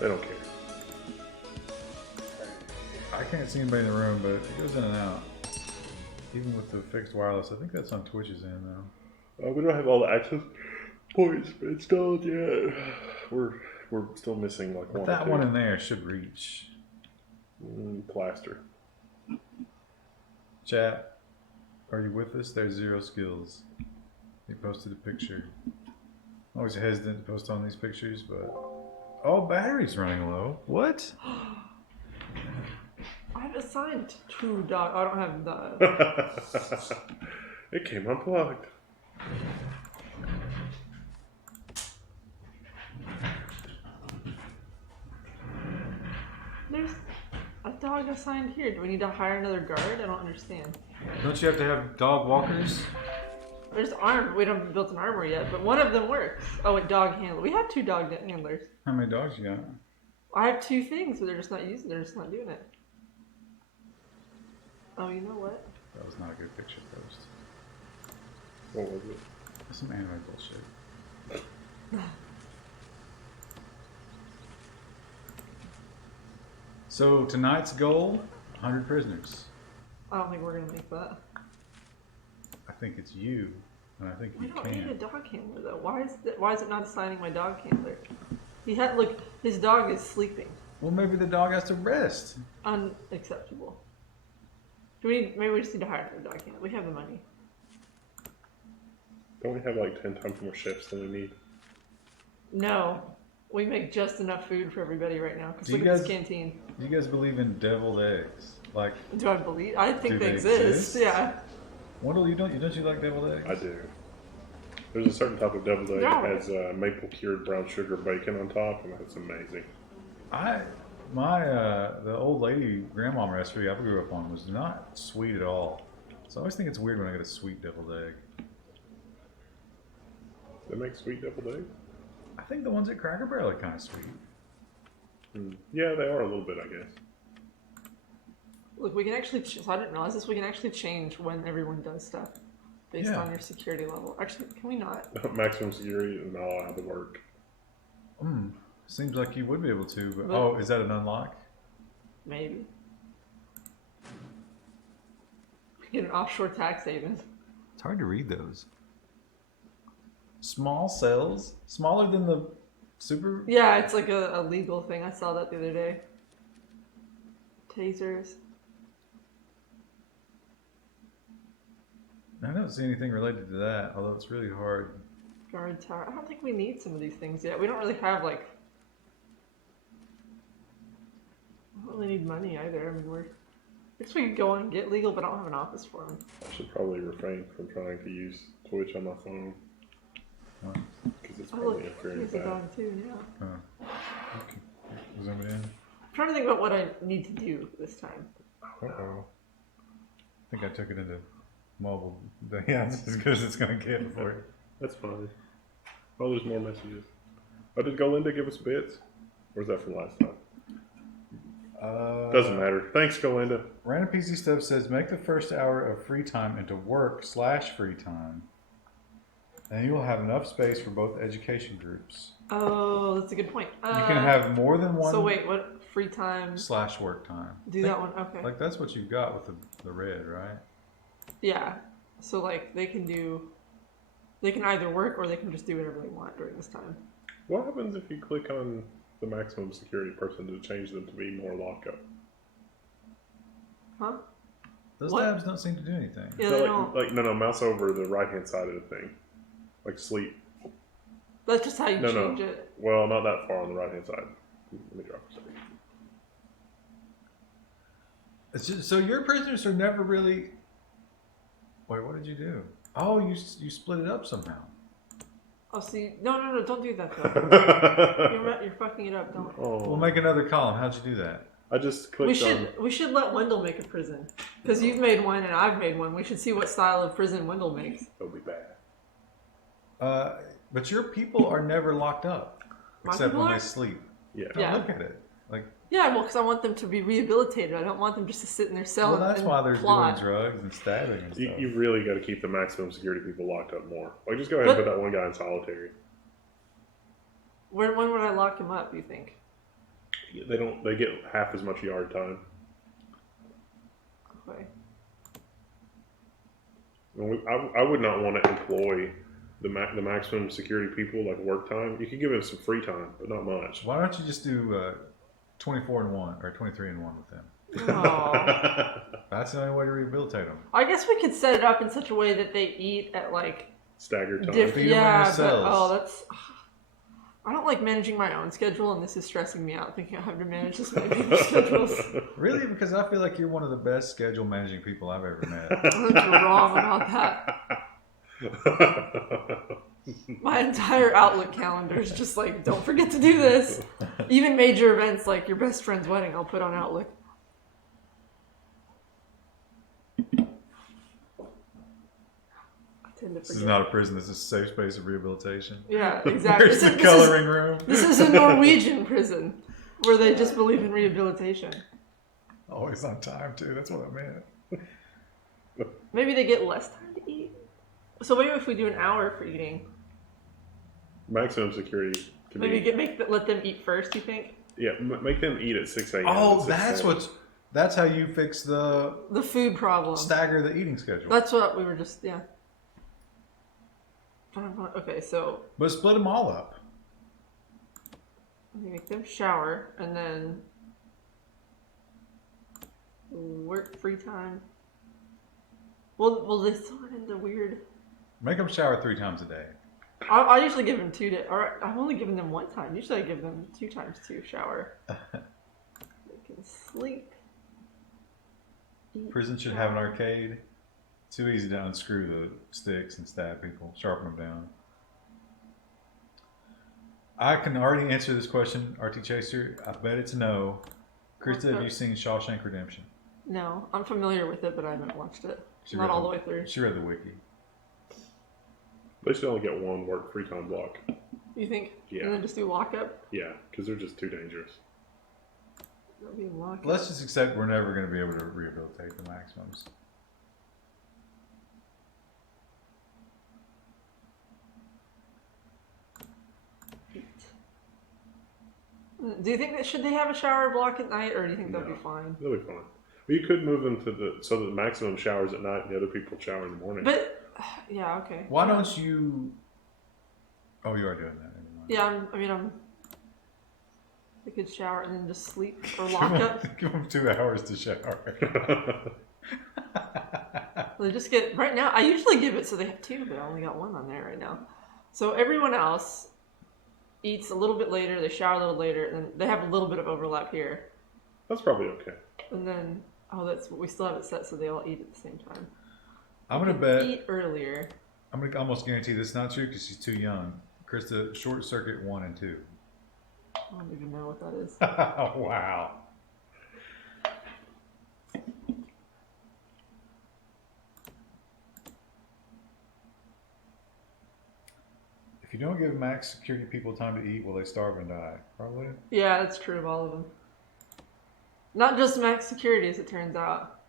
They don't care. I can't see anybody in the room, but it goes in and out. Even with the fixed wireless, I think that's on Twitch's end though. We don't have all the access points installed yet. We're still missing like but one. That one in there should reach. Plaster. Chat, are you with us? There's 0 skills. He posted a picture. I'm always hesitant to post on these pictures, but oh, battery's running low. What? I've assigned 2 dogs. I don't have the. It came unplugged. There's a dog assigned here. Do we need to hire another guard? I don't understand. Don't you have to have dog walkers? There's arm. We haven't built an armor yet, but one of them works. Oh, a dog handler. We have 2 dog handlers. How many dogs you got? I have 2 things, but they're just not using. They're just not doing it. Oh, you know what? That was not a good picture post. What was it? That's some anime bullshit. So tonight's goal, 100 prisoners. I don't think we're gonna make that. I think it's you, and I think We you don't can. need a dog handler though. Why is it not assigning my dog handler? He had look. His dog is sleeping. Well, maybe the dog has to rest. Unacceptable. Maybe we just need to hire another dog handler. We have the money. Don't we have like 10 times more chefs than we need? No, we make just enough food for everybody right now. Cause Do look you at guys- this canteen. Do you guys believe in deviled eggs? Like, Do I believe? I think Do they they exist. exist? Yeah. Wendell, don't you like deviled eggs? I do. There's a certain type of deviled egg No. that has maple cured brown sugar bacon on top, and that's amazing. The old lady grandma recipe I grew up on was not sweet at all. So I always think it's weird when I get a sweet deviled egg. They make sweet deviled eggs? I think the ones at Cracker Barrel are kind of sweet. Yeah, they are a little bit, I guess. Look, we can actually. So I didn't realize this. We can actually change when everyone does stuff based on your security level. Actually, can we not? Maximum security is not allowed to work. Seems like you would be able to, but oh, is that an unlock? Maybe. Get an offshore tax haven. It's hard to read those. Small cells? Smaller than the super... Yeah, it's like a legal thing. I saw that the other day. Tasers. I don't see anything related to that, although it's really hard. Guard tower. I don't think we need some of these things yet. We don't really have like... I don't really need money either. I mean, I guess we could go on and get legal, but I don't have an office for them. I should probably refrain from trying to use Twitch on my phone. Because it's Oh, probably look, interfering here's with a that. dog too, yeah. Okay. Was anybody in? I'm trying to think about what I need to do this time. Uh-oh. I think I took it into mobile. Yeah, it's as good as it's going to get for you. That's fine. Oh, there's more messages. Oh, did Golinda give us bits? Or was that from last time? Doesn't matter. Thanks, Golinda. Random PC Stuff says, make the first hour of free time into work/free time. And you will have enough space for both education groups. Oh, that's a good point. You can have more than one So wait, what free time? /work time. Do that one, okay. Like that's what you've got with the red, right? Yeah. So like they can either work or they can just do whatever they want during this time. What happens if you click on the maximum security person to change them to be more lockup? Huh? Those What? tabs don't seem to do anything. Yeah, So they like, don't. no, mouse over the right hand side of the thing. Like sleep. That's just how you No. change it. Well, not that far on the right hand side. Let me drop a second. It's just, so your prisoners are never really... Wait, what did you do? Oh, you split it up somehow. Oh, see, no, don't do that though. You're fucking it up. Don't. Oh. We'll make another column. How'd you do that? I just clicked on... We should let Wendell make a prison because you've made one and I've made one. We should see what style of prison Wendell makes. It'll be bad. But your people are never locked up, My except people when are? they sleep. Yeah. Yeah. Look at it. Like, Yeah, well, because I want them to be rehabilitated. I don't want them just to sit in their cell. well, that's and why they're plot. doing drugs and stabbing and stuff. You've really got to keep the maximum security people locked up more. Like, just go ahead and put that one guy in solitary. When would I lock him up? You think? They don't. They get half as much yard time. Okay. I would not want to employ the maximum security people like work time. You could give them some free time, but not much. Why don't you just do 24 and 1 or 23 and 1 with them? Oh. That's the only way to rehabilitate them. I guess we could set it up in such a way that they eat at like Staggered time. Feed them in yeah, their but cells. that's. I don't like managing my own schedule, and this is stressing me out thinking I have to manage this many people's schedules. Really? Because I feel like you're one of the best schedule managing people I've ever met. I think you're wrong about that. My entire Outlook calendar is just like, don't forget to do this. Even major events like your best friend's wedding, I'll put on Outlook. This is not a prison. This is a safe space of rehabilitation. Yeah, exactly. Where's the coloring room? This is a Norwegian prison where they just believe in rehabilitation. Always on time, too. That's what I meant. Maybe they get less time to eat. So maybe if we do an hour for eating. Maximum security. Can Maybe be, let them eat first, you think? yeah, make them eat at 6 a.m. Oh, 6 a.m. that's how you fix the food problem. stagger the eating schedule. That's what we were just, yeah. Okay, so But split them all up. we make them shower and then work free time. Well, they still run into weird. Make them shower 3 times a day. I usually give them 2 days, or I've only given them 1 time. Usually I give them 2 times 2 shower. They can sleep. Eat, Prison should have an arcade. Too easy to unscrew the sticks and stab people, sharpen them down. I can already answer this question, RT Chaser. I bet it's no. Krista, have you seen Shawshank Redemption? No, I'm familiar with it, but I haven't watched it. She Not read all the way through. She read the wiki. They should only get 1 work free time block. You think? Yeah. And then just do lockup? Yeah, because they're just too dangerous. That'll be lockup. Let's just accept we're never going to be able to rehabilitate the maximums. Do you think that should they have a shower block at night, or do you think they'll No. be fine? They'll be fine. Well, you could move them to so that the maximum showers at night and the other people shower in the morning. But yeah, okay. Why don't you... Oh, you are doing that. Never mind. Yeah, they could shower and then just sleep or lock up. Give them 2 hours to shower. They just get right now. I usually give it so they have 2, but I only got 1 on there right now. So everyone else eats a little bit later. They shower a little later, and then they have a little bit of overlap here. That's probably okay. And then that's we still have it set so they all eat at the same time. I'm going to They bet... eat earlier. I'm going to almost guarantee this is not true because she's too young. Krista, short circuit 1 and 2. I don't even know what that is. Wow. If you don't give max security people time to eat, will they starve and die? Probably. Yeah, that's true of all of them. Not just max security, as it turns out.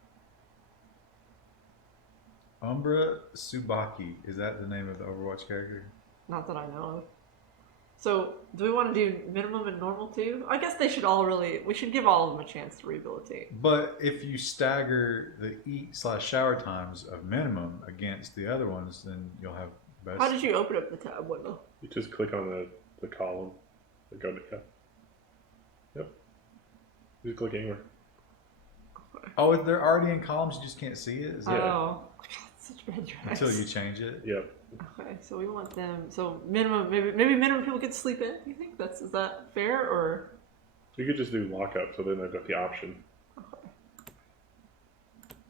Umbra Subaki. Is that the name of the Overwatch character? Not that I know of. So, do we want to do minimum and normal too? I guess they should all we should give all of them a chance to rehabilitate. But if you stagger the eat/shower times of minimum against the other ones, then you'll have best. How did you open up the tab window? You just click on the column. Go to Yep. You just click anywhere. Oh, they're already in columns. You just can't see it. Is that Oh, such bad dress. until you change it? Yep. Okay, so we want them. So minimum, maybe minimum people get to sleep in. Do you think is that fair or? You could just do lockup, so then they've got the option. Okay.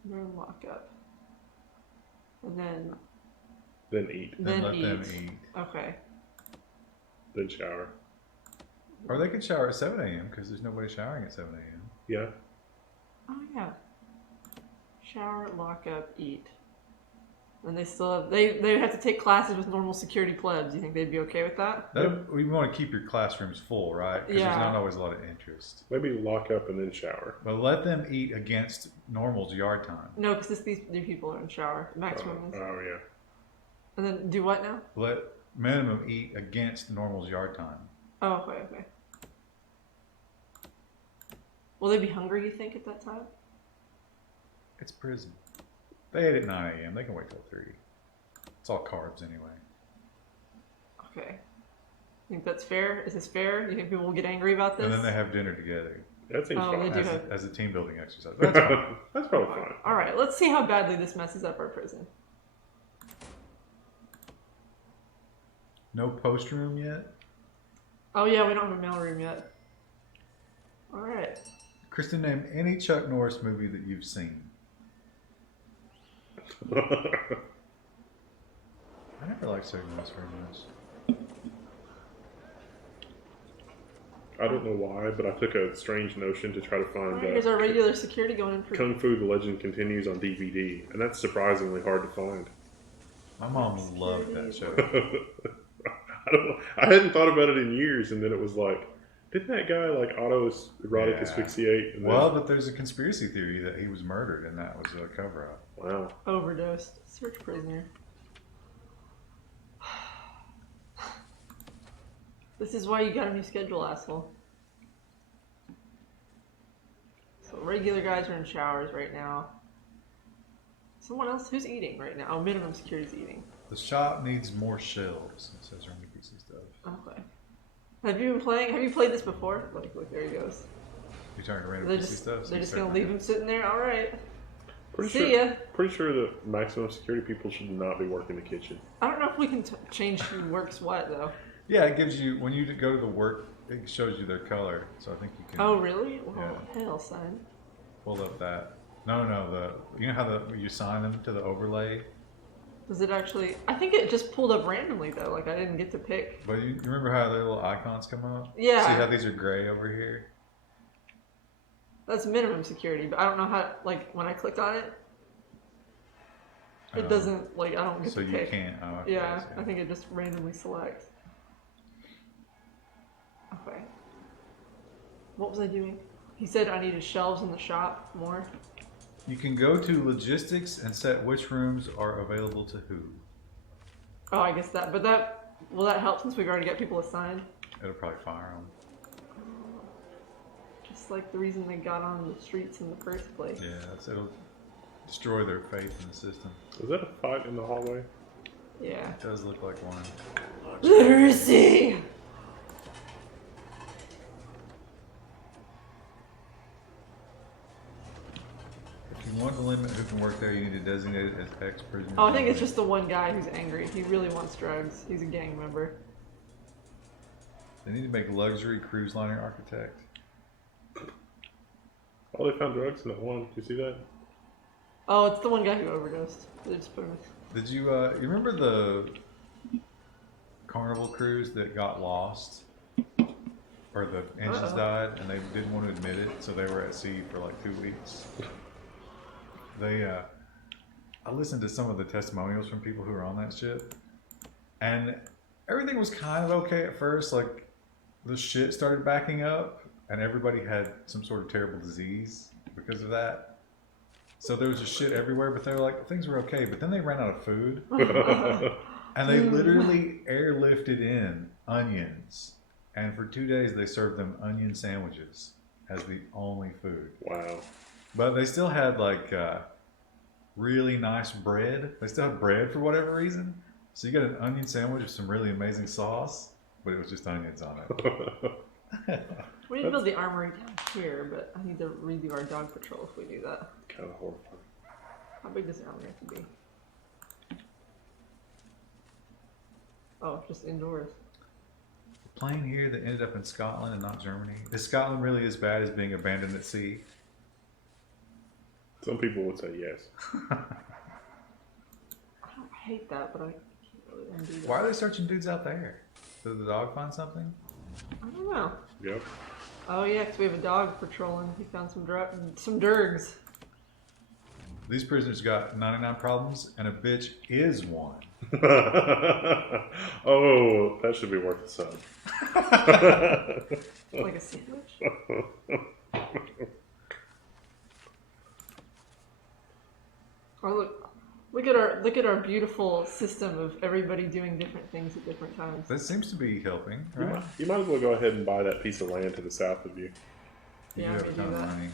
Minimum lockup, and Then eat. And let eat. them eat. Okay. Then shower. Or they could shower at 7 a.m. because there's nobody showering at 7 a.m. Yeah. Oh yeah. Shower, lockup, eat. And they still have they have to take classes with normal security plebs. You think they'd be okay with that? We want to keep your classrooms full, right? Because there's not always a lot of interest. Maybe lock up and then shower. But let them eat against normal's yard time. No, because these new people are in shower. Maximum is. Oh yeah. And then do what now? Let minimum eat against normal's yard time. Oh, okay. Will they be hungry, you think, at that time? It's prison. They ate at 9 a.m. They can wait till 3. It's all carbs anyway. Okay. Think that's fair? Is this fair? You think people will get angry about this? And then they have dinner together. That seems Oh, fine. they do As a team building exercise. That's fine. That's probably fine. All right, let's see how badly this messes up our prison. No post room yet? Oh yeah, we don't have a mailroom yet. All right. Kristen, name any Chuck Norris movie that you've seen. I never liked Chuck Norris very much. I don't know why, but I took a strange notion to try to All find right, here's our regular security going in for. Kung Fu: The Legend Continues on DVD, and that's surprisingly hard to find. My mom loved that show. I don't know. I hadn't thought about it in years, and then it was like, didn't that guy like erotic asphyxiate? And Well, but there's a conspiracy theory that he was murdered and that was a cover-up. wow. Overdosed. Search prisoner. This is why you got a new schedule, asshole. So regular guys are in showers right now. Someone else who's eating right now? Oh, minimum security's eating. The shop needs more shelves. It says random PC stuff. Okay. Have you been playing? Have you played this before? Look, there he goes. You're talking random They're PC just, stuff? they're just gonna leave him sitting there. All right. Pretty See sure, ya. Pretty sure that maximum security people should not be working the kitchen. I don't know if we can change who works what though. Yeah, it gives you, when you go to the work, it shows you their color. So I think you can Oh really? Well, Yeah. hell, son. pull up that. No, you know how you sign them to the overlay? Does it actually? I think it just pulled up randomly though. Like I didn't get to pick. But you remember how their little icons come up? Yeah. See how these are gray over here? That's minimum security, but I don't know how. Like when I clicked on it, it doesn't. Like I don't get So to you pick. can't. Oh, okay, Yeah, so- I think it just randomly selects. Okay. What was I doing? He said I needed shelves in the shop more. You can go to logistics and set which rooms are available to who. Oh, I guess that. But that will that help since we've already got people assigned? It'll probably fire them. Just like the reason they got on the streets in the first place. Yeah, it'll destroy their faith in the system. Was that a fight in the hallway? Yeah. It does look like one. Literacy. If you want to limit who can work there, you need to designate it as ex-prisoner. Oh, I think it's just the one guy who's angry. He really wants drugs. He's a gang member. They need to make luxury cruise liner architect. Oh, they found drugs in that one. Did you see that? Oh, it's the one guy who overdosed. They just put him. Did you you remember the Carnival cruise that got lost? Or the engines died and they didn't want to admit it, so they were at sea for like 2 weeks. I listened to some of the testimonials from people who were on that ship, and everything was kind of okay at first. Like the shit started backing up, and everybody had some sort of terrible disease because of that. So there was just shit everywhere, but they were like, things were okay. But then they ran out of food, and they literally airlifted in onions, and for 2 days they served them onion sandwiches as the only food. Wow. But they still had like really nice bread. They still had bread for whatever reason. So you got an onion sandwich with some really amazing sauce, but it was just onions on it. We need to build the armory down here, but I need to redo our dog patrol if we do that. Kind of horrifying. How big does the armory have to be? Oh, just indoors. The plane here that ended up in Scotland and not Germany. Is Scotland really as bad as being abandoned at sea? Some people would say yes. I hate that, but I can't really undo that. Why are they searching dudes out there? Did the dog find something? I don't know. Yep. Oh yeah, 'cause we have a dog patrolling. He found some dergs. These prisoners got 99 problems, and a bitch is one. Oh, that should be worth a sub. Like a sandwich? Or look at our beautiful system of everybody doing different things at different times. That seems to be helping, right? You might as well go ahead and buy that piece of land to the south of you. You Yeah, do have we a do ton of that. money.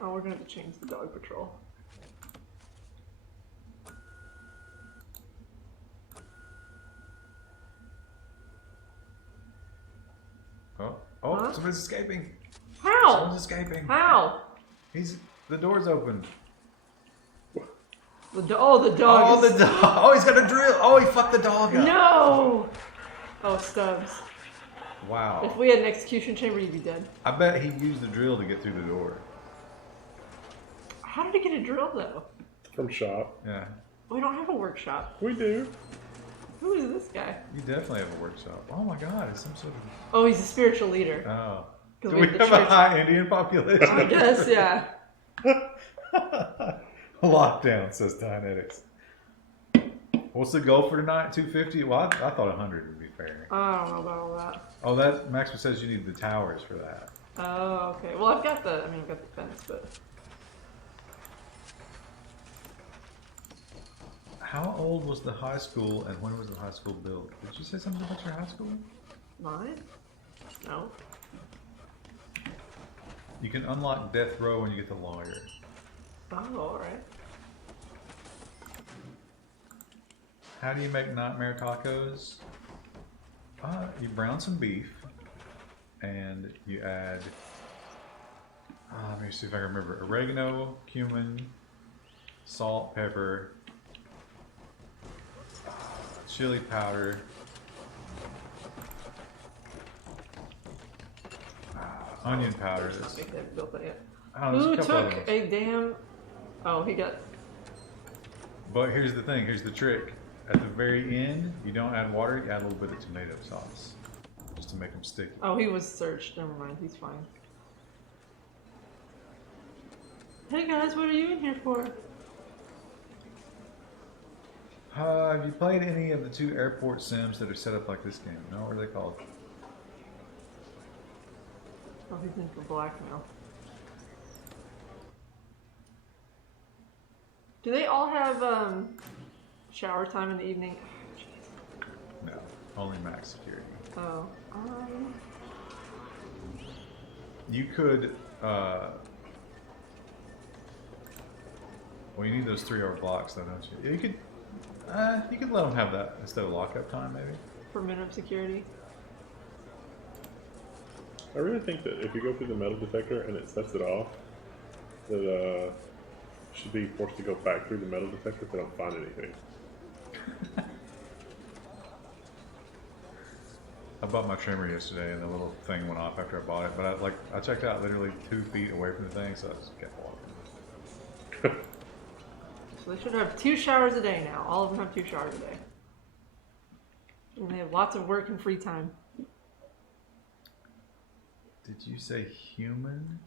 Oh, we're gonna have to change the dog patrol. Oh, Huh? somebody's escaping. How? Someone's escaping. How? The door's open. The dog Oh, is... the dog. Oh, he's got a drill. Oh, he fucked the dog up. No! Oh, Stubbs. Wow. If we had an execution chamber, you'd be dead. I bet he used the drill to get through the door. How did he get a drill, though? From shop. Yeah. We don't have a workshop. We do. Who is this guy? You definitely have a workshop. Oh my god, it's some sort of... Oh, he's a spiritual leader. Oh. 'Cause Do we the have a church- high Indian population? I guess, yeah. Lockdown, says Dianetics. What's the goal for tonight? 250? Well, I thought 100 would be fair. I don't know about all that. Oh, that Maxwell says you need the towers for that. Oh, okay. Well, I've got the fence, but... How old was the high school and when was the high school built? Did you say something about your high school? Mine? No. You can unlock death row when you get the lawyer. Oh, alright. How do you make nightmare tacos? You brown some beef and you add, let me see if I can remember, oregano, cumin, salt, pepper, chili powder, onion powder. I think they haven't built that yet. Oh, there's Who a couple other took ones. a damn... Oh, he got... But here's the thing, here's the trick. At the very end, you don't add water, you add a little bit of tomato sauce. Just to make them sticky. Oh, he was searched. Never mind. He's fine. Hey guys, what are you in here for? Have you played any of the 2 airport sims that are set up like this game? No, what are they called? Oh, he's in for blackmail. Do they all have shower time in the evening? No, only max security. Oh, You could, well, you need those 3-hour blocks though, don't you? You could let them have that instead of lockup time, maybe. for minimum security. I really think that if you go through the metal detector and it sets it off, that should be forced to go back through the metal detector if they don't find anything. I bought my trimmer yesterday and the little thing went off after I bought it, but I checked out literally 2 feet away from the thing, so I just kept walking. So they should have 2 showers a day now. All of them have 2 showers a day. And they have lots of work and free time. Did you say human?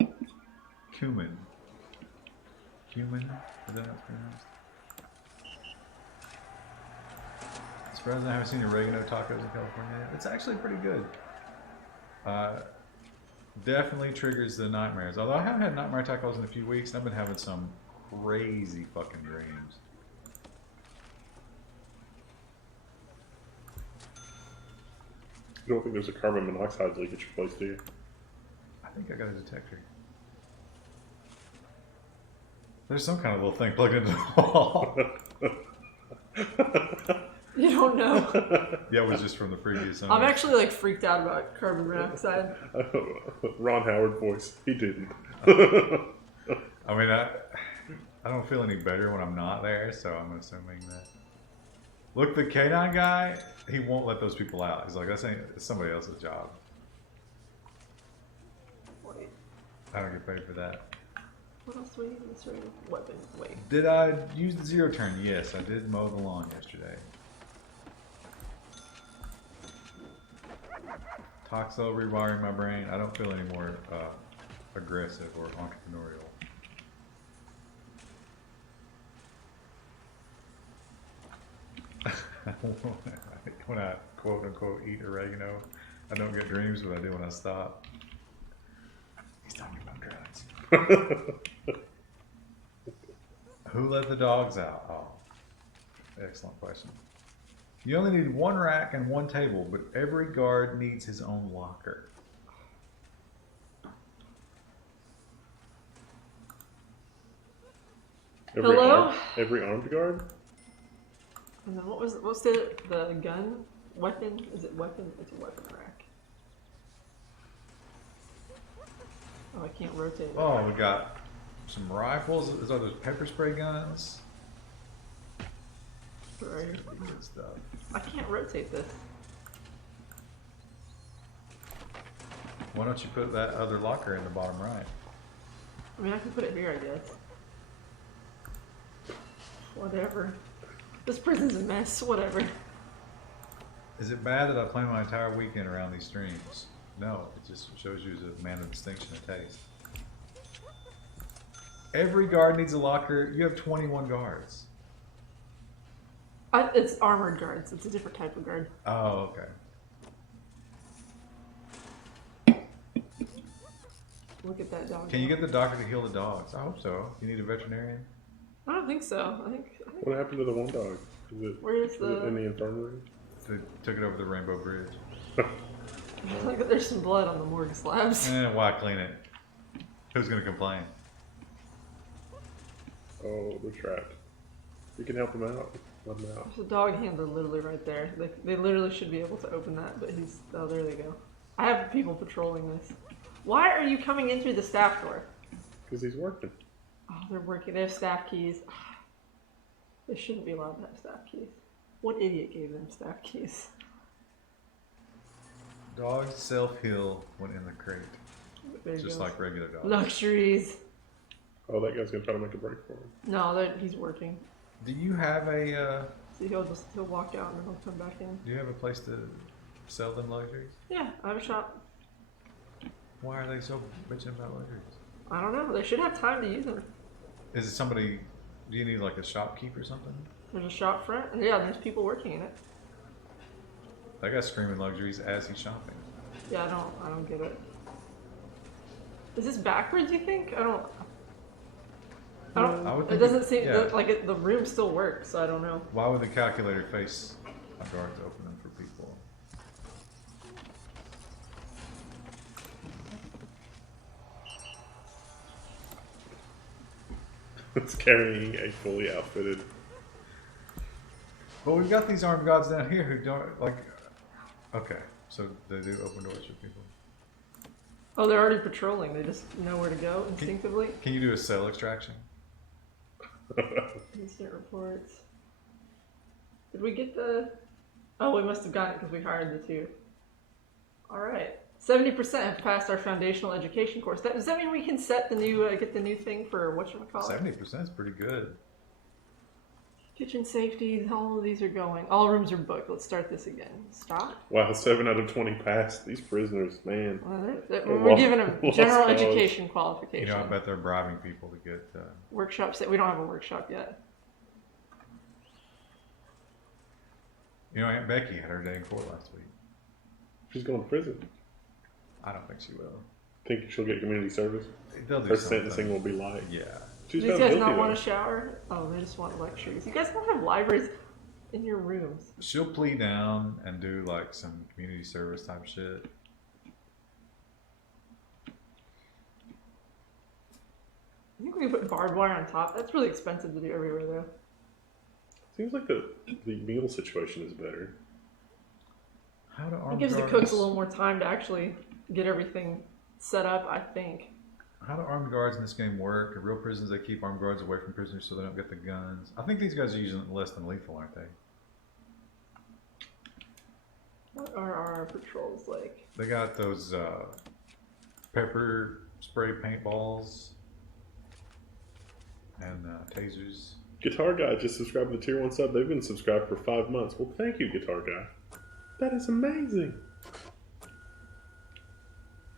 Cumin. Cumin? Is that how it's pronounced? Surprised I haven't seen oregano tacos in California yet. It's actually pretty good. Definitely triggers the nightmares. Although I haven't had nightmare tacos in a few weeks, and I've been having some crazy fucking dreams. You don't think there's a carbon monoxide leak at your place, do you? I think I got a detector. There's some kind of little thing plugged into the wall. You don't know. Yeah, it was just from the previous owner. I'm actually like freaked out about carbon monoxide. Ron Howard voice. He didn't. I mean, I don't feel any better when I'm not there, so I'm assuming that. Look, the K9 guy, he won't let those people out. He's like, that's somebody else's job. Wait, I don't get paid for that. what else do we need in this room? Weapons. Wait. Did I use the 0 turn? Yes, I did mow the lawn yesterday. Toxo rewiring my brain. I don't feel any more aggressive or entrepreneurial. When I quote unquote eat oregano, I don't get dreams, but I do when I stop. He's talking about drugs. Who let the dogs out? Oh, excellent question. You only need one rack and one table, but every guard needs his own locker. Hello? Every armed guard? And then what's the gun? Weapon? Is it weapon? It's a weapon rack. Oh, I can't rotate it. Oh, we got some rifles. Is those pepper spray guns? Right. Good stuff. I can't rotate this. Why don't you put that other locker in the bottom right? I mean, I can put it here, I guess. Whatever. This prison's a mess. Whatever. Is it bad that I plan my entire weekend around these streams? No, it just shows you as a man of distinction and taste. Every guard needs a locker. You have 21 guards. It's armored guards. It's a different type of guard. Oh, okay. Look at that dog. Can you get the doctor to heal the dogs? I hope so. You need a veterinarian? I don't think so. I think What happened to the one dog? Where's Is it in the infirmary? They took it over the Rainbow Bridge. Like, there's some blood on the morgue slabs. Why clean it? Who's gonna complain? Oh, they're trapped. You can help them out. Let them out. There's a dog handler literally right there. They literally should be able to open that, but he's... Oh, there they go. I have people patrolling this. Why are you coming in through the staff door? Because he's working. Oh, they're working. They have staff keys. They shouldn't be allowed to have staff keys. What idiot gave them staff keys? Dogs self-heal when in the crate. There Just goes. like regular dogs. Luxuries. Oh, that guy's gonna try to make a break for him. No, he's working. Do you have a See, he'll walk out and then he'll come back in. do you have a place to sell them luxuries? Yeah, I have a shop. Why are they so bitching about luxuries? I don't know. They should have time to use them. Is it somebody, do you need like a shopkeep or something? There's a shop front, and yeah, there's people working in it. That guy's screaming luxuries as he's shopping. Yeah, I don't get it. Is this backwards, you think? I don't. I would It think doesn't seem yeah. like the room still works, so I don't know. Why would the calculator face a door to open them for people? It's carrying a fully outfitted. Well, we've got these armed guards down here who don't like. Okay, so they do open doors for people. Oh, they're already patrolling. They just know where to go instinctively. Can you do a cell extraction? Instant reports. Did we get the... Oh, we must have gotten it because we hired the two. Alright. 70% have passed our foundational education course. Does that mean we can set the new, get the new thing for whatchamacallit? 70% is pretty good. Kitchen safety, all of these are going. All rooms are booked. Let's start this again. Stop. Wow, 7 out of 20 passed. These prisoners, man. We're giving them Lost general cause. education You qualification. know, I bet they're bribing people to get. Workshops. We don't have a workshop yet. You know, Aunt Becky had her day in court last week. She's going to prison. I don't think she will. Think she'll get community service? They'll do Her something. sentencing will be light. Yeah. She's Do these found guys guilty, not want though. a shower? Oh, they just want lectures. You guys don't have libraries in your rooms. She'll plea down and do like some community service type shit. I think we put barbed wire on top. That's really expensive to do everywhere, though. Seems like the meal situation is better. How do It armed gives the guards, cooks a little more time to actually get everything set up, I think. How do armed guards in this game work? In real prisons, they keep armed guards away from prisoners so they don't get the guns. I think these guys are using less than lethal, aren't they? What are our patrols like? They got those pepper spray paintballs and tasers. Guitar Guy just subscribed to the Tier 1 sub. They've been subscribed for 5 months. Well, thank you, Guitar Guy. That is amazing.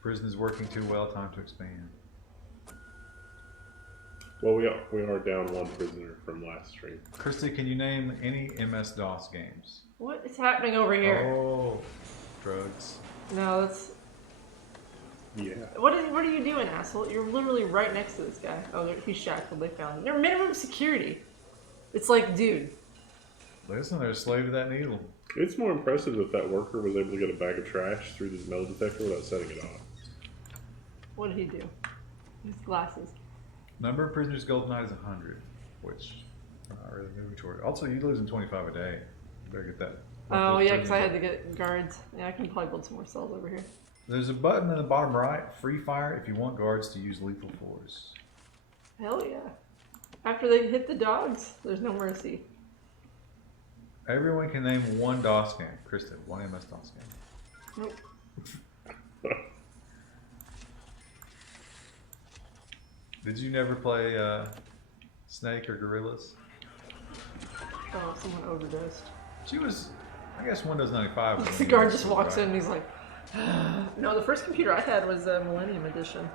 Prison is working too well. Time to expand. Well, we are down 1 prisoner from last stream. Christy, can you name any MS-DOS games? What is happening over here? Oh, drugs. No, that's... Yeah. What are you doing, asshole? You're literally right next to this guy. Oh, he's shackled. They found him. They're minimum security. It's like, dude. Listen, they're a slave to that needle. It's more impressive that that worker was able to get a bag of trash through this metal detector without setting it off. What did he do? His glasses. Number of prisoners goal tonight is 100, which I'm not really moving toward. Also, you're losing 25 a day. You better get that. Oh yeah, because I had to get guards. Yeah, I can probably build some more cells over here. There's a button in the bottom right, free fire, if you want guards to use lethal force. Hell yeah. After they hit the dogs, there's no mercy. Everyone can name one DOS scan. Kristen, one MS DOS scan. Nope. Did you never play Snake or Gorillas? Oh, someone overdosed. She was, I guess, Windows 95. Was The guard just walks in and he's like, no, the first computer I had was a Millennium Edition.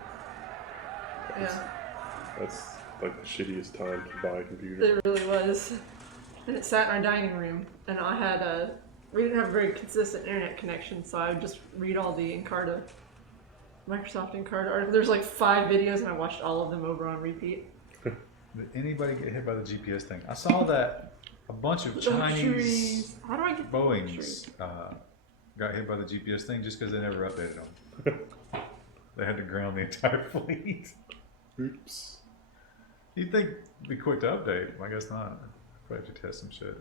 Yeah. That's like the shittiest time to buy a computer. It really was. And it sat in our dining room, and I had we didn't have a very consistent internet connection, so I would just read all the Encarta, Microsoft Encarta articles. There's like 5 videos, and I watched all of them over on repeat. Did anybody get hit by the GPS thing? I saw that a bunch of Chinese How do I get Boeings got hit by the GPS thing just because they never updated them. They had to ground the entire fleet. Oops. You'd think it'd be quick to update. I guess not. Probably have to test some shit.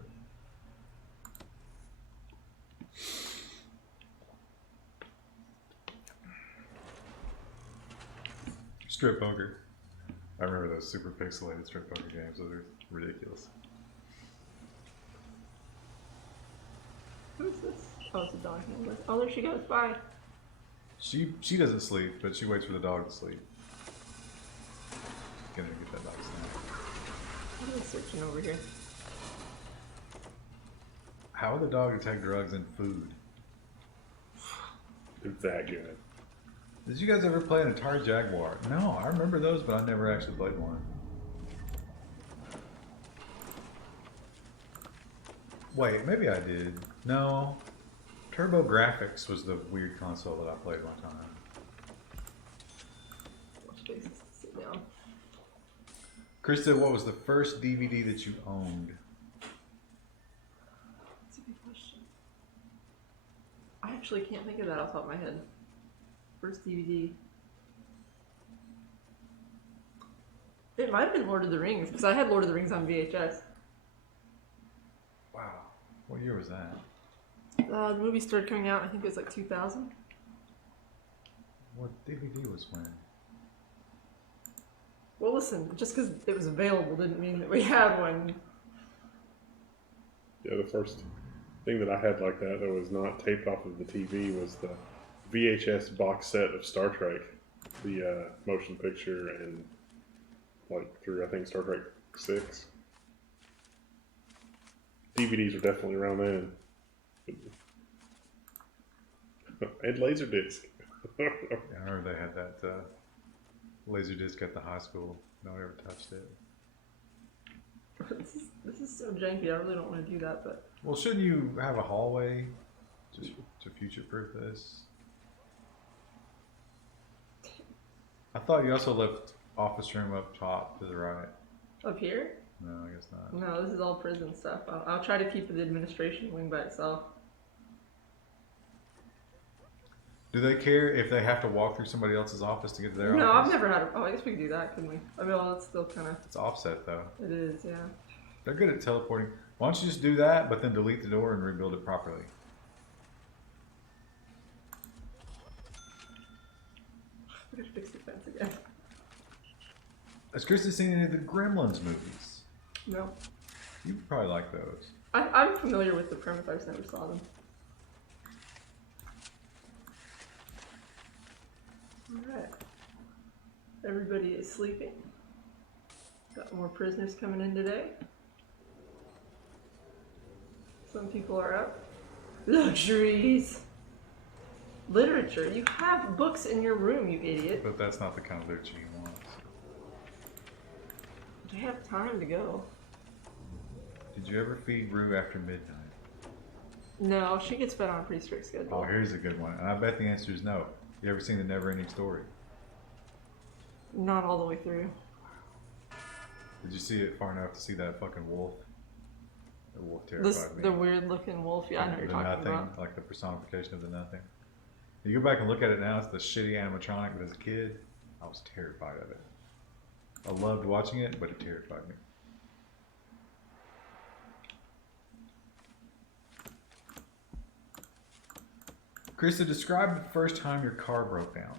Strip poker. I remember those super pixelated strip poker games. Those are ridiculous. Who's this? Oh, it's a dog handler. Oh, there she goes. Bye. She doesn't sleep, but she waits for the dog to sleep. Gonna get that dog snack. What am I searching over here? How would the dog detect drugs in food? They're that good. Did you guys ever play an Atari Jaguar? No, I remember those, but I never actually played one. Wait, maybe I did. No. Turbo Graphics was the weird console that I played one time. Watch faces to sit down. Krista, what was the first DVD that you owned? That's a good question. I actually can't think of that off the top of my head. First DVD. It might have been Lord of the Rings, because I had Lord of the Rings on VHS. Wow. What year was that? The movie started coming out, I think it was like 2000. What DVD was when? Well, listen, just because it was available didn't mean that we had one. Yeah, the first thing that I had like that was not taped off of the TV was the VHS box set of Star Trek, the motion picture, and like through I think Star Trek 6. DVDs are definitely around then. And Laserdisc. Yeah, I remember they had that laser disc at the high school. No one ever touched it. This is so janky, I really don't want to do that, but... Well, shouldn't you have a hallway just to future-proof this? I thought you also left office room up top to the right. Up here? No, I guess not. No, this is all prison stuff. I'll try to keep the administration wing by itself. Do they care if they have to walk through somebody else's office to get to their No, office? I've never had a... Oh, I guess we could do that, couldn't we? I mean, well, it's still kind of... It's offset, though. It is, yeah. They're good at teleporting. Why don't you just do that, but then delete the door and rebuild it properly? We gotta fix the fence again. Has Kristen seen any of the Gremlins movies? No. You probably like those. I'm familiar with the premise, I just never saw them. Alright. Everybody is sleeping. Got more prisoners coming in today. Some people are up. Luxuries! Literature. You have books in your room, you idiot. But that's not the kind of literature you want. I have time to go. Did you ever feed Rue after midnight? No, she gets fed on a pretty strict schedule. Oh, here's a good one. And I bet the answer is no. You ever seen The Never Ending Story? Not all the way through. Did you see it far enough to see that fucking wolf? The wolf terrified me. The weird looking wolf. Yeah, I know what you're The talking nothing, about. like the personification of the nothing. You go back and look at it now, it's the shitty animatronic, but as a kid, I was terrified of it. I loved watching it, but it terrified me. Krista, describe the first time your car broke down.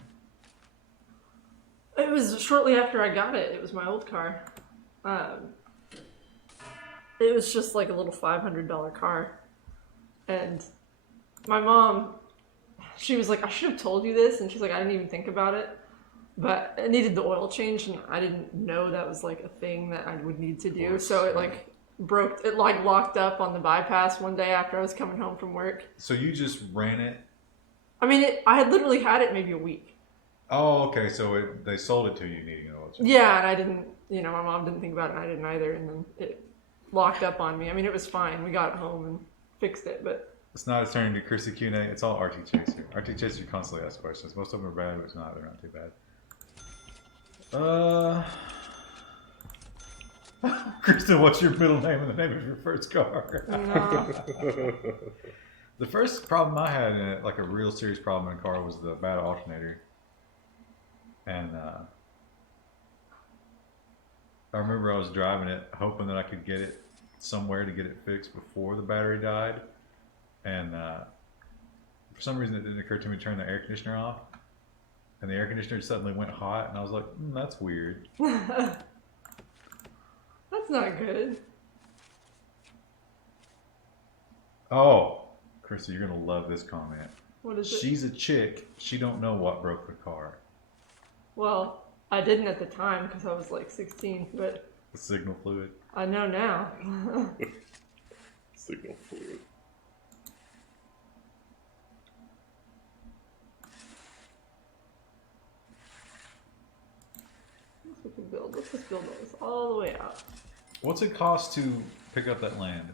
It was shortly after I got it. It was my old car. It was just like a little $500 car. And my mom, she was like, I should have told you this. And she's like, I didn't even think about it. But it needed the oil change, and I didn't know that was like a thing that I would need to do. Course, so it like broke, it like locked up on the bypass one day after I was coming home from work. So you just ran it? I mean, I had literally had it maybe a week. Oh, okay. So they sold it to you needing an oil change. Yeah, and I didn't, my mom didn't think about it, and I didn't either. And then it locked up on me. I mean, it was fine. We got it home and fixed it, but... It's not turning to Krista Q&A. It's all RT Chaser. RT Chaser constantly asks questions. Most of them are bad, but they're not too bad. Krista, what's your middle name and the name of your first car? No. The first problem I had in it, like a real serious problem in a car, was the bad alternator. And I remember I was driving it, hoping that I could get it somewhere to get it fixed before the battery died. And for some reason, it didn't occur to me to turn the air conditioner off. And the air conditioner suddenly went hot, and I was like, that's weird. That's not good. Oh, Krista, you're going to love this comment. What is it? She's a chick. She don't know what broke the car. Well, I didn't at the time because I was like 16, but... The signal fluid. I know now. Signal fluid. Let's just build this all the way out. What's it cost to pick up that land?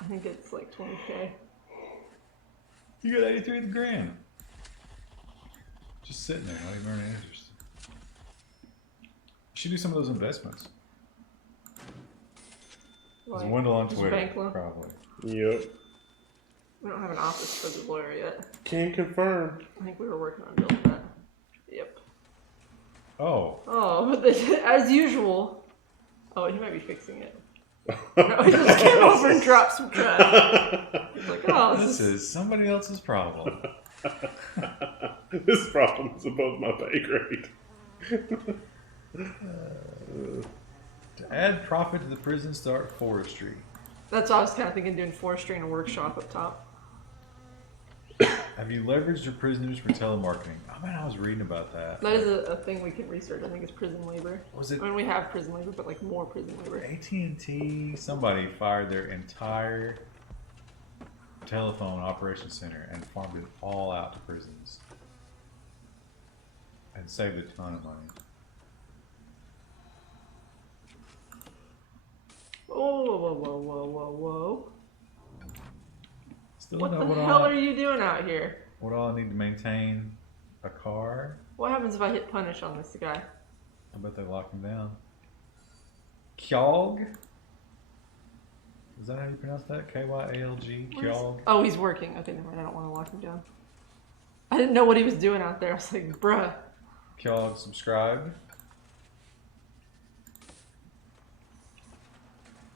I think it's like 20K. You got 83 grand. Just sitting there, not even earning interest. You should do some of those investments. There's Like, Wendell on just Twitter, bank loan? probably. Yep. We don't have an office for the lawyer yet. Can confirm. I think we were working on building that. Yep. Oh. Oh, but as usual. Oh, he might be fixing it. No, he just came over and dropped some trash. He's like, oh, This is somebody else's problem. This problem is above my pay grade. To add profit to the prison, start forestry. That's what I was kind of thinking, doing forestry and a workshop up top. Have you leveraged your prisoners for telemarketing? Oh man, I was reading about that. That is a thing we can research. I think it's prison labor. Was it I mean, we have prison labor, but like more prison labor. AT&T? Somebody fired their entire telephone operations center and farmed it all out to prisons and saved a ton of money. Whoa, whoa, whoa, whoa, whoa, whoa. Still What don't the know hell are you doing out here? what all I need to maintain a car. What happens if I hit punish on this guy? I bet they lock him down. Kjolg? Is that how you pronounce that? K-Y-A-L-G? Kjolg? Oh, he's working. Okay, never mind. I don't want to lock him down. I didn't know what he was doing out there. I was like, bruh. Kjolg, subscribe.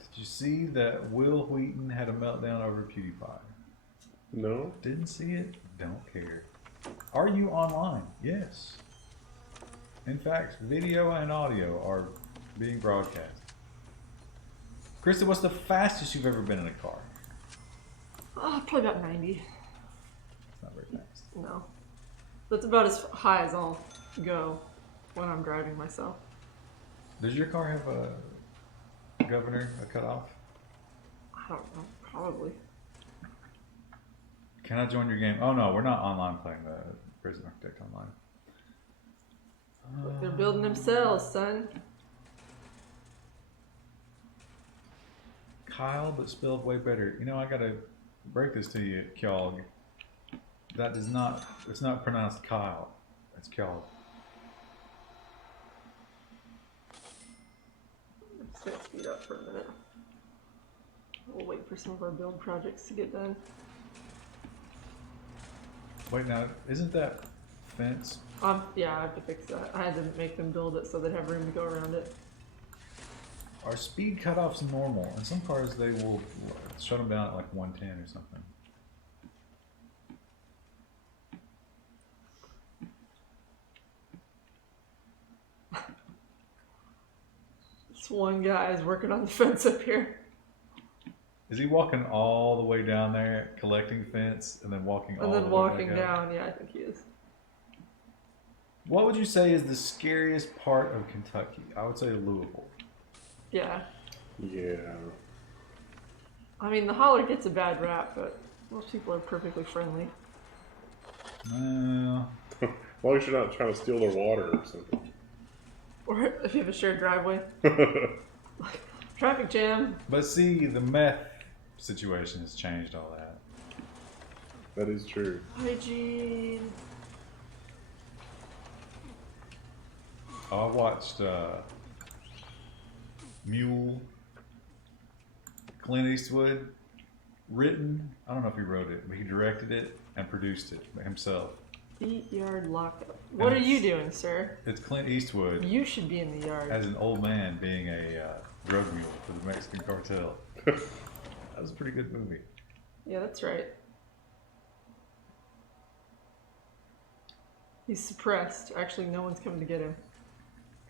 Did you see that Will Wheaton had a meltdown over PewDiePie? No. Didn't see it? Don't care. Are you online? Yes. In fact, video and audio are being broadcast. Krista, what's the fastest you've ever been in a car? Oh, probably about 90. It's not very fast. No. That's about as high as I'll go when I'm driving myself. Does your car have a governor, a cutoff? I don't know. Probably. Can I join your game? Oh no, we're not online playing the Prison Architect online. They're building themselves, son. Kyle, but spelled way better. You know, I gotta break this to you, Kjolg. That is not, it's not pronounced Kyle. It's Kjolg. Let's speed up for a minute. We'll wait for some of our build projects to get done. Wait, now, isn't that fence? Yeah, I have to fix that. I had to make them build it so they'd have room to go around it. Are speed cutoffs normal? In some cars, they will shut them down at like 110 or something. This one guy is working on the fence up here. Is he walking all the way down there, collecting fence, and then walking all the way back walking up? down? Yeah, I think he is. What would you say is the scariest part of Kentucky? I would say Louisville. Yeah. Yeah. I mean, the holler gets a bad rap, but most people are perfectly friendly. No. As long as you're not trying to steal their water or something. Or if you have a shared driveway. Traffic jam. But see, the meth situation has changed all that. That is true. Hygiene. I watched Mule, Clint Eastwood, written. I don't know if he wrote it, but he directed it and produced it himself. Beat yard lockup. What are you doing, sir? It's Clint Eastwood You should be in the yard. as an old man being a drug mule for the Mexican cartel. That was a pretty good movie. Yeah, that's right. He's suppressed. Actually, no one's coming to get him.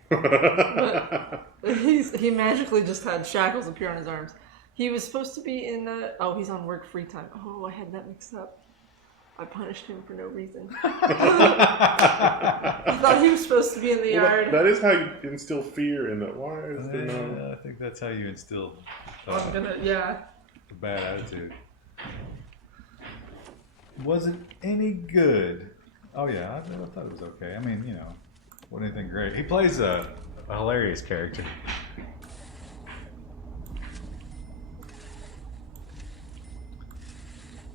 But he magically just had shackles appear on his arms. He was supposed to be in the... Oh, he's on work free time. Oh, I had that mixed up. I punished him for no reason. I thought he was supposed to be in the yard. That is how you instill fear in that. Why is there no... I think that's how you instill Yeah. a bad attitude. Was it any good? Oh yeah, I thought it was okay. I mean, you know, wasn't anything great. He plays a hilarious character.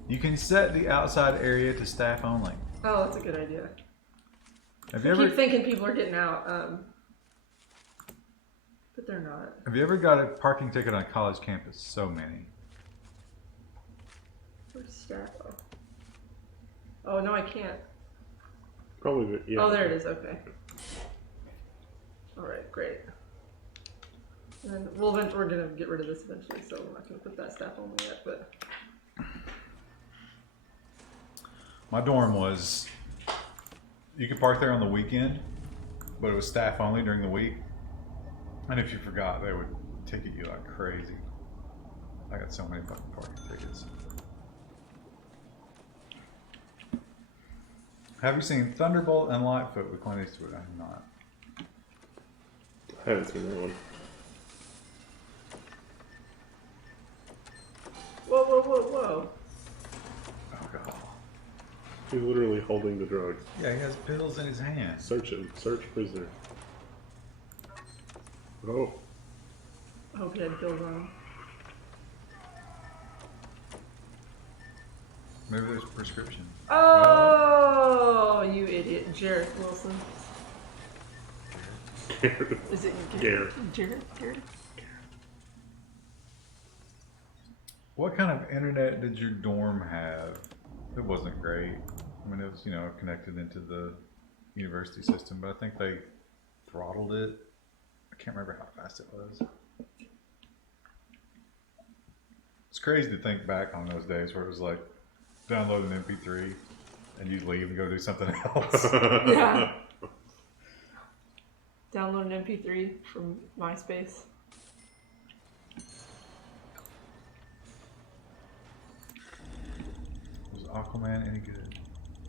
You can set the outside area to staff only. Oh, that's a good idea. Have I you ever keep thinking people are getting out, but they're not. Have you ever got a parking ticket on a college campus? So many. Where's staff? Oh no, I can't. Probably, yeah. Oh, there it is. Okay. All right, great. And then we're gonna get rid of this eventually, so we're not gonna put that staff only yet. But My dorm was, you could park there on the weekend, but it was staff only during the week. And if you forgot, they would ticket you like crazy. I got so many fucking parking tickets. Have you seen Thunderbolt and Lightfoot with Clint Eastwood? I have not. I haven't seen that one. whoa, whoa, whoa, whoa! Oh god. He's literally holding the drugs. Yeah, he has pills in his hand. Search him. Search prisoner. Oh. I hope he had pills on him. Maybe there's a prescription. Oh, you idiot, Jarrett Wilson. Is it Garrett? Jarrett? What kind of internet did your dorm have? It wasn't great. I mean, it was, you know, connected into the university system, but I think they throttled it. I can't remember how fast it was. It's crazy to think back on those days where it was like, download an MP3 and you'd leave and go do something else. Yeah. Download an MP3 from MySpace. Was Aquaman any good?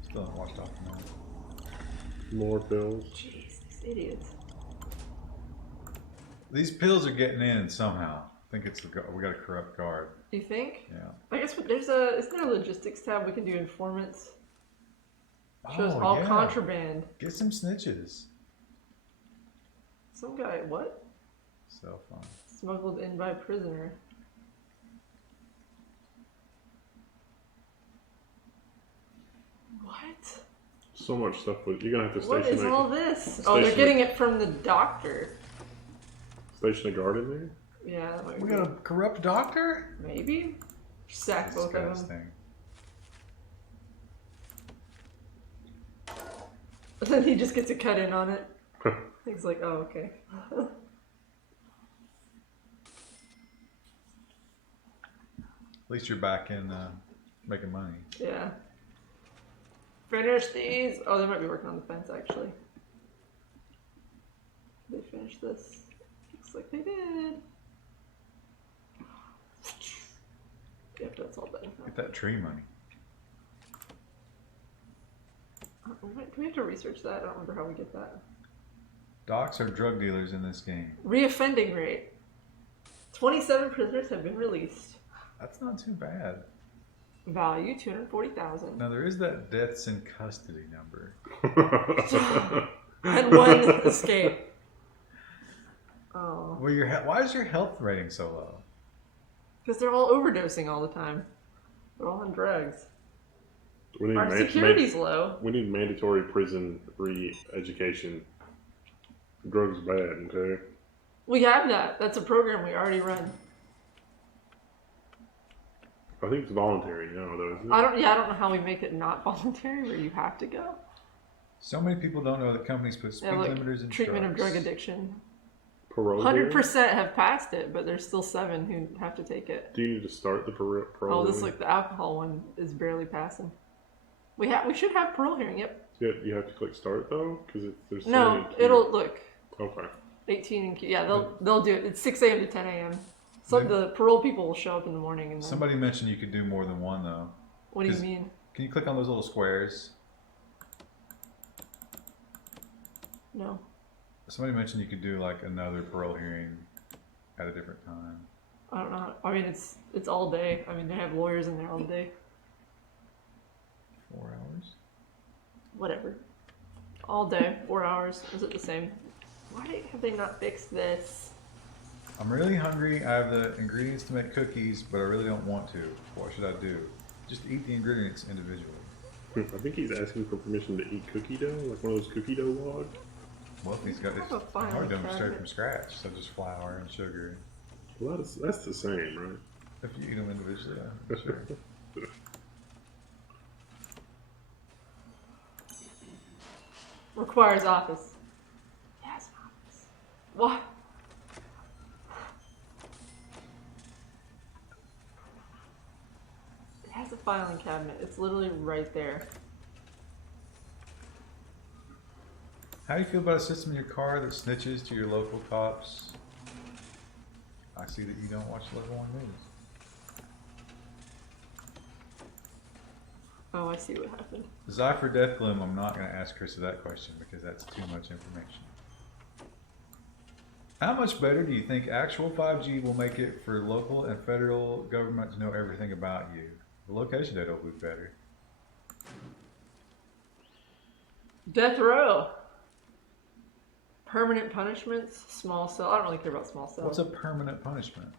Still haven't watched Aquaman. More pills. Jeez, these idiots. These pills are getting in somehow. I think it's we got a corrupt guard. You think? Yeah. I guess isn't there a logistics tab we can do informants? Shows all yeah. contraband. Get some snitches. Some guy, what? Cell phone. Smuggled in by prisoner. What? So much stuff. You're gonna have to What is all this? Oh, they're getting it from the doctor. Station a guard in there. Yeah, that might We be. got a corrupt doctor? Maybe? Sack both of them. Disgusting. And then he just gets to cut in on it. He's like, oh, okay. At least you're back in making money. Yeah. Finish these. Oh, they might be working on the fence, actually. Did they finish this? Looks like they did. Yep, that's all done. Get that tree money. Do we have to research that? I don't remember how we get that. Docs are drug dealers in this game. Reoffending rate. 27 prisoners have been released. That's not too bad. Value, 240,000. Now there is that deaths in custody number. And one escape. Oh. Well, why is your health rating so low? Because they're all overdosing all the time. They're all on drugs. We need Our security's low. We need mandatory prison re-education. Drugs bad, okay? We have that. That's a program we already run. I think it's voluntary now, though, isn't it? I don't know how we make it not voluntary where you have to go. So many people don't know that companies put speed limiters in treatment of trucks. drug addiction. Parole 100% have passed it, but there's still 7 who have to take it. Do you need to start the parole? Oh, this like the alcohol one is barely passing. We should have parole hearing. Yep. Yeah, you have to click start though, because there's so No, many queues. it'll look. Okay. 18 and yeah, they'll do it. It's 6 a.m. to 10 a.m. So the parole people will show up in the morning and then, Somebody mentioned you could do more than one though. what do you mean? Can you click on those little squares? No. Somebody mentioned you could do like another parole hearing at a different time. I don't know. I mean, it's all day. I mean, they have lawyers in there all day. 4 hours? Whatever. All day, 4 hours. Is it the same? Why have they not fixed this? I'm really hungry. I have the ingredients to make cookies, but I really don't want to. What should I do? Just eat the ingredients individually. I think he's asking for permission to eat cookie dough, like one of those cookie dough logs. Well, if he's got this, I have a file hard doing it straight cabinet. from scratch, so just flour and sugar. Well, that's the same, right? If you eat them individually, yeah, sure. Requires office. Yes, office. What? It has a filing cabinet. It's literally right there. How do you feel about a system in your car that snitches to your local cops? I see that you don't watch Level 1 news. Oh, I see what happened. Zypher Deathgloom, I'm not going to ask Krista that question because that's too much information. How much better do you think actual 5G will make it for local and federal government to know everything about you? The location data will be better. Death row. Permanent punishments. Small cell. I don't really care about small cell. What's a permanent punishment?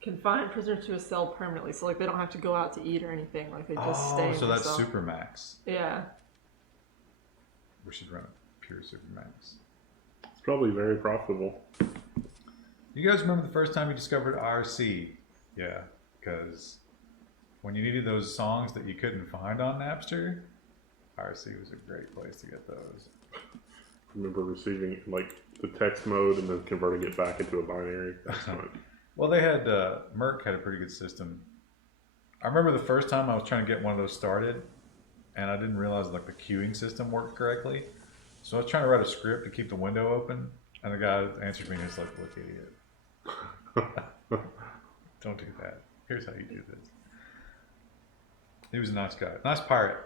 Confine prisoners to a cell permanently, so like they don't have to go out to eat or anything. Like they just stay. In So the that's cell. Supermax. Yeah. We should run a pure Supermax. It's probably very profitable. You guys remember the first time you discovered IRC? Yeah, because when you needed those songs that you couldn't find on Napster, IRC was a great place to get those. I remember receiving like the text mode and then converting it back into a binary. That's fun. Well, they had, Merck had a pretty good system. I remember the first time I was trying to get one of those started, and I didn't realize like the queuing system worked correctly. So I was trying to write a script to keep the window open, and the guy answered me and he's like, "Look, idiot. Don't do that. Here's how you do this." He was a nice guy. Nice pirate.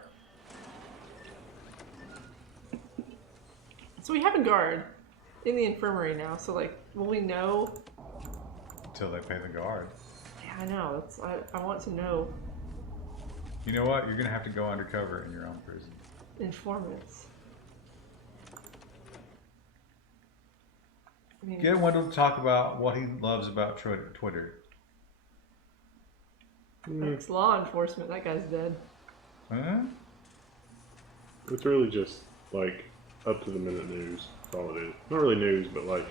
So we have a guard in the infirmary now. So like, will we know? Until they pay the guard. Yeah, I know. I want to know. You know what? You're going to have to go undercover in your own prison. Informants. I mean, Get Wendell to talk about what he loves about Twitter. it's law enforcement. That guy's dead. Huh? It's really just like up to the minute news. That's all it is. Not really news, but like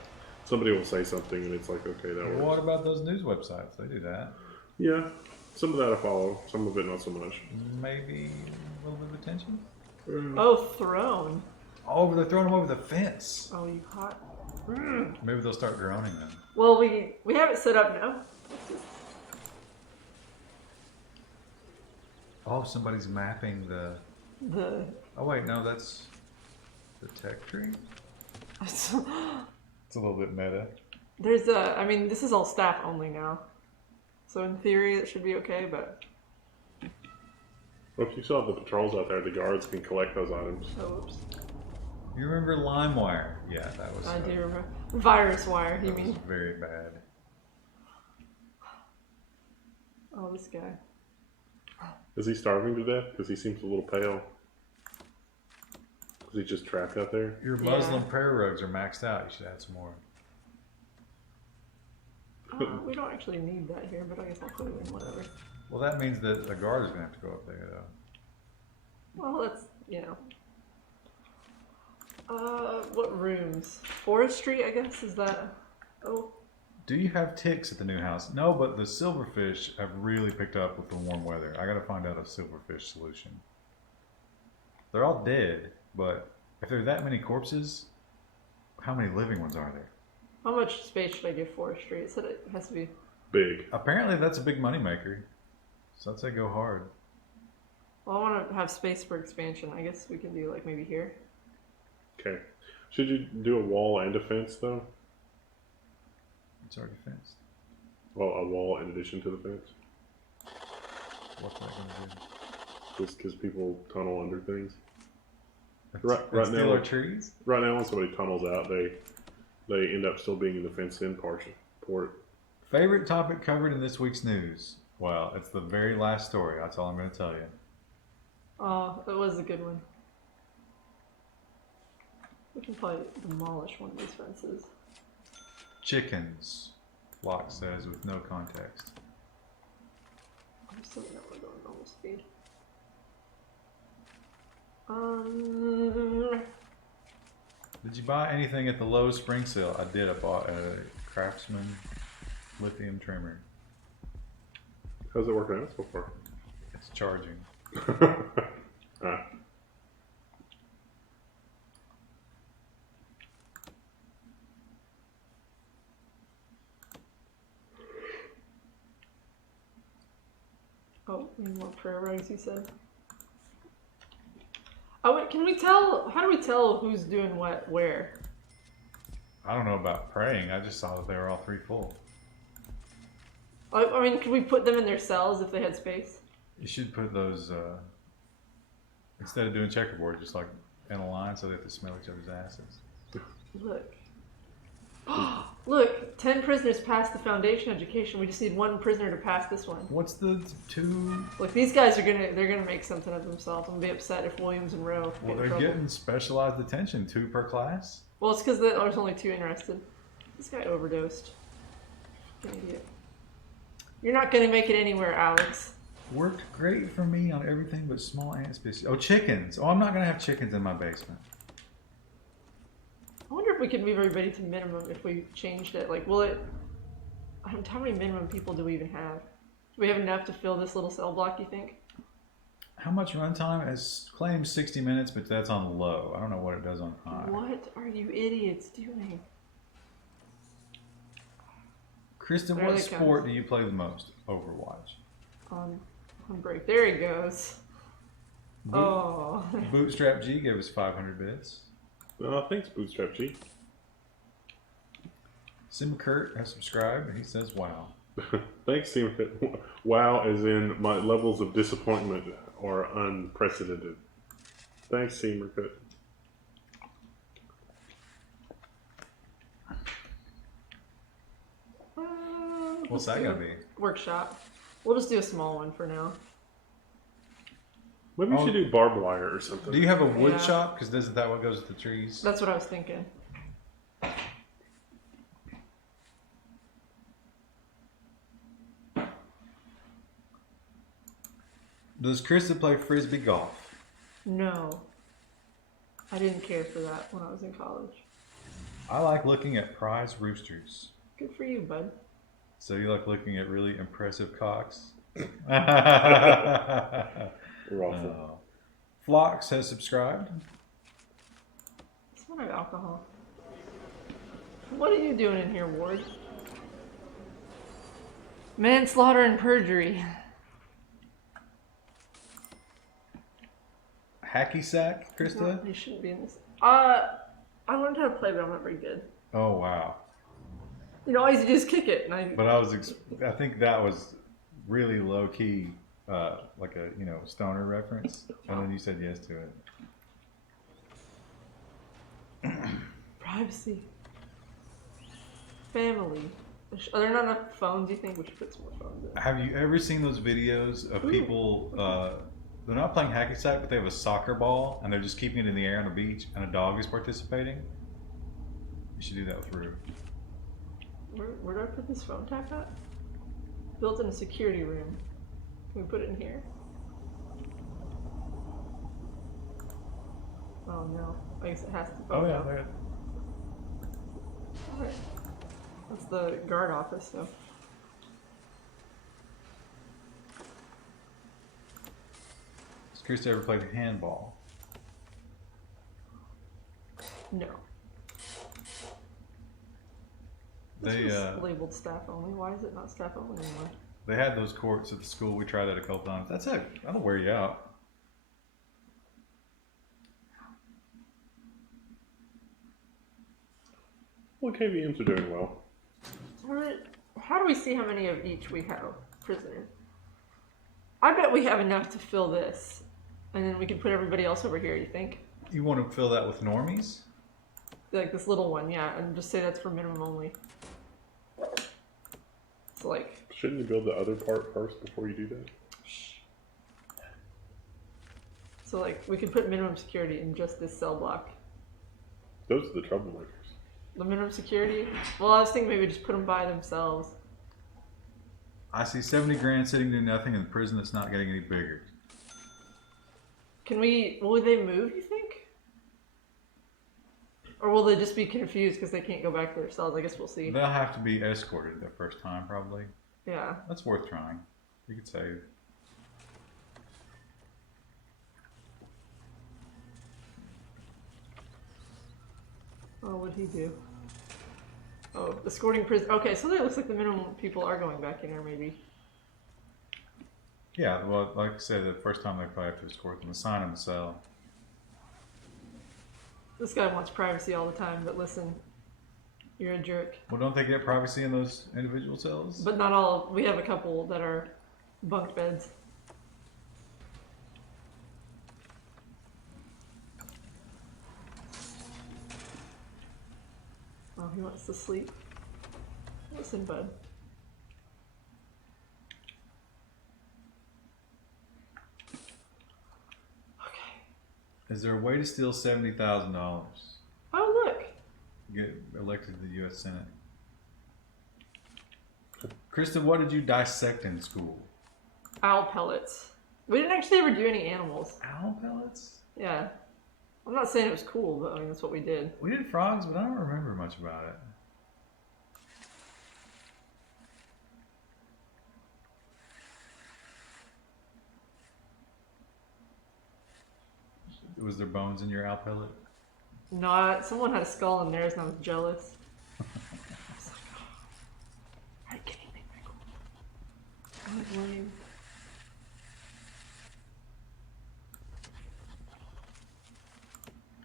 somebody will say something and it's like, okay, that works. What about those news websites? They do that. Yeah, some of that I follow, some of it not so much. Maybe a little bit of attention. Oh, thrown. Oh, they're throwing them over the fence. Oh, you hot. Maybe they'll start droning then. Well, we have it set up now. Oh, somebody's mapping the. Oh wait, no, that's the tech tree. It's a little bit meta. There's a. I mean, this is all staff only now, so in theory it should be okay. But Well, if you still have the patrols out there, the guards can collect those items. oh, oops. You remember LimeWire? Yeah, that was. I do remember virus wire. You That was mean? very bad. Oh, this guy. Is he starving to death? Because he seems a little pale. Is he just trapped out there? Your Yeah. Muslim prayer rugs are maxed out. You should add some more. We don't actually need that here, but I guess I'll put it in whatever. Well, that means that the guard is gonna have to go up there, though. Well, that's what rooms? Forestry, I guess, is that? Oh, Do you have ticks at the new house? No, but the silverfish have really picked up with the warm weather. I gotta find out a silverfish solution. They're all dead, but if there are that many corpses, how many living ones are there? how much space should I give forestry? It said it has to be. Big. Apparently, that's a big moneymaker. So I'd say go hard. Well, I want to have space for expansion. I guess we can do like maybe here. Okay. Should you do a wall and a fence, though? It's already fenced. Well, a wall in addition to the fence? What's that gonna do? Just because people tunnel under things. Right right steal now- our trees? Right now, when somebody tunnels out, they end up still being in the fenced-in port. Favorite topic covered in this week's news? Well, it's the very last story. That's all I'm going to tell you. Oh, that was a good one. We can probably demolish one of these fences. Chickens, Locke says with no context. I'm assuming that we're going normal speed. Did you buy anything at the Lowe's spring sale? I did. I bought a Craftsman lithium trimmer. How's it working out so far? It's charging. Ah. Oh, need more prayer rugs, you said? Oh, wait, can we tell? How do we tell who's doing what where? I don't know about praying. I just saw that they were all three full. I mean, could we put them in their cells if they had space? You should put those, instead of doing checkerboard, just like in a line so they have to smell each other's asses. Look. Look, 10 prisoners passed the foundation education. We just need one prisoner to pass this one. What's the two? Look, these guys are they're gonna make something of themselves. I'm gonna be upset if Williams and Rowe Well, get in they're trouble. getting specialized attention, 2 per class. Well, it's because there's only 2 interested. This guy overdosed. Fucking idiot. You're not gonna make it anywhere, Alex. Worked great for me on everything but small ant species. Oh, chickens. Oh, I'm not going to have chickens in my basement. I wonder if we could move everybody to minimum if we changed it. Like, will it... How many minimum people do we even have? Do we have enough to fill this little cell block, you think? How much runtime? It claims 60 minutes, but that's on low. I don't know what it does on high. What are you idiots doing? Kristen, There what they sport do you play the most? Overwatch. On break. There he goes. Oh. Bootstrap G gave us 500 bits. Thanks, Bootstrap G. Sim Kurt has subscribed, and he says, wow. Thanks, Team. Wow, as in my levels of disappointment are unprecedented. Thanks, Team. What's that going to be? Workshop. We'll just do a small one for now. Maybe we should do barbed wire or something. Do you have a wood Yeah. shop? Because isn't that what goes with the trees? That's what I was thinking. Does Krista play frisbee golf? No. I didn't care for that when I was in college. I like looking at prize roosters. Good for you, bud. So you like looking at really impressive cocks? Raffle. Phlox has subscribed. Smell of alcohol. What are you doing in here, Ward? Manslaughter and perjury. Hacky sack, Krista? You shouldn't be in this. I learned how to play, but I'm not very good. Oh wow! You know, all you do is kick it, and But I think that was really low key, like a stoner reference, and then you said yes to it. Privacy. Family. Are there not enough phones? You think we should put some more phones in? Have you ever seen those videos of people? They're not playing hacky sack, but they have a soccer ball and they're just keeping it in the air on the beach, and a dog is participating. You should do that with Rue. Where do I put this phone tap at? Built in a security room. Can we put it in here? Oh no. I guess it has to. Oh yeah, there. Alright. That's the guard office, so. Has Krista ever played handball? No. They This was labeled staff only. Why is it not staff only anymore? They had those courts at the school. We tried that a couple times. That's it. That'll wear you out. Well, KVMs are doing well. How do we see how many of each we have prisoner? I bet we have enough to fill this, and then we can put everybody else over here. You think? You want to fill that with normies? Like this little one, yeah, and just say that's for minimum only. So like. Shouldn't you build the other part first before you do that? So like we could put minimum security in just this cell block. Those are the troublemakers. The minimum security? Well, I was thinking maybe just put them by themselves. I see 70 grand sitting doing nothing in the prison that's not getting any bigger. Will they move, you think? Or will they just be confused because they can't go back to their cells? I guess we'll see. They'll have to be escorted their first time, probably. Yeah. That's worth trying. You could save. Oh, what'd he do? Oh, escorting prison. Okay, so that looks like the minimum people are going back in there, maybe. Yeah, well, like I said, the first time they probably have to escort them, assign them a cell. This guy wants privacy all the time, but listen, you're a jerk. Well, don't they get privacy in those individual cells? But not all. We have a couple that are bunk beds. Oh, he wants to sleep. Listen, bud. Okay. Is there a way to steal $70,000? Oh, look. Get elected to the U.S. Senate. Krista, what did you dissect in school? Owl pellets. We didn't actually ever do any animals. Owl pellets? Yeah. I'm not saying it was cool, but I mean, that's what we did. We did frogs, but I don't remember much about it. Was there bones in your owl pellet? Not. Someone had a skull in theirs and I was jealous. I was like, oh, are you kidding me, Michael? That was lame.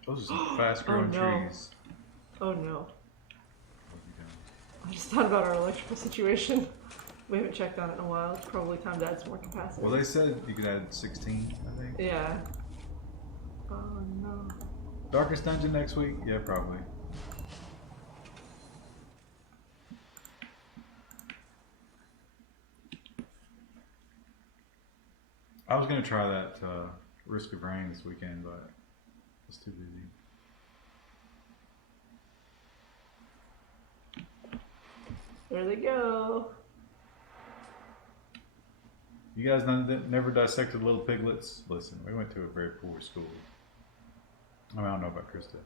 Those are some fast-growing Oh, no. trees. Oh no. I just thought about our electrical situation. We haven't checked on it in a while. It's probably time to add some more capacity. Well, they said you could add 16, I think. Yeah. Oh no. Darkest Dungeon next week? Yeah, probably. I was going to try that Risk of Rain this weekend, but I was too busy. There they go. You guys never dissected little piglets? Listen, we went to a very poor school. I mean, I don't know about Krista.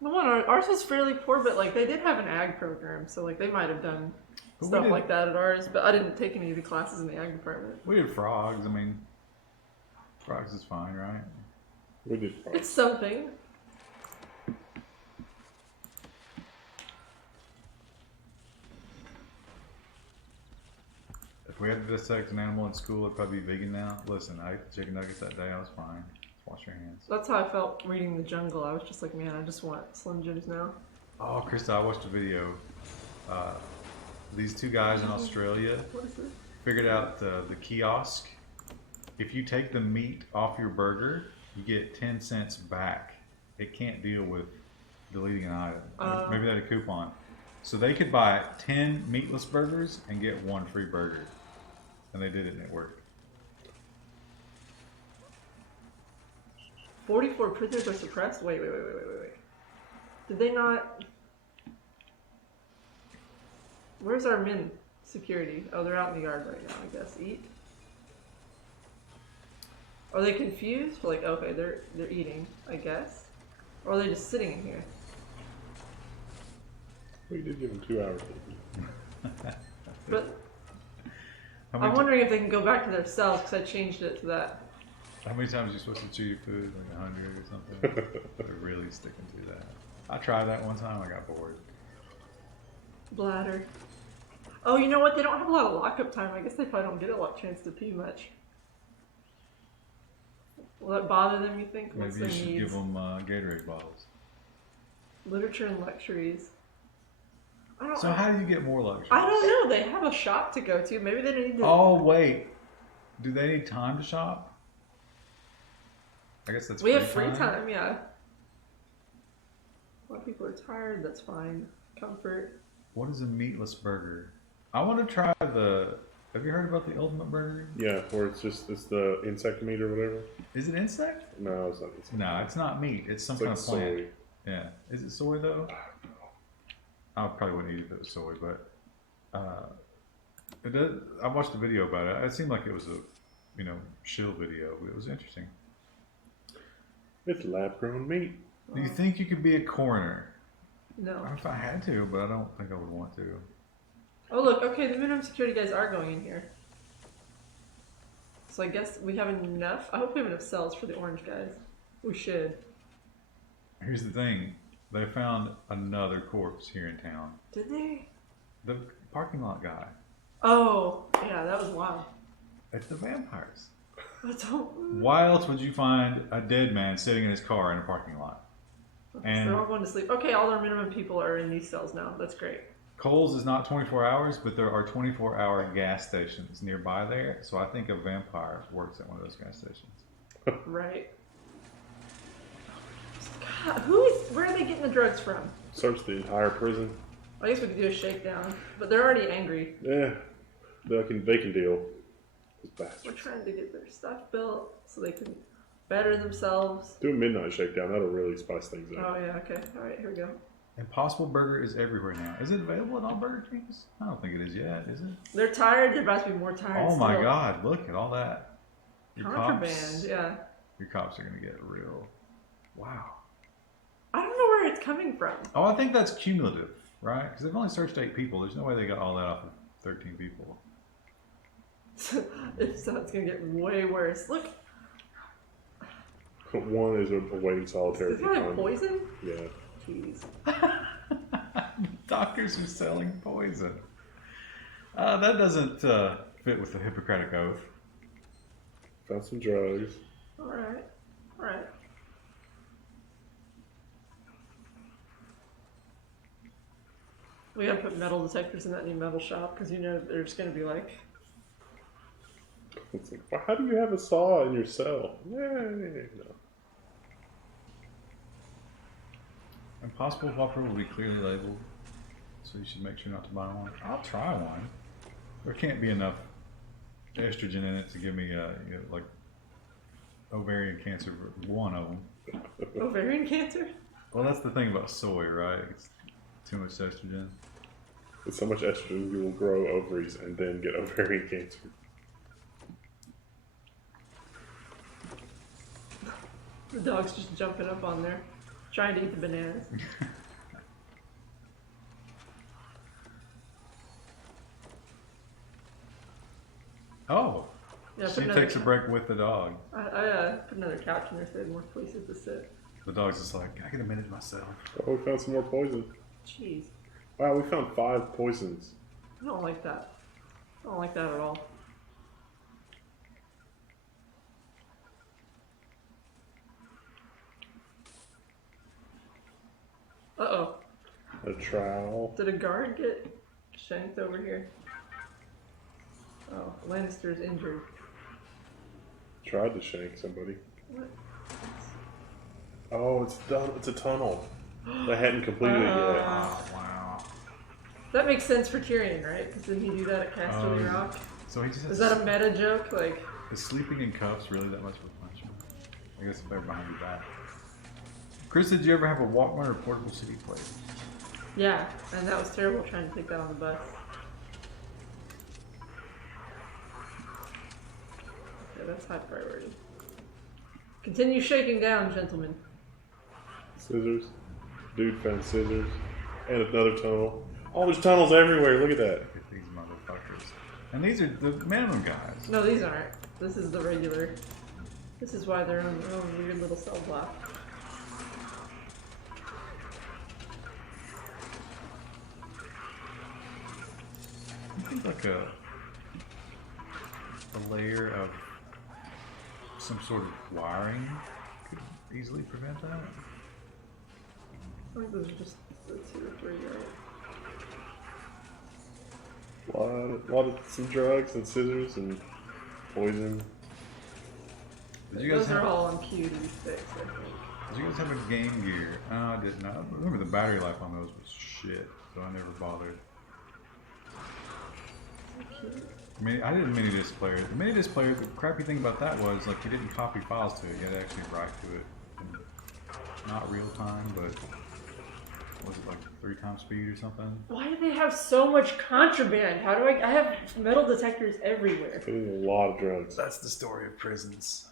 No wonder ours was fairly poor, but like they did have an ag program, so like they might have done But we stuff did- like that at ours. But I didn't take any of the classes in the ag department. We did frogs. I mean, frogs is fine, right? We did fine. It's something. If we had to dissect an animal in school, it'd probably be vegan now. Listen, I ate the chicken nuggets that day. I was fine. Just wash your hands. That's how I felt reading The Jungle. I was just like, man, I just want Slim Jims now. Oh, Krista, I watched a video. These two guys in Australia What is this? figured out the kiosk. If you take the meat off your burger, you get 10 cents back. It can't deal with deleting an item. Maybe they had a coupon. So they could buy 10 meatless burgers and get one free burger. And they did it and it worked. 44 prisoners are suppressed? Wait. Did they not... Where's our min security? Oh, they're out in the yard right now, I guess. Eat? Are they confused? Like, okay, they're eating, I guess. Or are they just sitting in here? We did give them 2 hours. But How I'm many, wondering if they can go back to their cells because I changed it to that. how many times are you supposed to chew your food? Like 100 or something? They're really sticking to that. I tried that one time. I got bored. Bladder. Oh, you know what? They don't have a lot of lockup time. I guess they probably don't get a lot chance to pee much. Will that bother them, you think? What's Maybe you their should needs? give them Gatorade bottles. Literature and luxuries. I don't So how do you get more luxury? I don't know. They have a shop to go to. Maybe they don't need to. Oh wait, do they need time to shop? I guess that's we have free time, yeah. A lot of people are tired. That's fine. Comfort. What is a meatless burger? I want to try the. Have you heard about the ultimate burger? Yeah, where it's the insect meat or whatever. Is it insect? No, it's not insect. No, it's not meat. It's some It's kind like of plant. soy. Yeah. Is it soy though? I probably wouldn't eat it if it was soy, but it does. I watched a video about it. It seemed like it was a, shill video. It was interesting. It's lab-grown meat. Do you think you could be a coroner? No. If I had to, but I don't think I would want to. Oh, look. Okay, the minimum security guys are going in here. So I guess we have enough. I hope we have enough cells for the orange guys. We should. Here's the thing. They found another corpse here in town. Did they? The parking lot guy. Oh, yeah, that was wild. It's the vampires. I don't. Why else would you find a dead man sitting in his car in a parking lot? And They're all going to sleep. Okay, all our minimum people are in these cells now. That's great. Kohl's is not 24 hours, but there are 24-hour gas stations nearby there. So I think a vampire works at one of those gas stations. Right. God, where are they getting the drugs from? Search the entire prison. I guess we could do a shakedown, but they're already angry. Yeah, they can deal. Those We're bastards. trying to get their stuff built so they can better themselves. Do a midnight shakedown. That'll really spice things Oh up. yeah, okay. All right, here we go. Impossible Burger is everywhere now. Is it available at all Burger Kings? I don't think it is yet, is it? They're tired. They're about to be more tired. Oh my still. God, look at all that. Your Contraband, cops, yeah. your cops are going to get real. Wow. I don't know where it's coming from. Oh, I think that's cumulative, right? Because they've only searched 8 people. There's no way they got all that off of 13 people. If so, it's gonna get way worse. Look, One is awaiting solitary is it like confinement. poison? Yeah. Jeez. Doctors are selling poison. That doesn't fit with the Hippocratic Oath. Found some drugs. All right. All right. We gotta put metal detectors in that new metal shop because they're just gonna be like, It's like, well, how do you have a saw in your cell? Yay! No. Impossible Whopper will be clearly labeled, so you should make sure not to buy one. I'll try one. There can't be enough estrogen in it to give me like ovarian cancer. One of them. ovarian cancer? Well, that's the thing about soy, right? It's too much estrogen. With so much estrogen, you will grow ovaries and then get ovarian cancer. The dog's just jumping up on there. Trying to eat the bananas. Oh, Yeah, she takes a break with the dog. I put another couch in there so I had more places to sit. The dog's just like, I get a minute myself. Oh, we found some more poison. Jeez. Wow, we found 5 poisons. I don't like that. I don't like that at all. Uh-oh. A trowel. Did a guard get shanked over here? Oh, Lannister's injured. Tried to shank somebody. What? Oh, it's done. It's a tunnel. They hadn't completed it yet. Oh, wow. That makes sense for Tyrion, right? Because didn't he do that at Casterly Rock? So he just has Is that a meta joke? Like, is sleeping in cuffs really that much of a punishment? I guess if they're behind your back. Chris, did you ever have a Walkman or portable CD player? yeah, and that was terrible trying to take that on the bus. Yeah, that's high priority. Continue shaking down, gentlemen. Scissors. Dude found scissors. And another tunnel. Oh, there's tunnels everywhere. Look at that. Look at these motherfuckers. And these are the minimum guys. No, these aren't. This is the regular. This is why they're on their own weird little cell block. I think like a layer of some sort of wiring could easily prevent that. I think those are just the 2 or 3, right? A lot of some drugs and scissors and poison. Did you guys Those are have, all on cue to be fixed, I think. did you guys have a Game Gear? I did not. I remember the battery life on those was shit, so I never bothered. I did a mini disc player. The mini disc player, the crappy thing about that was like you didn't copy files to it. You had to actually write to it. In not real time, but was it like 3 times speed or something? Why do they have so much contraband? How do I have metal detectors everywhere. There's a lot of drugs. That's the story of prisons.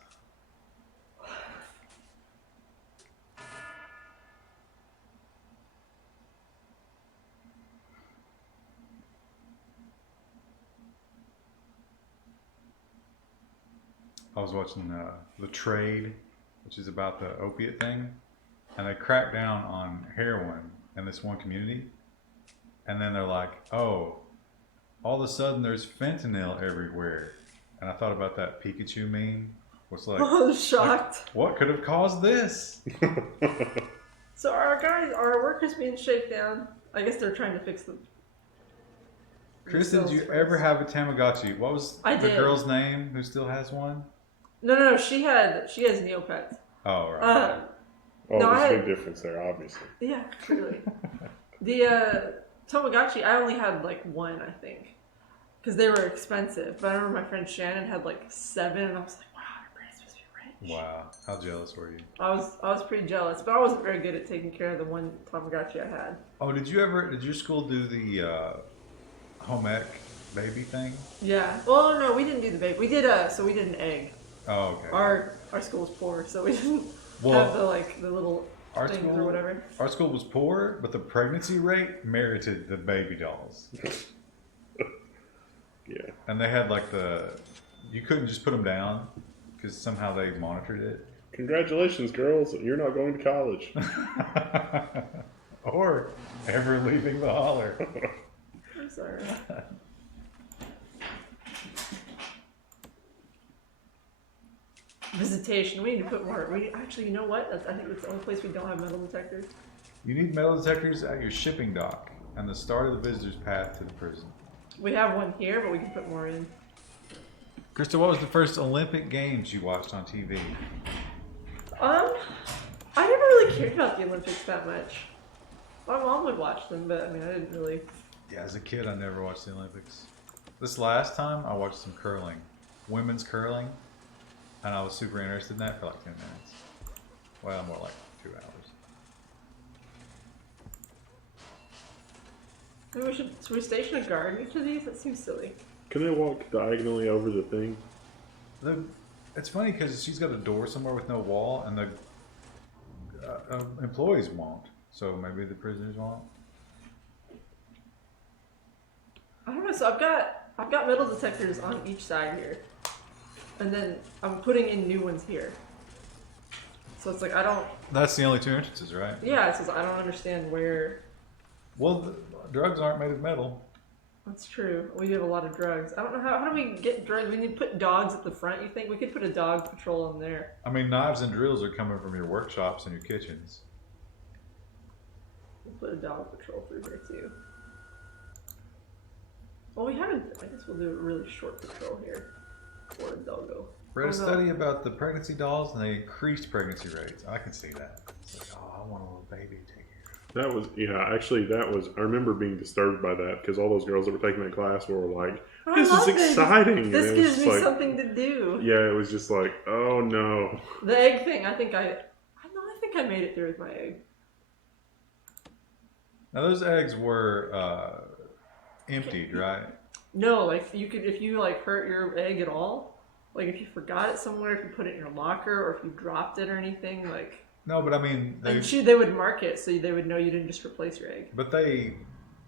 I was watching The Trade, which is about the opiate thing, and they crack down on heroin in this one community, and then they're like, oh, all of a sudden there's fentanyl everywhere. And I thought about that Pikachu meme. What's like, I was shocked. like, what could have caused this? So our workers being shaken down. I guess they're trying to fix them. Chris, did you ever have a Tamagotchi? What was I the did. girl's name who still has one? No. She has Neopets. Oh, right. Oh, No, there's I- a big difference there, obviously. Yeah, clearly. The Tamagotchi, I only had like 1, I think, because they were expensive. But I remember my friend Shannon had like 7, and I was like, wow, our parents must be rich. Wow. How jealous were you? I was pretty jealous, but I wasn't very good at taking care of the one Tamagotchi I had. Oh, did your school do the home ec baby thing? Yeah. Well, no, we didn't do the baby. We did we did an egg. Oh, okay. Our school was poor, so we didn't Well, have the little our things school, or whatever. Our school was poor, but the pregnancy rate merited the baby dolls. Yeah. And they had like you couldn't just put them down because somehow they monitored it. Congratulations, girls. You're not going to college. Or ever leaving the holler. I'm sorry. Visitation. We need to put more. Actually, you know what? I think that's the only place we don't have metal detectors. You need metal detectors at your shipping dock and the start of the visitor's path to the prison. We have one here, but we can put more in. Krista, what was the first Olympic Games you watched on TV? I never really cared about the Olympics that much. My mom would watch them, but I mean, I didn't really. Yeah, as a kid, I never watched the Olympics. This last time, I watched some curling, women's curling, and I was super interested in that for like 10 minutes. Well, more like 2 hours. Maybe should we station a guard in each of these? That seems silly. Can they walk diagonally over the thing? It's funny because she's got a door somewhere with no wall, and the employees won't. So maybe the prisoners won't. I don't know. So I've got metal detectors on each side here, and then I'm putting in new ones here. So it's like I don't. That's the only two entrances, right? Yeah, it says I don't understand where. Well, drugs aren't made of metal. That's true. We have a lot of drugs. I don't know how do we get drugs? We need to put dogs at the front. You think we could put a dog patrol in there? I mean, knives and drills are coming from your workshops and your kitchens. We'll put a dog patrol through here too. Well, we haven't. I guess we'll do a really short patrol here. Or a doggo. Read a study about the pregnancy dolls, and they increased pregnancy rates. I can see that. It's like, oh, I want a little baby to take care of. That was, actually, I remember being disturbed by that because all those girls that were taking that class were like, this is exciting. This and gives me like, something to do. Yeah, it was just like, oh no. The egg thing, I think I made it through with my egg. Now, those eggs were emptied, right? No, like if you like hurt your egg at all, like if you forgot it somewhere, if you put it in your locker, or if you dropped it or anything, like. No, but I mean, they would mark it so they would know you didn't just replace your egg. But they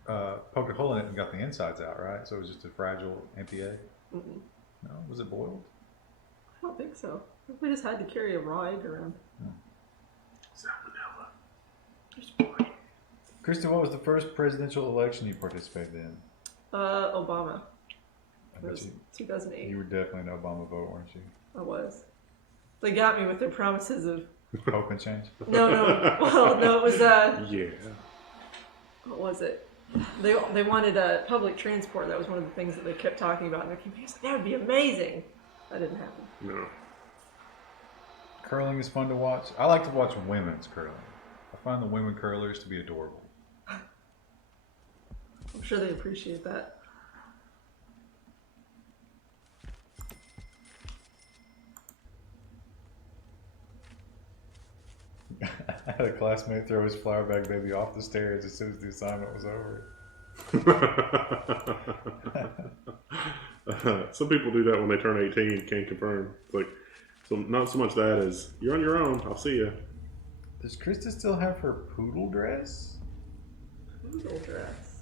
poked a hole in it and got the insides out, right? So it was just a fragile, empty egg. Mm-mm. No, was it boiled? I don't think so. I think we just had to carry a raw egg around. Salmonella. Kristen, what was the first presidential election you participated in? Obama. I It bet was 2008. you were definitely an Obama vote, weren't you? I was. They got me with their promises of. Hope and change. No. Well, no, it was Yeah. What was it? They wanted a public transport. That was one of the things that they kept talking about in their campaign. Like, that would be amazing. That didn't happen. No. Curling is fun to watch. I like to watch women's curling. I find the women curlers to be adorable. I'm sure they appreciate that. I had a classmate throw his flower bag baby off the stairs as soon as the assignment was over. Some people do that when they turn 18, can't confirm. It's like, so not so much that as, you're on your own, I'll see you. Does Krista still have her poodle dress? Poodle dress.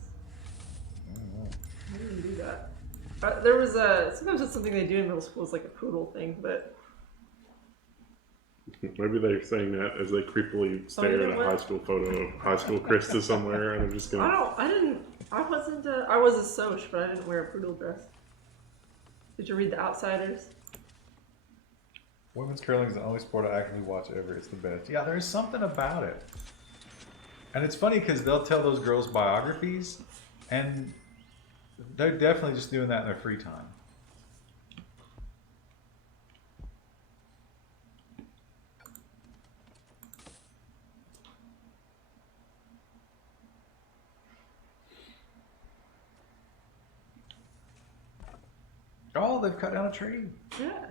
I don't know. I didn't do that. There was sometimes it's something they do in middle school is like a poodle thing, but. Maybe they're saying that as they creepily stare at a high school photo of high school Krista somewhere, and they're just gonna. I was a soch, but I didn't wear a poodle dress. Did you read The Outsiders? Women's curling is the only sport I actively watch ever. It's the best. Yeah, there's something about it. And it's funny because they'll tell those girls biographies, and they're definitely just doing that in their free time. Oh, they've cut down a tree. Yeah.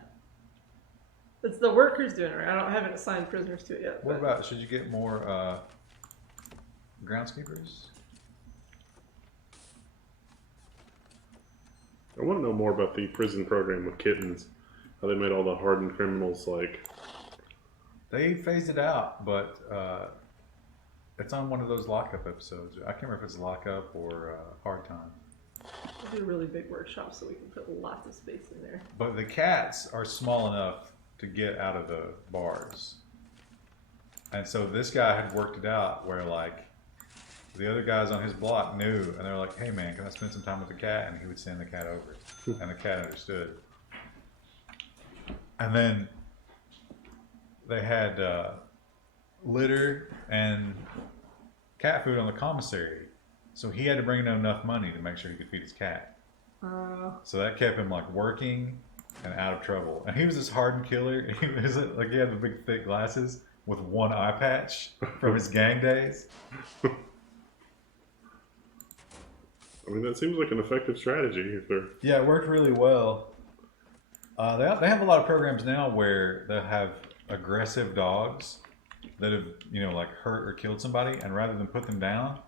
It's the workers doing it, right? I haven't assigned prisoners to it yet. What about, should you get more groundskeepers? I want to know more about the prison program with kittens. How they made all the hardened criminals like. They phased it out, but it's on one of those lockup episodes. I can't remember if it's lockup or hard time. We'll do a really big workshop so we can put lots of space in there. But the cats are small enough to get out of the bars. And so this guy had worked it out where like the other guys on his block knew, and they were like, hey man, can I spend some time with the cat? And he would send the cat over. And the cat understood. And then they had litter and cat food on the commissary. So he had to bring in enough money to make sure he could feed his cat. So that kept him like working and out of trouble. And he was this hardened killer. He was like, he had the big thick glasses with one eye patch from his gang days. I mean, that seems like an effective strategy if they're. Yeah, it worked really well. They have a lot of programs now where they'll have aggressive dogs that have, like hurt or killed somebody, and rather than put them down,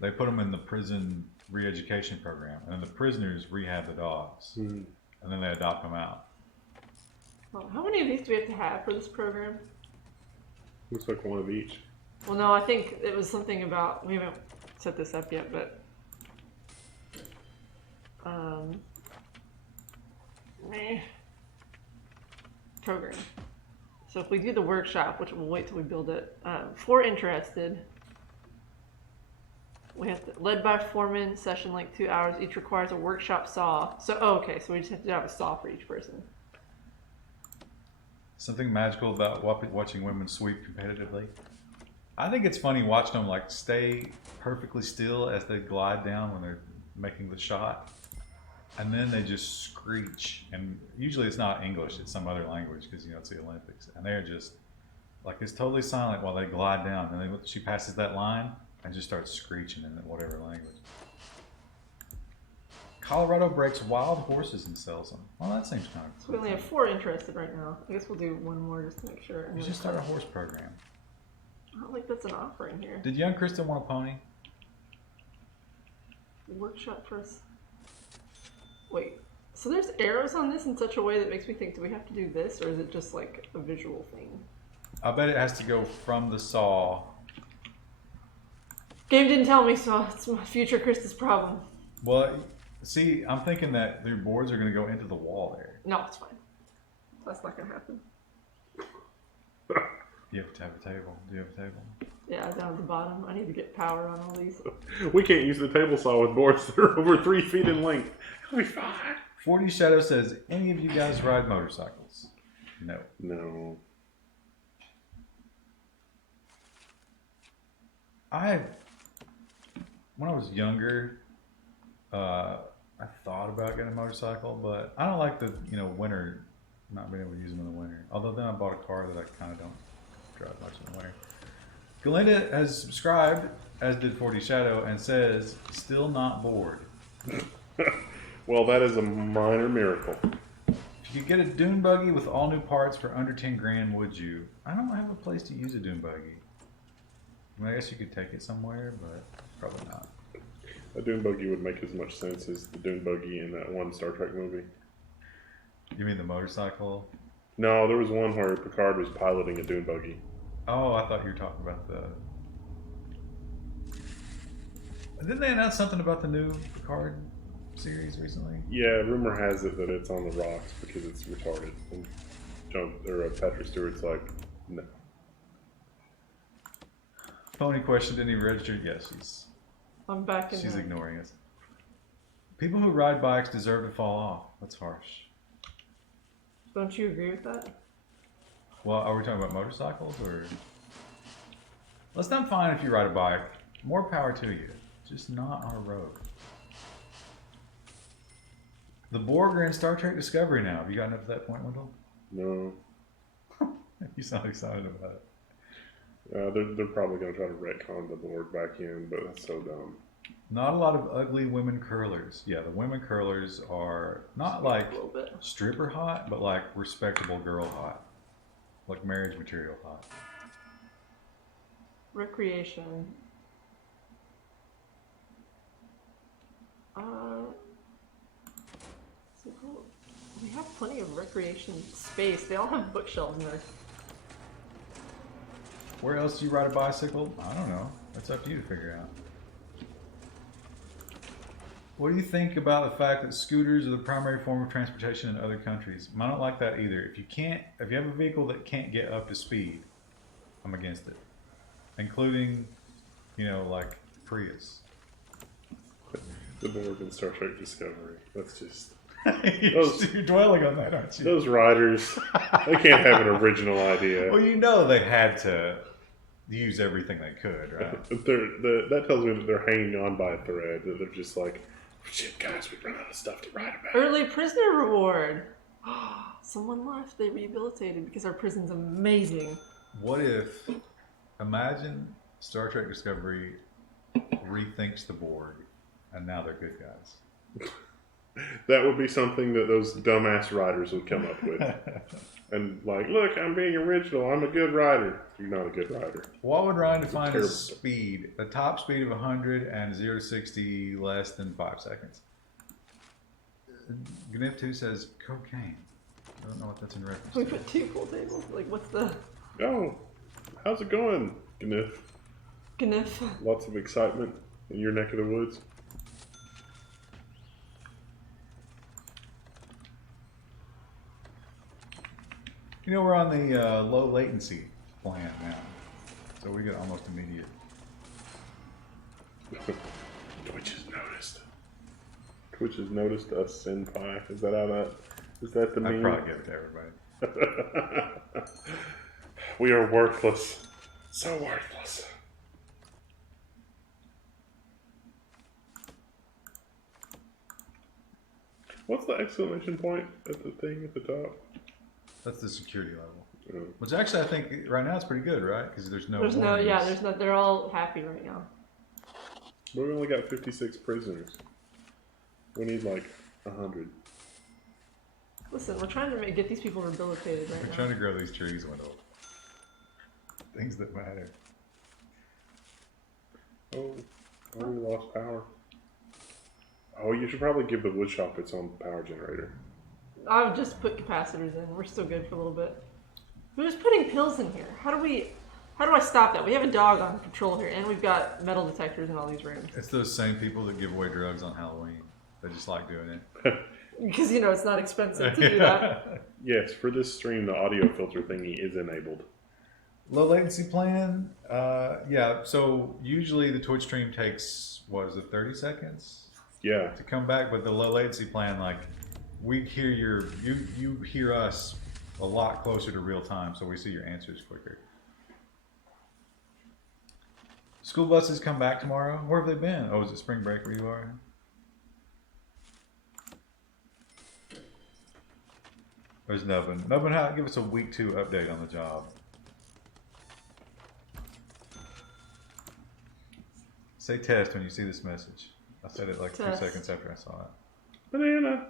they put them in the prison re-education program, and then the prisoners rehab the dogs, and then they adopt them out. Well, how many of these do we have to have for this program? Looks like one of each. Well, no, I think it was something about, we haven't set this up yet, but program. So if we do the workshop, which we'll wait till we build it, for interested, we have to, led by foreman, session like 2 hours, each requires a workshop saw. So, okay, so we just have to have a saw for each person. Something magical about watching women sweep competitively. I think it's funny watching them like stay perfectly still as they glide down when they're making the shot, and then they just screech. And usually it's not English; it's some other language because you know it's the Olympics, and they're just like it's totally silent while they glide down. And then she passes that line and just starts screeching in whatever language. Colorado breaks wild horses and sells them. Well, that seems kind of. So we only have 4 interested right now. I guess we'll do one more just to make sure. You should start a horse program. I don't think that's an offering here. Did young Kristen want a pony? Workshop for us. Wait, so there's arrows on this in such a way that makes me think, do we have to do this, or is it just like a visual thing? I bet it has to go from the saw. Game didn't tell me, so it's my future Krista's problem. Well, see, I'm thinking that their boards are going to go into the wall there. No, it's fine. That's not gonna happen. You have to have a table. Do you have a table? Yeah, down at the bottom. I need to get power on all these. We can't use the table saw with boards that are over 3 feet in length. It'll be fine. 40 Shadow says, any of you guys ride motorcycles? No. No. When I was younger, I thought about getting a motorcycle, but I don't like the, winter, not being able to use them in the winter. Although then I bought a car that I kind of don't drive much in the winter. Galinda has subscribed, as did 40 Shadow, and says, still not bored. Well, that is a minor miracle. If you could get a dune buggy with all new parts for under 10 grand, would you? I don't have a place to use a dune buggy. I mean, I guess you could take it somewhere, but probably not. A dune buggy would make as much sense as the dune buggy in that one Star Trek movie. You mean the motorcycle? No, there was one where Picard was piloting a dune buggy. Oh, I thought you were talking about the... Didn't they announce something about the new Picard series recently? Yeah, rumor has it that it's on the rocks because it's retarded. And Patrick Stewart's like, no. Phony question, didn't even register? Yes, I'm back in she's there. ignoring us. People who ride bikes deserve to fall off. That's harsh. Don't you agree with that? Well, are we talking about motorcycles or? Well, it's not fine if you ride a bike. More power to you. Just not on a road. The Borg are in Star Trek Discovery now. Have you gotten up to that point, Wendell? No. You sound excited about it. They're probably going to try to retcon the board back in, but that's so dumb. Not a lot of ugly women curlers. Yeah, the women curlers are not like A little bit. stripper hot, but like respectable girl hot. Like marriage material hot. Recreation. We have plenty of recreation space. They all have bookshelves in there. Where else do you ride a bicycle? I don't know. That's up to you to figure out. What do you think about the fact that scooters are the primary form of transportation in other countries? I don't like that either. If you have a vehicle that can't get up to speed, I'm against it. Including, like Prius. The board in Star Trek Discovery. That's just... You're dwelling on that, aren't you? Those writers, they can't have an original idea. Well, they had to use everything they could, right? That tells me that they're hanging on by a thread. That they're just like, shit, guys, we run out of stuff to write about. Early prisoner reward. Someone left. They rehabilitated because our prison's amazing. What if, imagine Star Trek Discovery rethinks the Borg, and now they're good guys. That would be something that those dumbass writers would come up with. And like, look, I'm being original. I'm a good writer. You're not a good writer. What would Ryan define as speed? A top speed of 100 and 0 to 60 less than 5 seconds. Gnif2 says cocaine. I don't know what that's in reference We to. put 2 pool tables. Like, what's the... Oh, How's it going, Gniff? Gniff. Lots of excitement in your neck of the woods. You know, we're on the low latency plan now, so we get almost immediate. Twitch has noticed. Twitch has noticed us, Senpai. Is that how that? Is that the I meme? probably give it to everybody. We are worthless. So worthless. What's the exclamation point at the thing at the top? That's the security level. Oh. Which actually I think right now it's pretty good, right? Because there's no. There's no, warnings. yeah, there's no. They're all happy right now. But we only got 56 prisoners. We need like 100. Listen, we're trying to get these people rehabilitated right We're now. trying to grow these trees, Wendell. Things that matter. Oh, we lost power. Oh, you should probably give the wood shop its own power generator. I would just put capacitors in. We're still good for a little bit. Who's putting pills in here? How do I stop that? We have a dog on patrol here, and we've got metal detectors in all these rooms. It's those same people that give away drugs on Halloween. They just like doing it. Because, you know, it's not expensive to do that. Yes, for this stream, the audio filter thingy is enabled. Low latency plan, yeah. So usually the Twitch stream takes, what is it, 30 seconds Yeah. to come back, but the low latency plan, like we hear you hear us a lot closer to real time, so we see your answers quicker. School buses come back tomorrow. Where have they been? Oh, is it spring break where you are? There's Nubbin. Nubbin, give us a week 2 update on the job. Say test when you see this message. I said it like Test. 2 seconds after I saw it. Banana.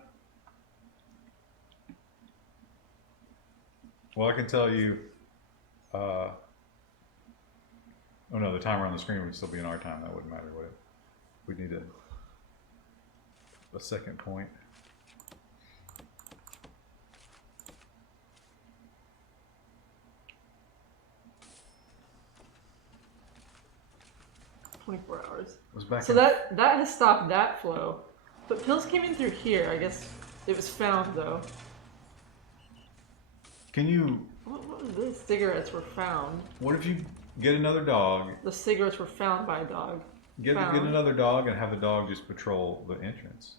Well, I can tell you, oh no, the timer on the screen would still be in our time. That wouldn't matter, would it? We'd need a second point. $24. It was back So in, that has stopped that flow. But pills came in through here. I guess it was found, though. Can you, What was this? Cigarettes were found. what if you get another dog, The cigarettes were found by a dog. get another dog and have the dog just patrol the entrance?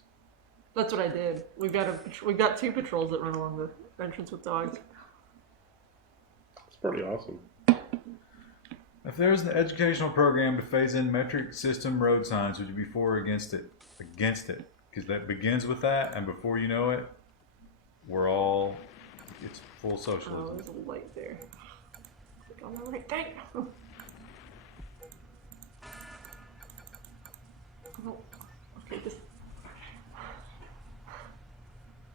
That's what I did. We've got 2 patrols that run along the entrance with dogs. It's pretty awesome. If there's an educational program to phase in metric system road signs, would you be for or against it? Against it. Because that begins with that, and before you know it, it's full Oh, socialism. there's a light there. Click on the right thing. Oh, okay, this.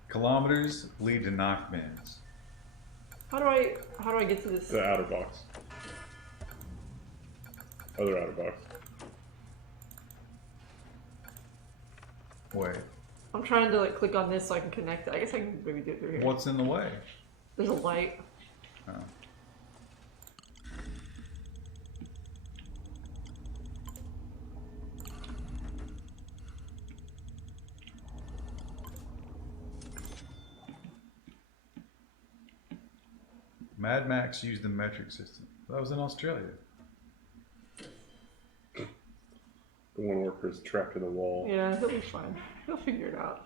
Kilometers lead to knock bins. How do I get to this? The outer box. Other outer box. Wait, I'm trying to click on this so I can connect it. I guess I can maybe do it through here. what's in the way? There's a light. Oh. Mad Max used the metric system. That was in Australia. The one worker is trapped in a wall. Yeah, he'll be fine. He'll figure it out.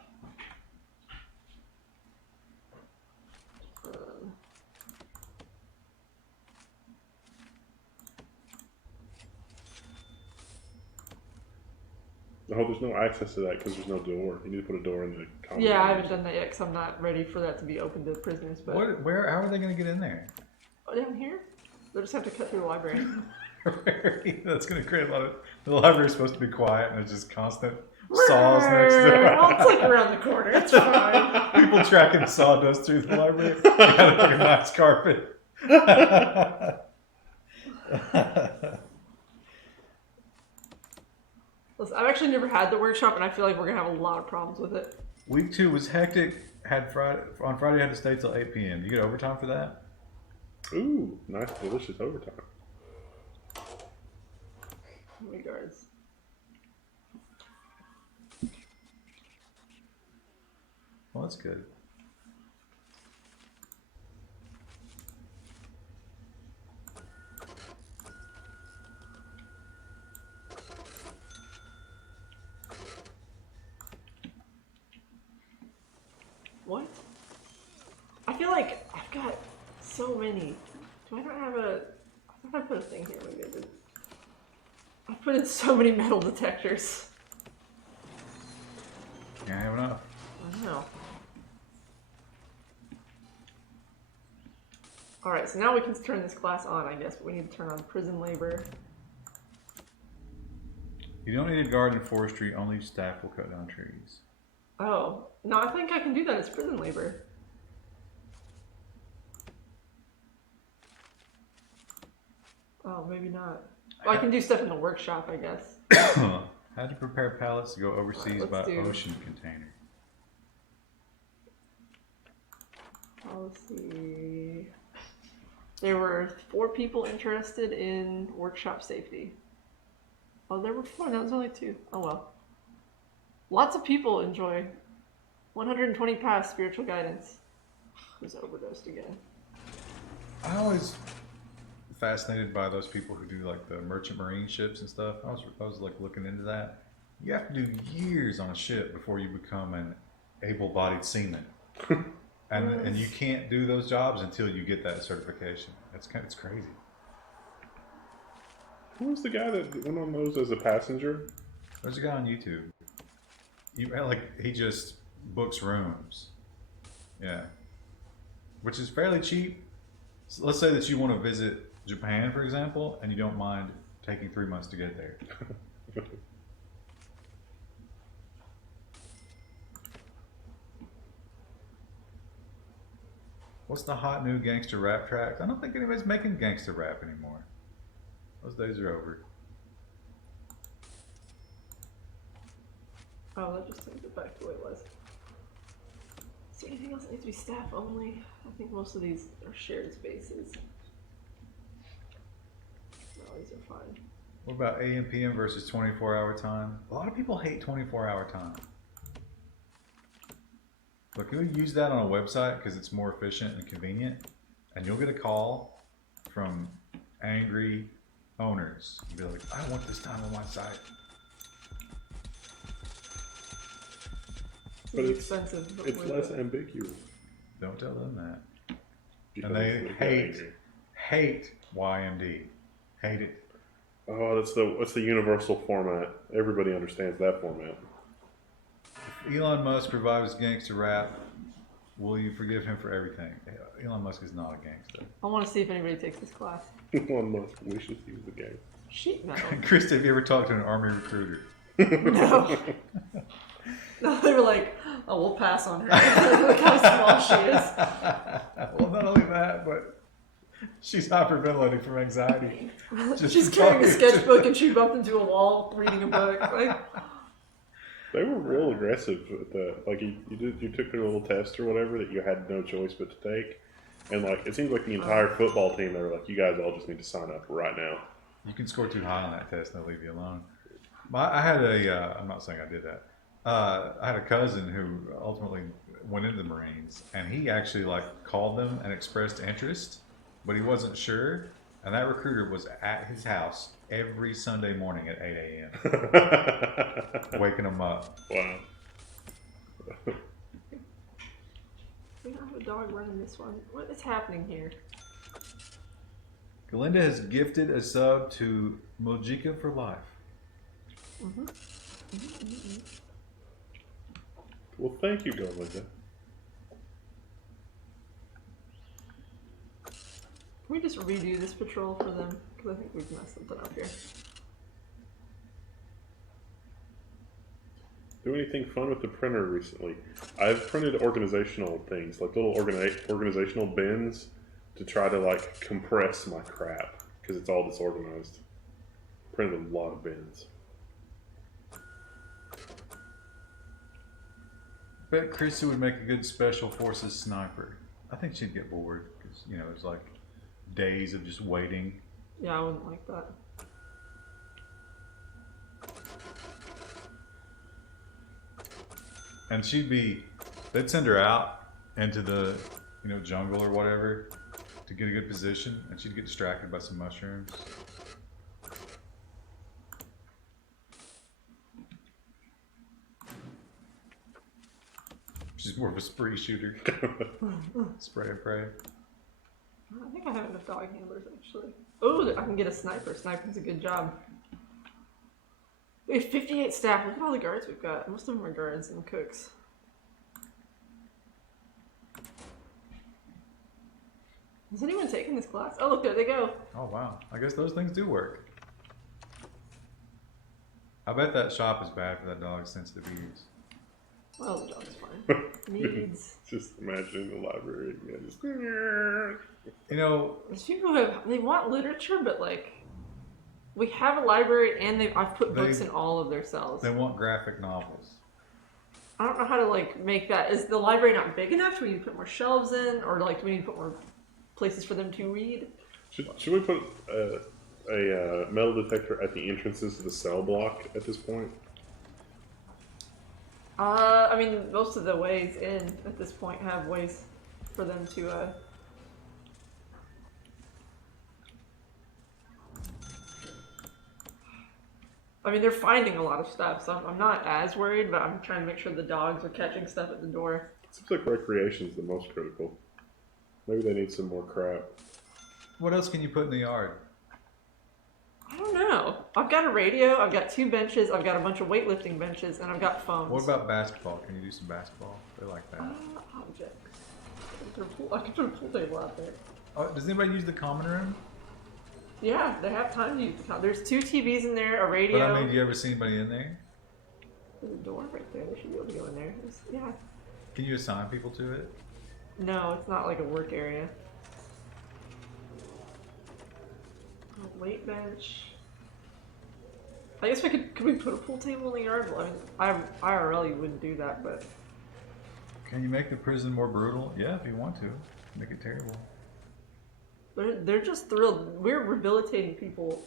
Oh, there's no access to that because there's no door. You need to put a door in the common Yeah, I room. haven't done that yet because I'm not ready for that to be open to prisoners. But How are they going to get in there? Oh, down here, they'll just have to cut through the library. That's going to create a lot of. The library's supposed to be quiet, and there's just constant saws next to Well, it. it's like around the corner. It's fine. People tracking sawdust through the library. You got like a nice carpet. Listen, I've actually never had the workshop, and I feel like we're gonna have a lot of problems with it. Week 2 was hectic. On Friday, I had to stay till 8 p.m. You get overtime for that? Ooh, nice, delicious overtime. How many guards? Well, that's good. What? I feel like I've got so many. Do I not have a... I thought I put a thing here. Maybe I didn't. I put in so many metal detectors. Can't have enough. I don't know. Alright, so now we can turn this class on, I guess, but we need to turn on prison labor. You don't need a guard in forestry, only staff will cut down trees. Oh, no, I think I can do that as prison labor. Oh, maybe not. Well, I can do stuff in the workshop, I guess. Had to prepare pallets to go overseas Right, by let's do- ocean container. Policy. There were 4 people interested in workshop safety. Oh, there were 4. That was only 2. Oh well. Lots of people enjoy 120 past spiritual guidance. Who's overdosed again? I always fascinated by those people who do like the merchant marine ships and stuff. I was like looking into that. You have to do years on a ship before you become an able-bodied seaman. And you can't do those jobs until you get that certification. It's crazy. Who was the guy that went on those as a passenger? There's a guy on YouTube. He just books rooms. Yeah. Which is fairly cheap. So let's say that you want to visit Japan, for example, and you don't mind taking 3 months to get there. What's the hot new gangster rap track? I don't think anybody's making gangster rap anymore. Those days are over. Oh, that just takes it back to what it was. Is there anything else that needs to be staff only? I think most of these are shared spaces. No, these are fine. What about AM PM versus 24-hour time? A lot of people hate 24-hour time. Look, you'll use that on a website because it's more efficient and convenient, and you'll get a call from angry owners. You'll be like, I want this time on my site. But It's expensive. But It's worth less it. ambiguous. Don't tell them that. Because And they get angry. hate YMD. Hate it. Oh, that's the universal format. Everybody understands that format. If Elon Musk provides gangster rap, will you forgive him for everything? Elon Musk is not a gangster. I want to see if anybody takes this class. Elon Musk wishes he was a gang. Sheet metal. Chris, have you ever talked to an army recruiter? No. No, they were like, oh, we'll pass on her. Look how small she is. Well, not only that, but she's hyperventilating from anxiety. She's carrying a sketchbook and she bumped into a wall reading a book. Like, They were real aggressive with the you took a little test or whatever that you had no choice but to take, and like it seems like the entire football team they were like, you guys all just need to sign up right now. You can score too high on that test and they'll leave you alone. I had I'm not saying I did that. I had a cousin who ultimately went into the Marines, and he actually like called them and expressed interest, but he wasn't sure. And that recruiter was at his house every Sunday morning at 8 a.m. waking him up. Wow. we don't have a dog running this one. What is happening here? Galinda has gifted a sub to Mojika for life. Well, thank you, Golinda. Can we just redo this patrol for them? Because I think we've messed something up here. Do anything fun with the printer recently? I've printed organizational things, like little organizational bins to try to like compress my crap because it's all disorganized. Printed a lot of bins. Bet Chrissy would make a good special forces sniper. I think she'd get bored because there's like days of just waiting. Yeah, I wouldn't like that. and they'd send her out into the, jungle or whatever to get a good position, and she'd get distracted by some mushrooms. She's more of a spree shooter. Spray and pray. I think I have enough dog handlers actually. Oh, I can get a sniper. Sniping's a good job. We have 58 staff. Look at all the guards we've got. Most of them are guards and cooks. Has anyone taken this class? Oh, look, there they go. Oh, wow. I guess those things do work. I bet that shop is bad for that dog's sensitive ears. Well, the dog's fine. Needs. Just imagining the library. Yeah, just... There's people who they want literature, but like, we have a library and I've put books in all of their cells. They want graphic novels. I don't know how to like make that. Is the library not big enough? Do we need to put more shelves in, or like do we need to put more places for them to read? Should we put a metal detector at the entrances to the cell block at this point? I mean, most of the ways in at this point have ways for them to. I mean, they're finding a lot of stuff, so I'm not as worried, but I'm trying to make sure the dogs are catching stuff at the door. Seems like recreation is the most critical. Maybe they need some more crap. What else can you put in the yard? I don't know. I've got a radio, I've got 2 benches, I've got a bunch of weightlifting benches, and I've got phones. What about basketball? Can you do some basketball? They like that. Objects. I could put a pool table out there. Oh, does anybody use the common room? Yeah, they have time to use the There's 2 TVs in there, a radio. But I mean, do you ever see anybody in there? There's a door right there. They should be able to go in there. Yeah. Can you assign people to it? No, it's not like a work area. A weight bench. I guess could we put a pool table in the yard? Well, I mean, IRL you wouldn't do that, but. Can you make the prison more brutal? Yeah, if you want to. Make it terrible. They're just thrilled. We're rehabilitating people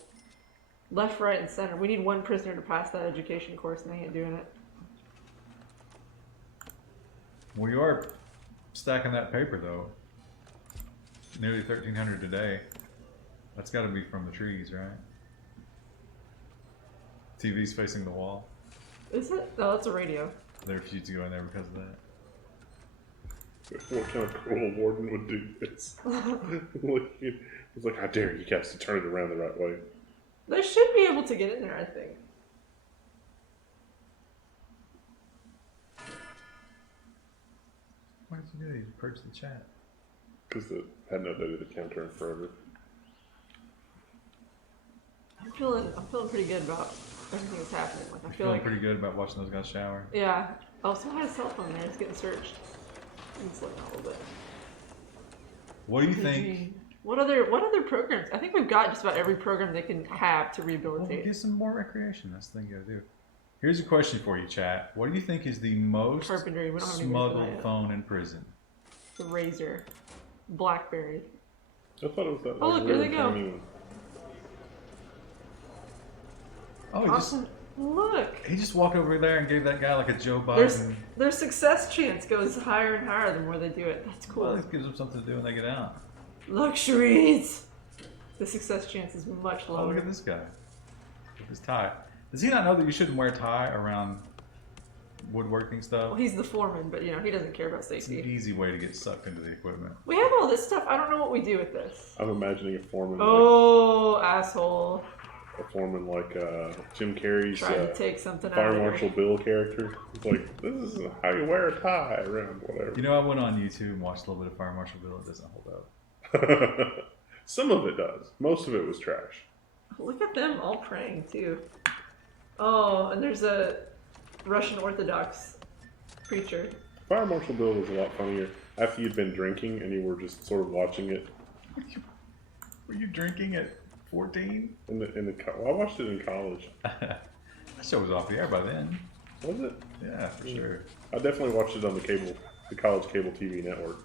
left, right, and center. We need 1 prisoner to pass that education course, and they ain't doing it. Well, you are stacking that paper, though. Nearly 1,300 today. That's got to be from the trees, right? TV's facing the wall. Is it? No, that's a radio. They refuse to go in there because of that. What kind of cruel warden would do this? It's like, how dare you guys to turn it around the right way? They should be able to get in there, I think. Why did you do that? You purged the chat. Because it hadn't updated the counter in forever. I'm feeling pretty good about everything that's happening. Like I feel Feeling like pretty good about watching those guys shower. Yeah. Oh, someone had a cell phone there. It's getting searched. It's looking a little bit. What do you think? What other programs? I think we've got just about every program they can have to Well, rehabilitate. get some more recreation. That's the thing you gotta do. Here's a question for you, chat. What do you think is the most Carpentry. We don't have any smuggled phone in prison? The Razor, BlackBerry. I thought it was that. Oh, look, there they go. tiny one. Oh, Awesome. Look. he just walked over there and gave that guy like a Joe Biden. Their success chance goes higher and higher the more they do it. That's cool. Well, this gives them something to do when they get out. Luxuries. The success chance is much lower. Oh, look at this guy with his tie. Does he not know that you shouldn't wear a tie around woodworking stuff? Well, he's the foreman, but he doesn't care about It's an safety. easy way to get sucked into the equipment. We have all this stuff. I don't know what we do with this. I'm imagining a foreman. Oh, asshole. Like, a foreman like Jim Carrey's Trying to take something out Fire of there. Marshal Bill character. It's like, this is how you wear a tie around whatever. You know, I went on YouTube and watched a little bit of Fire Marshal Bill. It doesn't hold up. Some of it does. Most of it was trash. Look at them all praying, too. Oh, and there's a Russian Orthodox preacher. Fire Marshal Bill was a lot funnier after you'd been drinking and you were just sort of watching it. Were you drinking at 14? I watched it in college. That show was off the air by then. Was it? Yeah, for sure. I definitely watched it on the college cable TV network.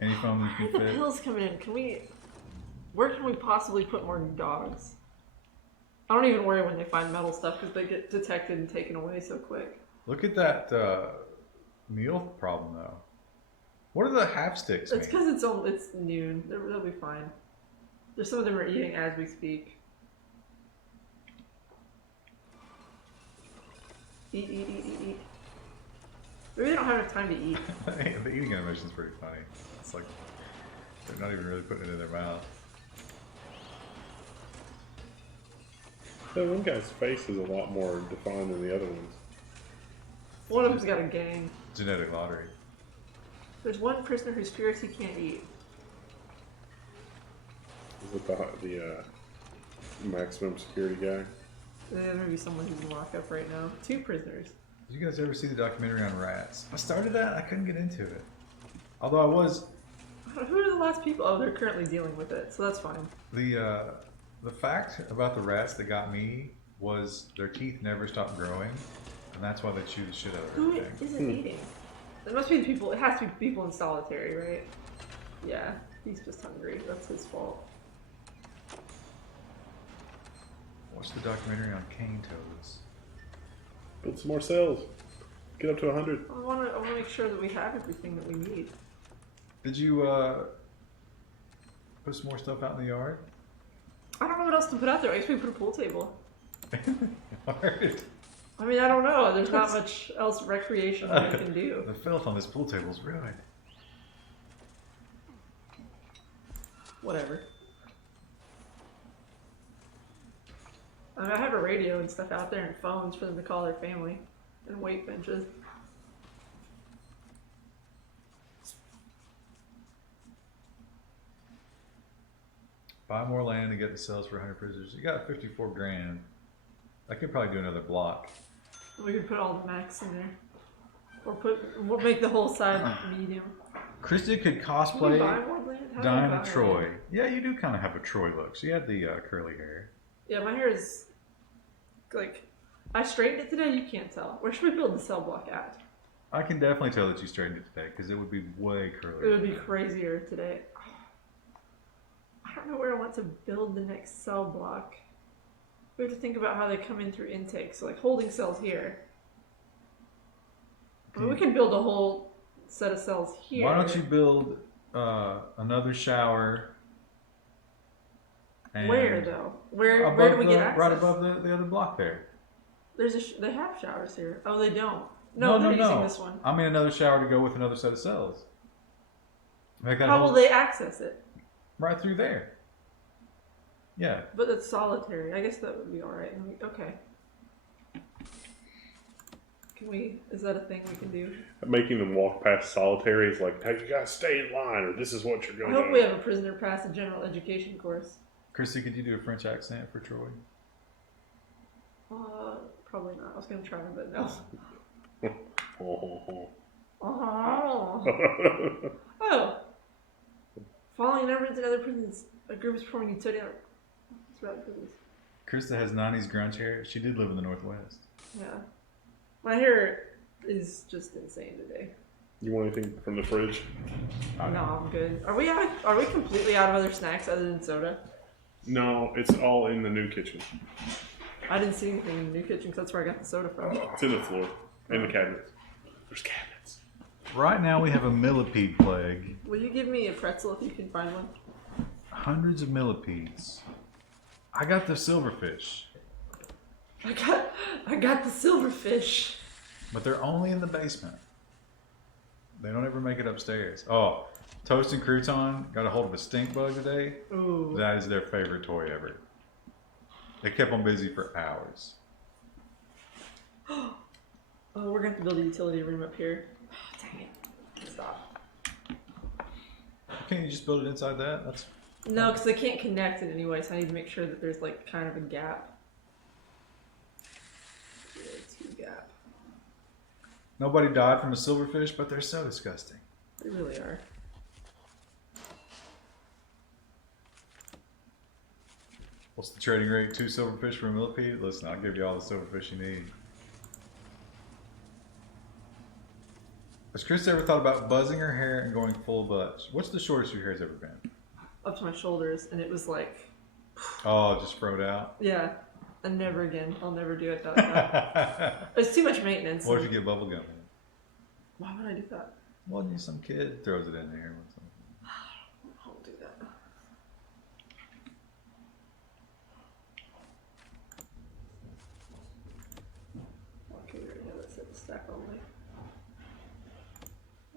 Any phone you Why can are the fit? pills coming in? Can we... Where can we possibly put more dogs? I don't even worry when they find metal stuff because they get detected and taken away so quick. Look at that meal problem though. What are the half sticks? It's because it's noon. They'll be fine. There's some of them are eating as we speak. Eat. Maybe they don't have enough time to eat. The eating animation is pretty funny. It's like they're not even really putting it in their mouth. That one guy's face is a lot more defined than the other ones. One of them's got a gang. Genetic lottery. There's one prisoner whose spirits he can't eat. Is it the maximum security guy? There may be someone who's in lockup right now. 2 prisoners. Did you guys ever see the documentary on rats? I started that. I couldn't get into it. Although I was. Who are the last people? Oh, they're currently dealing with it, so that's fine. The fact about the rats that got me was their teeth never stopped growing, and that's why they chew the shit out of Who everything. isn't eating? It must be the people. It has to be people in solitary, right? Yeah, he's just hungry. That's his fault. Watch the documentary on cane toads. Build some more cells. Get up to 100. I want to make sure that we have everything that we need. Did you put some more stuff out in the yard? I don't know what else to put out there. I guess we put a pool table. Alright. I mean, I don't know. There's not much else recreation that we can do. The filth on this pool table is ruined. Whatever. I mean, I have a radio and stuff out there and phones for them to call their family and weight benches. Buy more land and get the cells for 100 prisoners. You got 54 grand. I could probably do another block. We could put all the max in there. Or we'll make the whole side medium. Christy could Can we cosplay buy more land? How do we Diana buy Troy. land? Yeah, you do kind of have a Troy look. She had the curly hair. Yeah, my hair is like, I straightened it today. You can't tell. Where should we build the cell block at? I can definitely tell that you straightened it today because it would be way curlier. It would be crazier today. I don't know where I want to build the next cell block. We have to think about how they come in through intake. So like holding cells here. I mean, we can build a whole set of cells here. Why don't you build another shower? And Where though? Where do we get access? Right above the other block there. There's they have showers here. Oh, they don't. No, they're using this one. I mean another shower to go with another set of cells. How will they access it? Right through there. Yeah. But it's solitary. I guess that would be all right. Okay. Can we? Is that a thing we can do? Making them walk past solitary is like, hey, you guys stay in line, or this is what you're going I to hope do. we have a prisoner pass a general education course. Christy, could you do a French accent for Troy? Probably not. I was gonna try, but no. Oh. Oh. Following numbers in other prisons, a group is performing utility. Krista has 90s grunge hair. She did live in the Northwest. Yeah. My hair is just insane today. You want anything from the fridge? No, I'm good. Are we completely out of other snacks other than soda? No, it's all in the new kitchen. I didn't see anything in the new kitchen because that's where I got the soda from. It's in the floor. In the cabinets. There's cabinets. Right now we have a millipede plague. Will you give me a pretzel if you can find one? Hundreds of millipedes. I got the silverfish. I got the silverfish. But they're only in the basement. They don't ever make it upstairs. Oh, Toast and Crouton got a hold of a stink bug today. Ooh. That is their favorite toy ever. They kept them busy for hours. Oh, we're going to have to build a utility room up here. Oh, dang it. Stop. Can't you just build it inside that? That's No, because they can't connect it anyway, so I need to make sure that there's like kind of a gap. Gap. Nobody died from a silverfish, but they're so disgusting. They really are. What's the trading rate? 2 silverfish for a millipede? Listen, I'll give you all the silverfish you need. Has Chris ever thought about buzzing her hair and going full butch? What's the shortest your hair's ever been? up to my shoulders, and it was like, Oh, just throwed out. yeah, and never again. I'll never do it. That. It's too much maintenance. What if you get bubble gum? Why would I do that? Well, some kid throws it in there. I won't do that. Okay, we already have that set to stack only.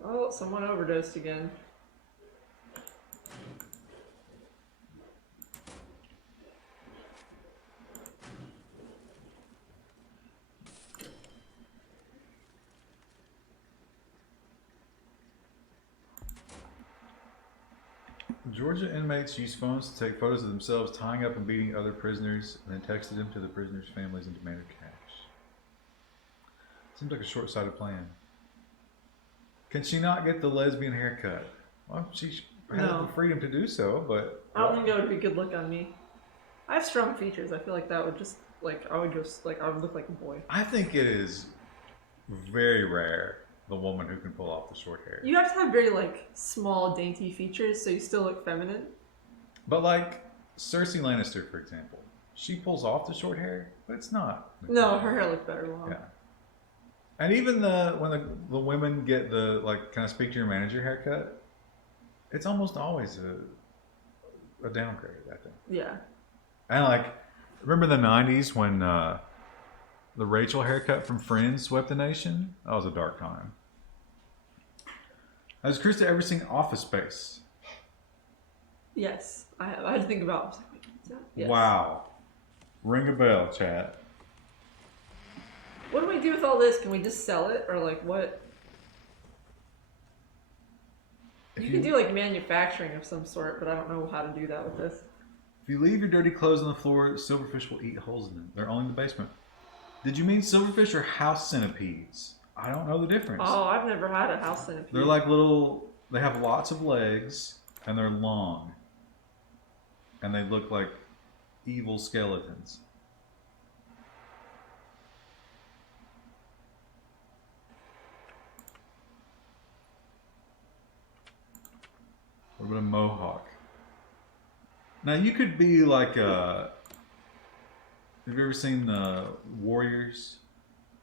Oh, someone overdosed again. Georgia inmates use phones to take photos of themselves tying up and beating other prisoners and then texted them to the prisoners' families and demanded cash. Seems like a short-sighted plan. Can she not get the lesbian haircut? Well, she has the freedom to do so, but... I don't think that would be a good look on me. I have strong features. I feel like that would just, like, I would look like a boy. I think it is very rare, the woman who can pull off the short hair. You have to have very, like, small, dainty features so you still look feminine. But, like, Cersei Lannister, for example. She pulls off the short hair, but it's not. No, her hair looked better long. Yeah. And even when the women get the, like, can I speak to your manager haircut? It's almost always a downgrade, I think. Yeah. And, like, remember the 90s when the Rachel haircut from Friends swept the nation? That was a dark time. Has Krista ever seen Office Space? Yes, I have. I had to think about. I was like, wait, what's that? Yes. Wow. Ring a bell, chat. What do we do with all this? Can we just sell it, or like what? You can do like manufacturing of some sort, but I don't know how to do that with this. If you leave your dirty clothes on the floor, silverfish will eat holes in them. They're only in the basement. Did you mean silverfish or house centipedes? I don't know the difference. Oh, I've never had a house centipede. They're like little, they have lots of legs, and they're long. And they look like evil skeletons. What about a mohawk? Now you could be like a... Have you ever seen the Warriors?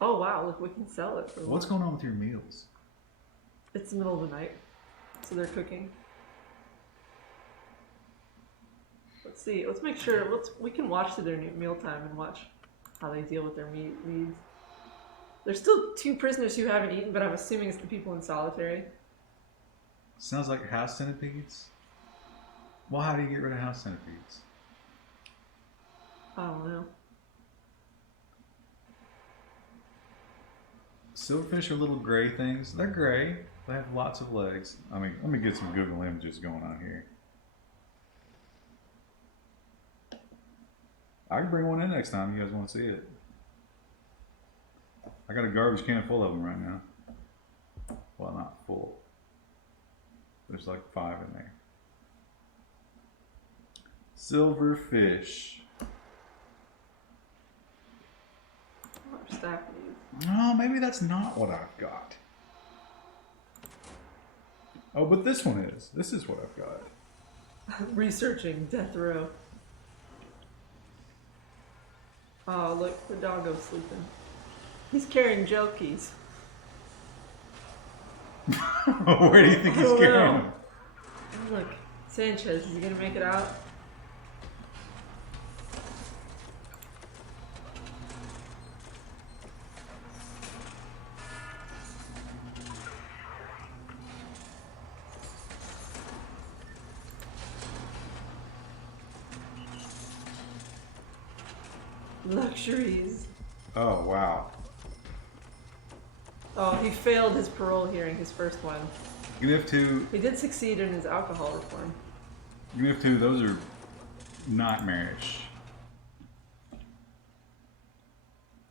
Oh wow, look, we can sell it. For What's going on with your meals? It's the middle of the night, so they're cooking. Let's see. Let's make sure. We can watch to their mealtime and watch how they deal with their needs. There's still 2 prisoners who haven't eaten, but I'm assuming it's the people in solitary. Sounds like house centipedes. Well, how do you get rid of house centipedes? I don't know. Silverfish are little gray things. They're gray. They have lots of legs. I mean, let me get some Google images going on here. I can bring one in next time you guys want to see it. I got a garbage can full of them right now. Well, not full. There's like 5 in there. Silverfish. Our staff needs. Oh, maybe that's not what I've got. Oh, but this one is. This is what I've got. Researching death row. Oh, look, the doggo's sleeping. He's carrying gel keys. Where do you think he's carrying them? Oh, look, Sanchez, is he gonna make it out? Luxuries. Oh, wow. Oh, he failed his parole hearing, his first one. You have to. He did succeed in his alcohol reform. You have to. Those are nightmarish.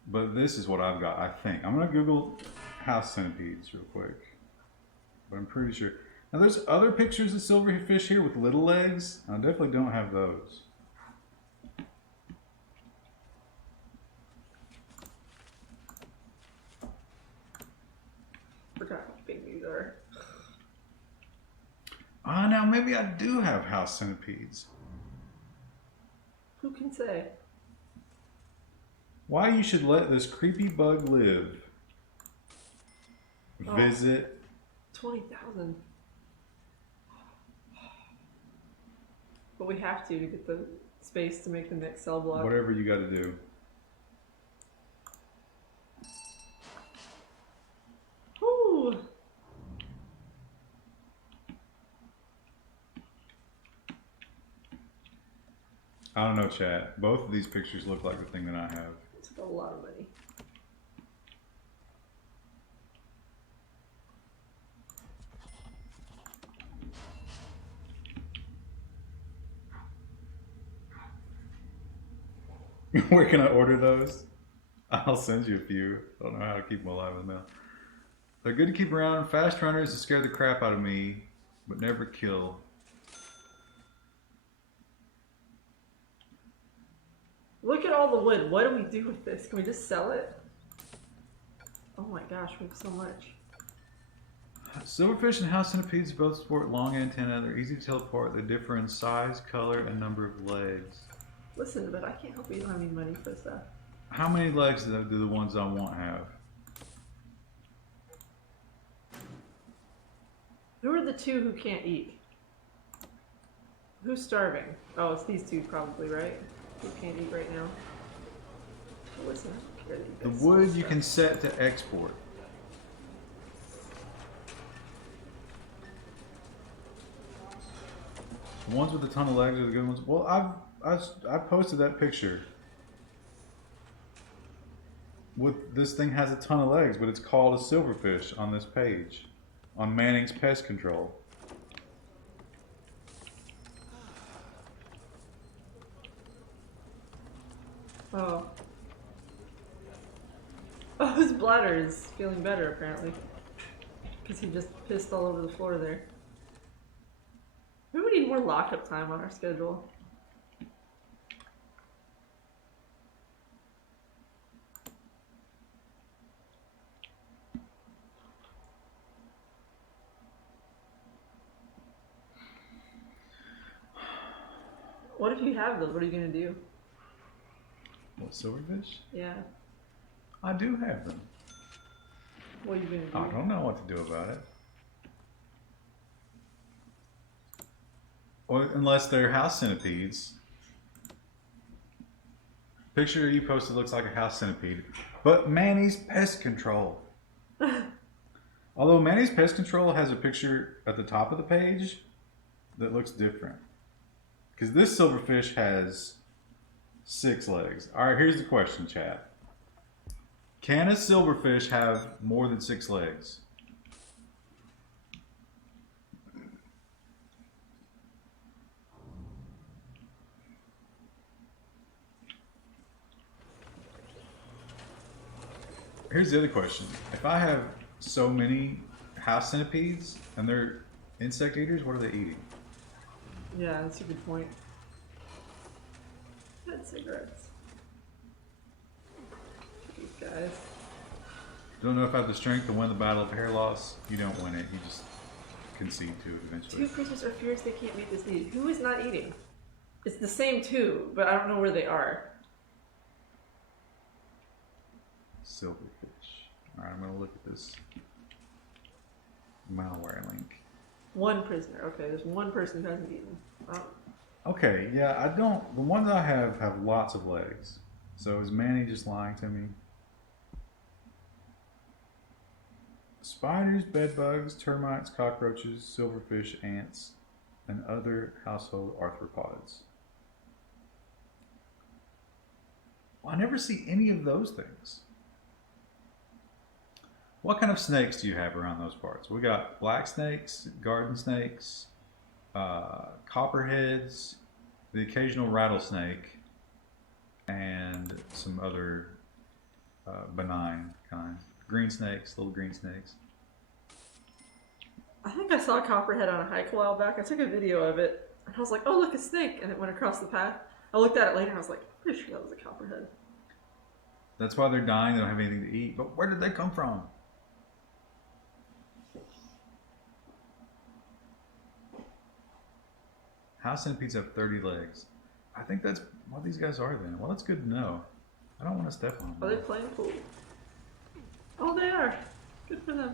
But this is what I've got, I think. I'm going to Google house centipedes real quick. But I'm pretty sure. Now, there's other pictures of silverfish here with little legs. I definitely don't have those. Forgot how big these are. Ah, now maybe I do have house centipedes. Who can say? Why you should let this creepy bug live. Oh. Visit. 20,000. But we have to get the space to make the next cell block. Whatever you got to do. Woo! I don't know, chat. Both of these pictures look like the thing that I have. It's a lot of money. Where can I order those? I'll send you a few. I don't know how to keep them alive in the mail. They're good to keep around. Fast runners to scare the crap out of me, but never kill. Look at all the wood. What do we do with this? Can we just sell it? Oh my gosh, we have so much. Silverfish and house centipedes both sport long antennae. They're easy to tell apart. They differ in size, color, and number of legs. Listen, but I can't help you. You don't have any money for stuff. How many legs do the ones I want have? Who are the two who can't eat? Who's starving? Oh, it's these two probably, right? Who can't eat right now? Oh, listen, I don't care that you The guys wood still you can starve. set to export. The ones with a ton of legs are the good ones. Well, I posted that picture. With this thing has a ton of legs, but it's called a silverfish on this page, on Manning's Pest Control. Oh. Oh, his bladder is feeling better apparently. Because he just pissed all over the floor there. Maybe we need more lockup time on our schedule. What if you have those? What are you going to do? What, silverfish? Yeah. I do have them. What are you going to do? I don't know what to do about it. Or unless they're house centipedes. Picture you posted looks like a house centipede. But Manny's Pest Control. Although Manny's Pest Control has a picture at the top of the page that looks different. Because this silverfish has 6 legs. Alright, here's the question, chat. Can a silverfish have more than 6 legs? Here's the other question. If I have so many house centipedes and they're insect eaters, what are they eating? Yeah, that's a good point. Had cigarettes. These guys. Don't know if I have the strength to win the battle of hair loss. You don't win it. You just concede to it eventually. 2 creatures are fierce, they can't meet this need. Who is not eating? It's the same 2, but I don't know where they are. Silverfish. Alright, I'm going to look at this malware link. 1 prisoner. Okay, there's 1 person who hasn't eaten. Oh. Okay, yeah, I don't. The ones I have lots of legs. So is Manny just lying to me? Spiders, bedbugs, termites, cockroaches, silverfish, ants, and other household arthropods. Well, I never see any of those things. What kind of snakes do you have around those parts? We got black snakes, garden snakes, copperheads, the occasional rattlesnake, and some other benign kinds. Green snakes, little green snakes. I think I saw a copperhead on a hike a while back. I took a video of it, and I was like, oh, look, a snake! And it went across the path. I looked at it later, and I was like, I'm pretty sure that was a copperhead. That's why they're dying. They don't have anything to eat. But where did they come from? House centipedes have 30 legs. I think that's what these guys are then. Well, that's good to know. I don't want to step on them. Are they playing pool? Oh, they are. Good for them.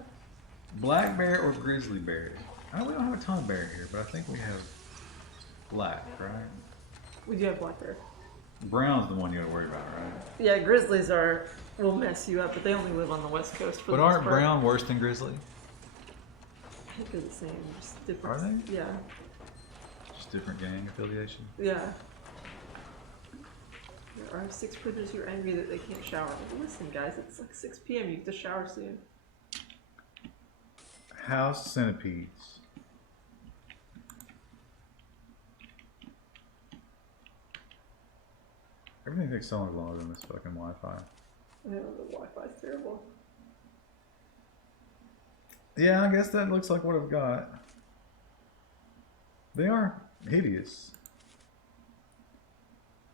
Black bear or grizzly bear? We don't have a ton of bear here, but I think we have black, right? We do have black bear. Brown's the one you gotta worry about, right? Yeah, grizzlies will mess you up, but they only live on the west coast. For But the most aren't part. brown worse than grizzly? I think they're the same, just different. Are they? Yeah. Just different gang affiliation? Yeah. There are 6 prisoners who are angry that they can't shower. Like, listen, guys, it's like 6 p.m. You have to shower soon. House centipedes. Everything takes so much longer than this fucking Wi-Fi. I know the Wi-Fi's terrible. Yeah, I guess that looks like what I've got. They are hideous.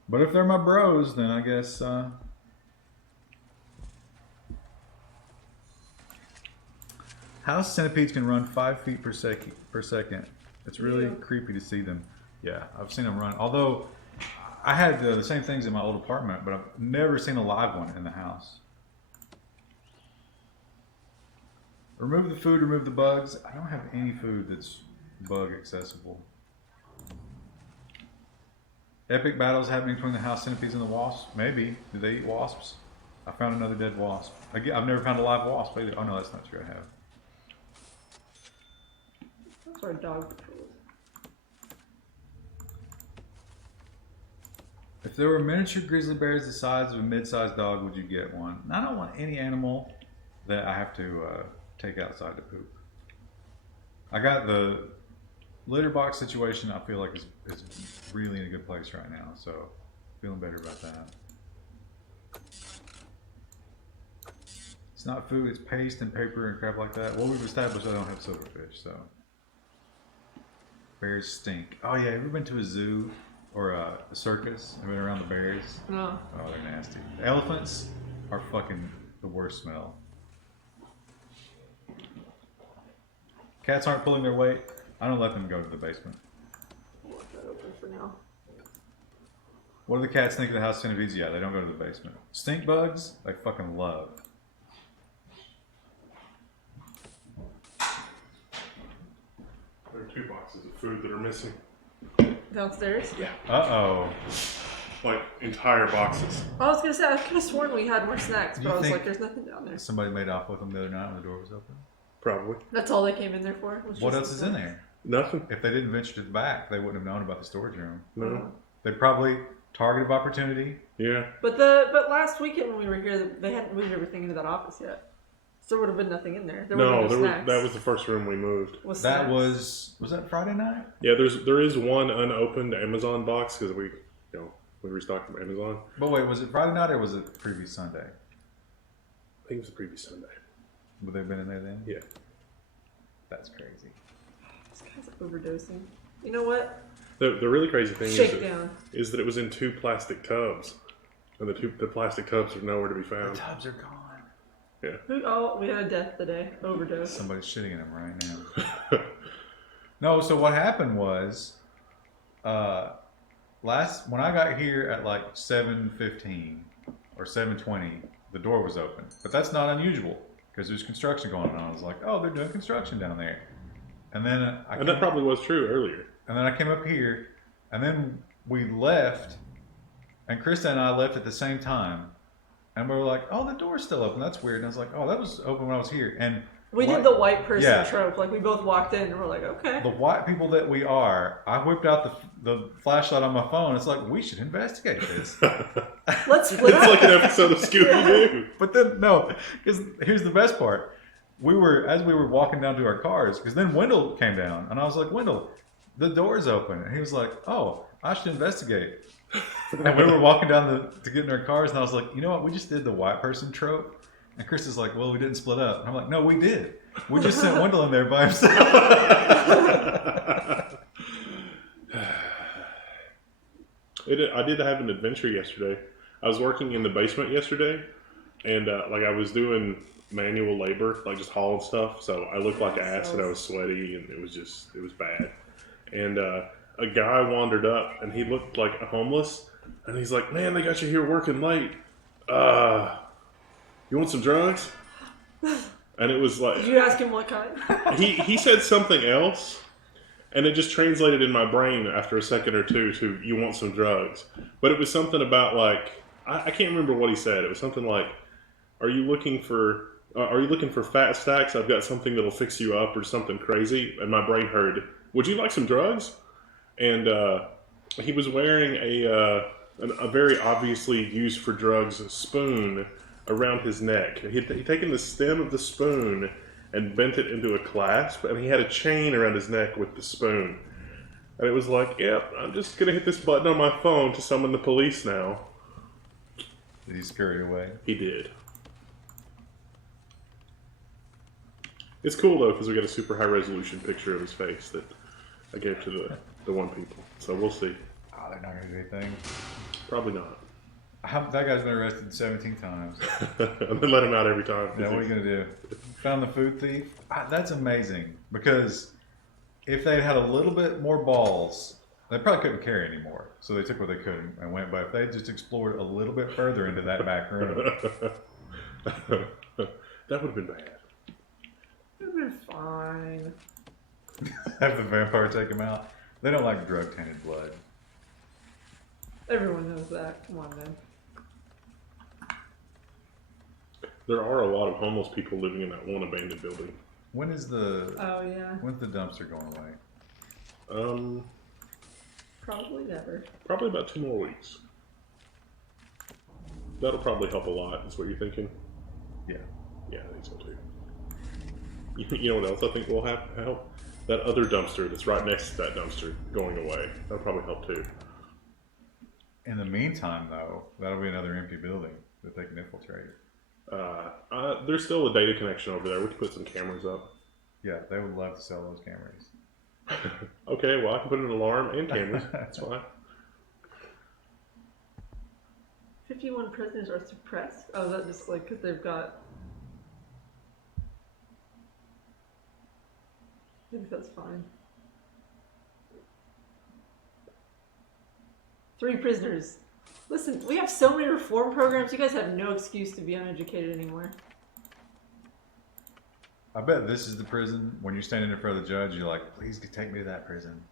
But if they're my bros, then I guess, house centipedes can run 5 feet per second. It's really creepy to see them. Yeah, I've seen them run. Although, I had the same things in my old apartment, but I've never seen a live one in the house. Remove the food, remove the bugs. I don't have any food that's bug accessible. Epic battles happening between the house centipedes and the wasps. Maybe. Do they eat wasps? I found another dead wasp. Again, I've never found a live wasp either. Oh no, that's not true. I have. Those are dog patrols. If there were miniature grizzly bears the size of a mid-sized dog, would you get one? I don't want any animal that I have to take outside to poop. I got the litter box situation. I feel like is really in a good place right now, so feeling better about that. It's not food; it's paste and paper and crap like that. Well, we've established I don't have silverfish, so bears stink. Oh yeah, ever been to a zoo or a circus? I've been around the bears. No. Oh, they're nasty. The elephants are fucking the worst smell. Cats aren't pulling their weight. I don't let them go to the basement. I'll let that open for now. What do the cats think of the house centipedes? Yeah, they don't go to the basement. Stink bugs, they fucking love. There are 2 boxes of food that are missing. Downstairs? Yeah. Uh-oh. Like entire boxes. I was gonna say, I could have sworn we had more snacks, but You I was think- like, there's nothing down there. Somebody made off with them the other night when the door was open. Probably. That's all they came in there for? Was What just else is in there? Nothing. If they didn't venture to the back, they wouldn't have known about the storage room. No. They'd probably target of opportunity. Yeah. But last weekend when we were here, they hadn't moved everything into that office yet. So there would have been nothing in there. There would No, have been snacks. that was the first room we moved. With That snacks. was that Friday night? Yeah, there is one unopened Amazon box because we restocked from Amazon. But wait, was it Friday night or was it previous Sunday? I think it was the previous Sunday. Would they have been in there then? Yeah. That's crazy. This guy's overdosing. You know what? The really crazy thing Shakedown. is that it was in 2 plastic tubs, and the plastic tubs are nowhere to be The found. tubs are gone. Yeah. Oh, we had a death today. Overdose. Somebody's shitting in them right now. No, so what happened was, when I got here at like 7:15 or 7:20, the door was open. But that's not unusual because there's construction going on. I was like, oh, they're doing construction down there. And then And that probably was true earlier. And then I came up here, and then we left, and Krista and I left at the same time. And we were like, oh, the door's still open. That's weird. And I was like, oh, that was open when I was here. And We did the white person Yeah. trope. Like, we both walked in and we're like, okay. the white people that we are, I whipped out the flashlight on my phone. It's like, we should investigate this. Let's split It's up. like an episode of Scooby-Doo. But then, no, because here's the best part. As we were walking down to our cars, because then Wendell came down, and I was like, Wendell, the door's open. And he was like, oh, I should investigate. And we were walking down to get in our cars, and I was like, you know what? We just did the white person trope. And Chris is like, well, we didn't split up. And I'm like, no, we did. We just sent Wendell in there by himself. I did have an adventure yesterday. I was working in the basement yesterday, and I was doing manual labor, like just hauling stuff. So I looked like ass, and I was sweaty, and it was bad. And a guy wandered up and he looked like a homeless, and he's like, "Man, they got you here working late. You want some drugs?" And it was like, Did you ask him what kind? he said something else, and it just translated in my brain after a second or two to "you want some drugs," but it was something about like I can't remember what he said. It was something like, "Are you looking for fat stacks? I've got something that'll fix you up," or something crazy. And my brain heard, "Would you like some drugs?" And he was wearing a very obviously used for drugs spoon around his neck. He'd taken the stem of the spoon and bent it into a clasp, and he had a chain around his neck with the spoon. And it was like, "Yep, I'm just gonna hit this button on my phone to summon the police now." Did he scurry away? He did. It's cool though because we got a super high resolution picture of his face that I gave to the one people. So we'll see. Oh, they're not gonna do anything. Probably not. That guy's been arrested 17 times. And then let him out every time. Yeah, what are you gonna do? Found the food thief? That's amazing, because if they'd had a little bit more balls, they probably couldn't carry anymore. So they took what they could and went. But if they just explored a little bit further into that back room, That would have been bad. It'd been fine. have the vampire take him out. They don't like drug-tainted blood. Everyone knows that. Come on, man. There are a lot of homeless people living in that one abandoned building. When's the Oh, yeah. dumpster going away? Probably never. Probably about 2 more weeks. That'll probably help a lot, is what you're thinking? Yeah. Yeah, I think so too. You know what else I think will help? That other dumpster that's right next to that dumpster going away. That'll probably help too. In the meantime, though, that'll be another empty building that they can infiltrate. There's still a data connection over there. We can put some cameras up. Yeah, they would love to sell those cameras. Okay, well I can put an alarm and cameras. That's fine. 51 prisoners are suppressed. Oh, is that just like because they've got. I think that's fine. 3 prisoners. Listen, we have so many reform programs. You guys have no excuse to be uneducated anymore. I bet this is the prison. When you're standing in front of the judge, you're like, "Please take me to that prison."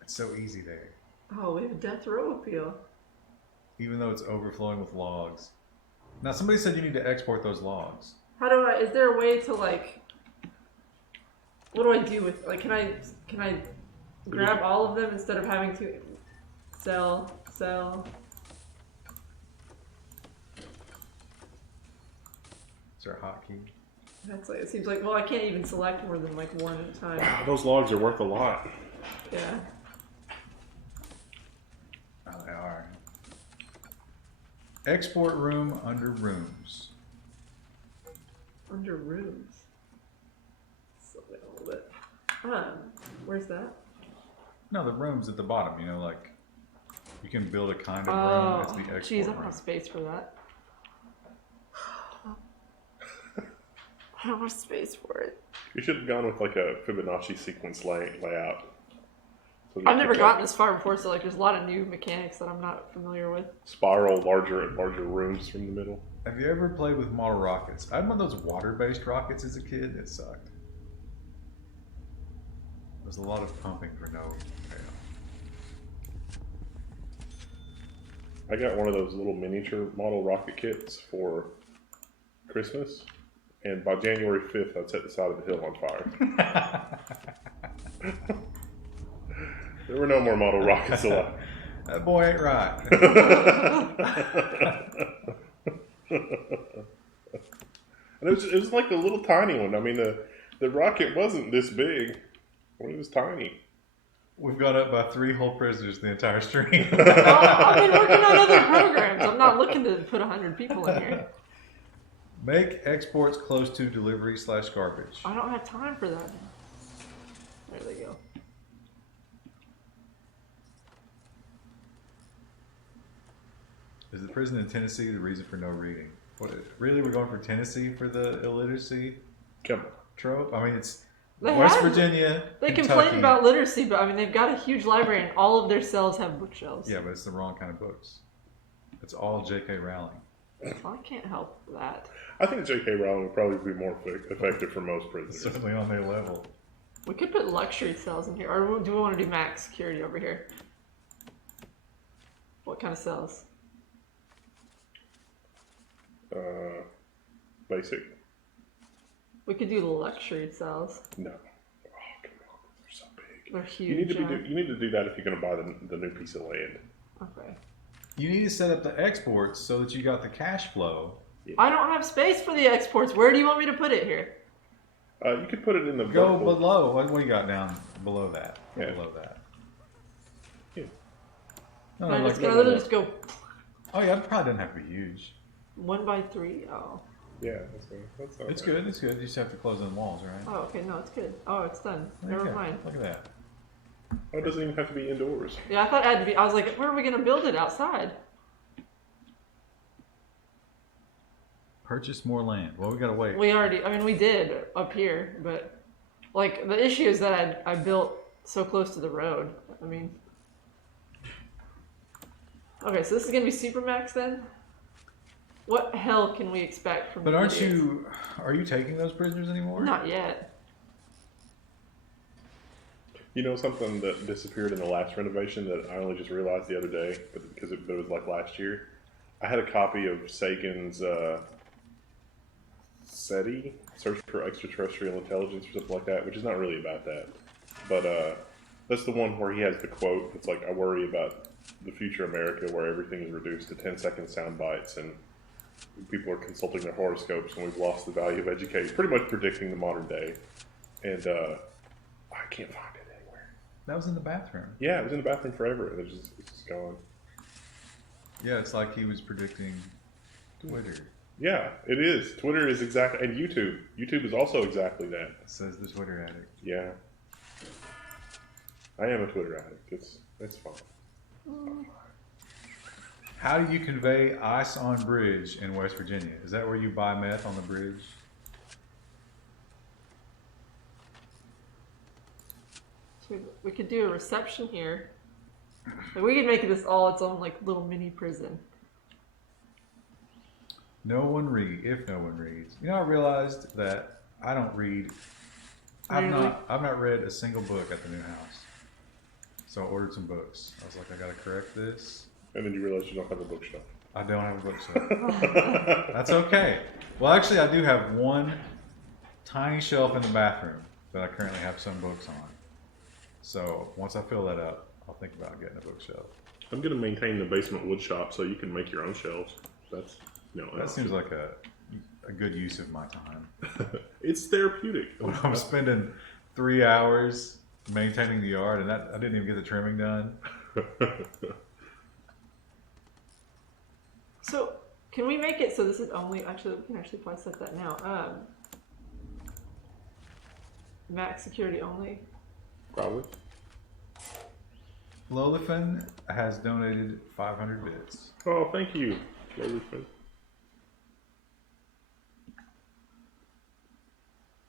It's so easy there. Oh, we have a death row appeal. Even though it's overflowing with logs. Now, somebody said you need to export those logs. How do I? Is there a way to like? What do I do with like? Can I grab all of them instead of having to sell? Is there a hotkey? That's like it seems like. Well, I can't even select more than like one at a time. Those logs are worth a lot. Yeah. Oh, they are. Export room under rooms. Under rooms. Slow down a little bit. Where's that? No, the rooms at the bottom. You know, like you can build a kind of room. Oh, It's the export jeez, I don't room. have space for that. I don't have space for it. You should have gone with like a Fibonacci sequence layout. So I've never gotten this far before, so like there's a lot of new mechanics that I'm not familiar with. Spiral larger and larger rooms from the middle. Have you ever played with model rockets? I had one of those water-based rockets as a kid. It sucked. There was a lot of pumping for no payoff. I got one of those little miniature model rocket kits for Christmas, and by January 5th, I'd set the side of the hill on fire. There were no more model rockets allowed. That boy ain't right. And it was like the little tiny one. I mean, the rocket wasn't this big. It was tiny. We've got up by 3 whole prisoners the entire stream. Well, I've been working on other programs. I'm not looking to put 100 people in here. Make exports close to delivery/garbage. I don't have time for that. There they go. Is the prison in Tennessee the reason for no reading? What? Really, we're going for Tennessee for the illiteracy Come on. trope? I mean, West Virginia, They Kentucky. complain about literacy, but I mean, they've got a huge library and all of their cells have bookshelves. Yeah, but it's the wrong kind of books. It's all J.K. Rowling. Well, I can't help that. I think J.K. Rowling would probably be more effective for most prisoners. Certainly on their level. We could put luxury cells in here, or do we want to do max security over here? What kind of cells? Basic? We could do luxury cells. No. Oh, come on. They're so big. They're huge. You need to do that if you're going to buy the new piece of land. Okay. You need to set up the exports so that you got the cash flow. Yeah. I don't have space for the exports. Where do you want me to put it here? You could put it in the Go vertical. below. What do you got down below that? Yeah. Below that. Yeah. No, Can I like, just, can I literally just go oh yeah, it probably doesn't have to be huge. 1x3? Oh. Yeah, that's It's good. It's good. You just have to close in walls, right? Oh, okay. No, it's good. Oh, it's done. There you Never go. mind. Look at that. Oh, it doesn't even have to be indoors. Yeah, I thought it had to be. I was like, where are we going to build it? Outside? Purchase more land. Well, we gotta wait. We already, I mean, we did up here, but like the issue is that I built so close to the road. I mean, okay, so this is gonna be Supermax then. What hell can we expect from? But the aren't idiots? you? Are you taking those prisoners anymore? Not yet. You know something that disappeared in the last renovation that I only just realized the other day, because it was like last year? I had a copy of Sagan's SETI, Search for Extraterrestrial Intelligence or something like that, which is not really about that. But that's the one where he has the quote. It's like, I worry about the future America where everything is reduced to 10-second sound bites and people are consulting their horoscopes and we've lost the value of education. Pretty much predicting the modern day. And I can't find it anywhere. That was in the bathroom. Yeah, it was in the bathroom forever. It's just gone. Yeah, it's like he was predicting Twitter. Yeah, it is. Twitter is exactly, and YouTube. YouTube is also exactly that. Says the Twitter addict. Yeah. I am a Twitter addict. It's fine. How do you convey ice on bridge in West Virginia? Is that where you buy meth on the bridge? So we could do a reception here. Like, we could make this all its own like little mini prison. If no one reads. You know, I realized that I don't read. I've Really? not read a single book at the new house. So I ordered some books. I was like, I gotta correct this. And then you realize you don't have a bookshelf. I don't have a bookshelf. That's okay. Well, actually, I do have one tiny shelf in the bathroom that I currently have some books on. So once I fill that up, I'll think about getting a bookshelf. I'm going to maintain the basement wood shop so you can make your own shelves. That's That seems like a good use of my time. it's therapeutic. When I'm spending 3 hours maintaining the yard, and I didn't even get the trimming done. So can we make it so this is only actually we can actually probably set that now. Max security only. Probably. Lolifin has donated 500 bits. Oh, thank you. Lolifin.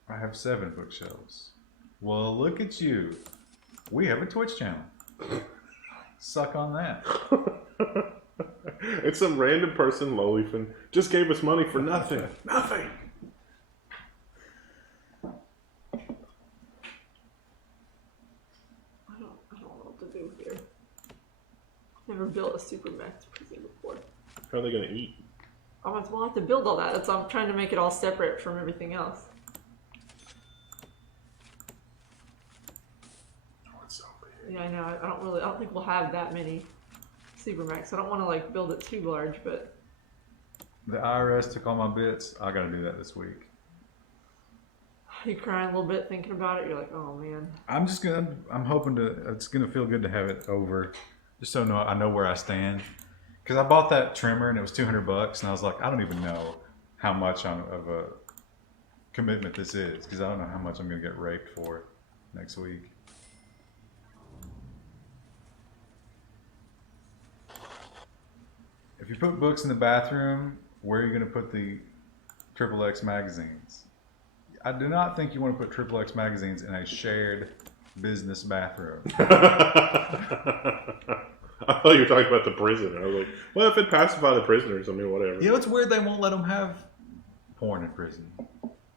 I have 7 bookshelves. Well, look at you. We have a Twitch channel. Suck on that. It's some random person, Lolifin, just gave us money for nothing. Nothing. I don't know what to do here. Never built a super max prison before. How are they going to eat? I'll have to build all that. That's why I'm trying to make it all separate from everything else. Oh, it's so big. Yeah, I know. I don't think we'll have that many Supermax. I don't want to like build it too large, but The IRS took all my bits. I gotta do that this week. you crying a little bit thinking about it. You're like, oh man. I'm hoping it's gonna feel good to have it over, just so I know where I stand. Because I bought that trimmer and it was $200, and I was like, I don't even know how much of a commitment this is, because I don't know how much I'm gonna get raped for next week. If you put books in the bathroom, where are you going to put the XXX magazines? I do not think you want to put XXX magazines in a shared business bathroom. I thought you were talking about the prison. I was like, well, if it pacify the prisoners, I mean, whatever. You know, it's weird they won't let them have porn in prison.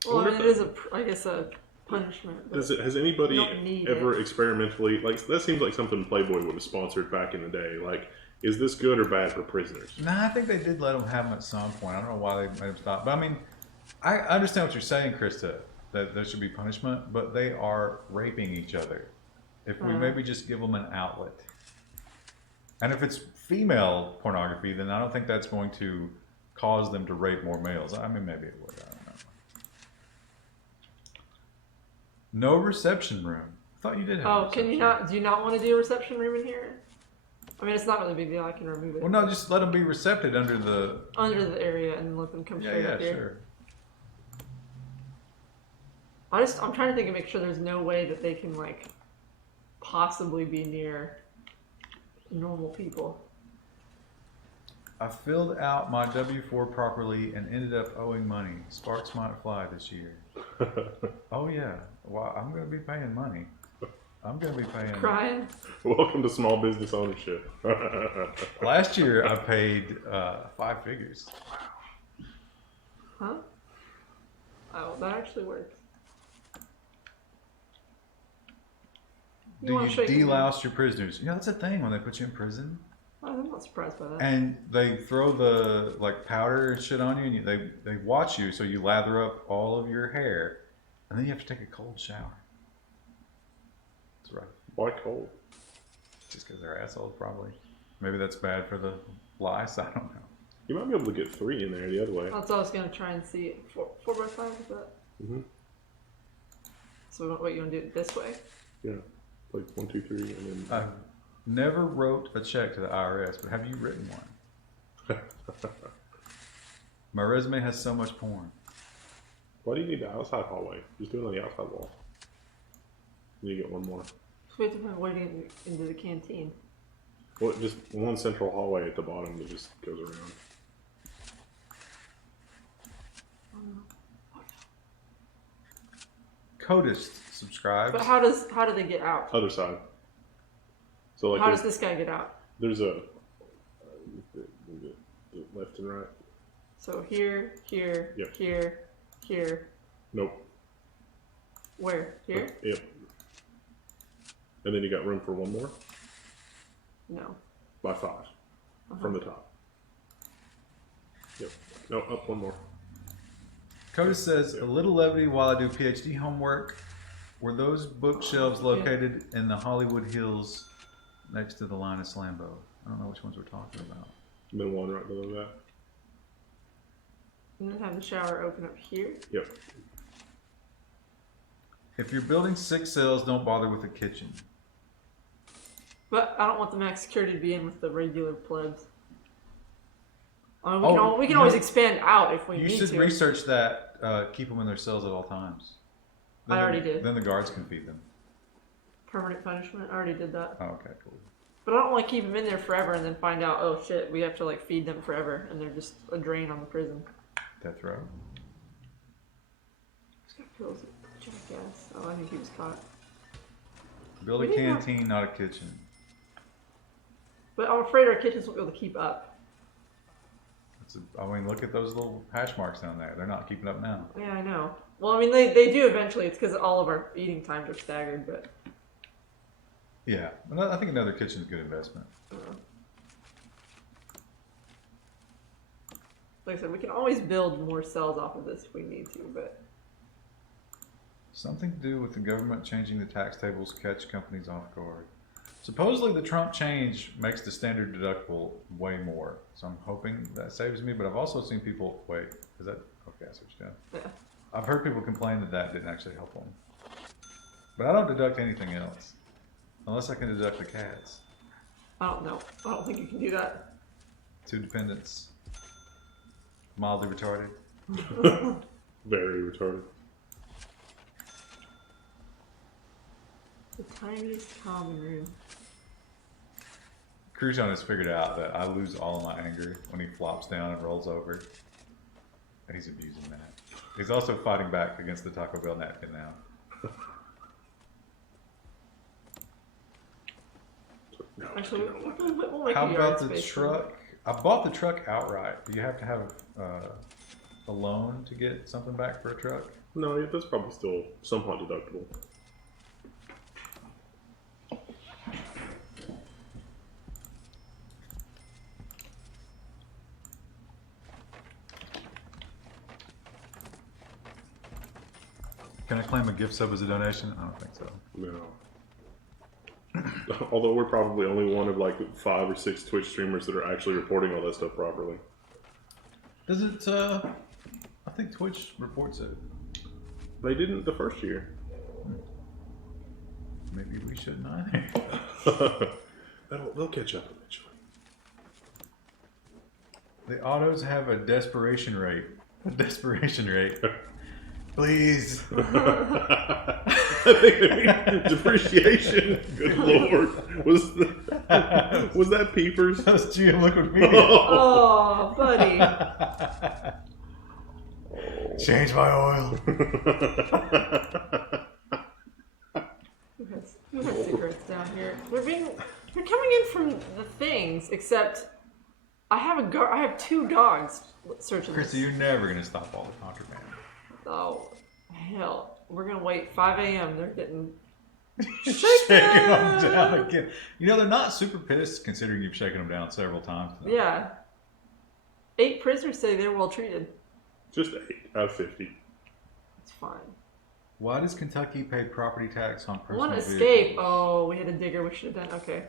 Well, I mean, it is I guess a punishment. Has anybody ever experimentally, like, that seems like something Playboy would have sponsored back in the day. Like, is this good or bad for prisoners? Nah, I think they did let them have them at some point. I don't know why they made them stop. But I mean, I understand what you're saying, Krista, that there should be punishment, but they are raping each other. If we maybe just give them an outlet. And if it's female pornography, then I don't think that's going to cause them to rape more males. I mean, maybe it would. I don't know. No reception room. I thought you did have a reception can you not? Do you not want to do a reception room in here? I mean, it's not really a big deal. I can remove it. Well, no, just let them be recepted under the area and let them come straight up here. Sure. I'm trying to think and make sure there's no way that they can like possibly be near normal people. I filled out my W-4 properly and ended up owing money. Sparks might fly this year. Oh yeah. Well, I'm going to be paying money. I'm going to be paying. Crying. Welcome to small business ownership. Last year I paid 5 figures. Huh? Oh, that actually works. Do you delouse your prisoners? You know, that's a thing when they put you in prison. I'm not surprised by that. And they throw the like powder and shit on you, and they watch you, so you lather up all of your hair, and then you have to take a cold shower. That's right. Why cold? Just because they're assholes, probably. Maybe that's bad for the lice. I don't know. You might be able to get 3 in there the other way. That's what I was gonna try and see. 4x5 is that? Mm-hmm. So what you want to do it this way? Yeah, like 1, 2, 3, and then. Never wrote a check to the IRS, but have you written one? My resume has so much porn. Why do you need the outside hallway? Just do it on the outside wall. You get one more. So we have to find a way to get into the canteen. Well, just one central hallway at the bottom that just goes around. CODIS subscribes. But how do they get out? Other side. So like how does this guy get out? There's a left and right. So here, here, yep. here. Nope. Where? Here? Yep. And then you got room for one more? No. By 5. From the top. Yep. No, up one more. CODIS says, a little levity while I do PhD homework. Were those bookshelves located in the Hollywood Hills next to the Linus Lambo? I don't know which ones we're talking about. And then one right below that. And then have the shower open up here? Yep. If you're building 6 cells, don't bother with the kitchen. But I don't want the max security to be in with the regular plebs. I mean, we can always expand out if we need to. You should research that. Keep them in their cells at all times. Then I already did. Then the guards can feed them. Permanent punishment? I already did that. Oh, okay, cool. But I don't want to keep them in there forever and then find out, oh shit, we have to like feed them forever and they're just a drain on the prison. Death row. This guy feels jackass. Oh, I think he was caught. Build a canteen, not a kitchen. But I'm afraid our kitchens won't be able to keep up. I mean, look at those little hash marks down there. They're not keeping up now. Yeah, I know. Well, I mean, they do eventually. It's because all of our eating times are staggered, but... Yeah. I think another kitchen is a good investment. Like I said, we can always build more cells off of this if we need to, but... Something to do with the government changing the tax tables catch companies off guard. Supposedly the Trump change makes the standard deductible way more. So I'm hoping that saves me, but I've also seen people, wait, is that, okay, I see what you're doing. Yeah. I've heard people complain that didn't actually help them. But I don't deduct anything else. Unless I can deduct the cats. I don't know. I don't think you can do that. 2 dependents. Mildly retarded. Very retarded. The tiniest common room. Crucian has figured out that I lose all of my anger when he flops down and rolls over. And he's abusing that. He's also fighting back against the Taco Bell napkin now. Actually, we'll make How a yard about the space truck? I bought the truck outright. Do you have to have a loan to get something back for a truck? No, that's probably still somewhat deductible. Can I claim a gift sub as a donation? I don't think so. No. Although we're probably only one of like 5 or 6 Twitch streamers that are actually reporting all that stuff properly. Does it, I think Twitch reports it. They didn't the first year. Maybe we shouldn't either. They'll catch up eventually. The autos have a desperation rate. A desperation rate. Please. I think they mean depreciation. Good lord. Was that Peepers? That was GM Liquid Media. Oh, buddy. Change my oil. Who has cigarettes down here? They're coming in from the things, except I have 2 dogs searching Chrissy, this. you're never going to stop all the contraband. Oh, hell. We're going to wait 5 a.m. They're getting Shaking them down again. You know, they're not super pissed considering you've shaken them down several times now. Yeah. 8 prisoners say they're well treated. Just 8 out of 50. It's fine. Why does Kentucky pay property tax on personal One vehicles? escape. Oh, we had a digger. We should have done. Okay.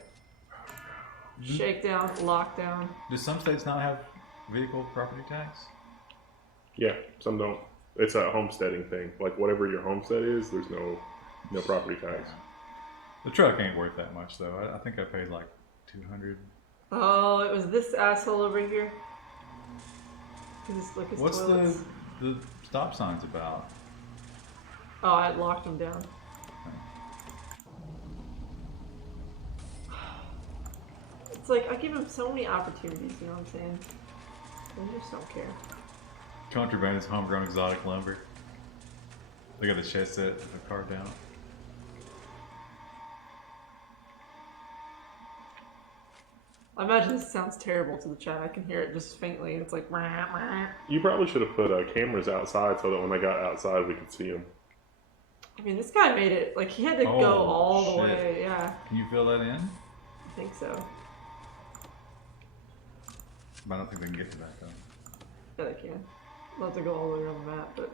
Shakedown, lockdown. Do some states not have vehicle property tax? Yeah, some don't. It's a homesteading thing. Like whatever your homestead is, there's no property tax. The truck ain't worth that much though. I think I paid like $200. Oh, it was this asshole over here. Look, his What's toilets. the stop signs about? Oh, I locked him down. It's like, I give him so many opportunities, you know what I'm saying? They just don't care. Contraband is homegrown exotic lumber. Look at the chest set that they've carved out. I imagine this sounds terrible to the chat. I can hear it just faintly. It's like, rah, rah. You probably should have put cameras outside so that when they got outside we could see them. I mean, this guy made it. Like, he had to go all the way. Yeah, Can you fill that in? I think so. I don't think they can get to that though. Yeah, they can. We'll have to go all the way around the map, but...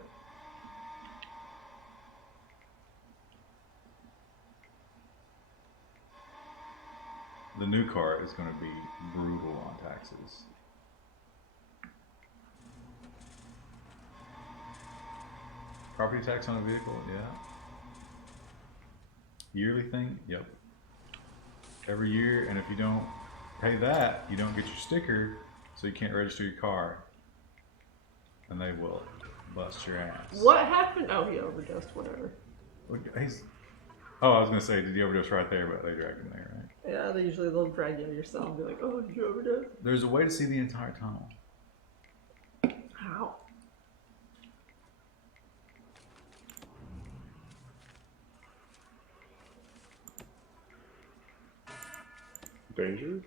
The new car is going to be brutal on taxes. Property tax on a vehicle, yeah. Yearly thing, yep. Every year, and if you don't pay that, you don't get your sticker, so you can't register your car. And they will bust your ass. What happened? Oh, he overdosed, whatever. Oh, I was going to say, did you overdose right there, but they dragged him there, right? Yeah, they'll drag you out of your cell and be like, oh, did you overdose? There's a way to see the entire tunnel. How? Danger?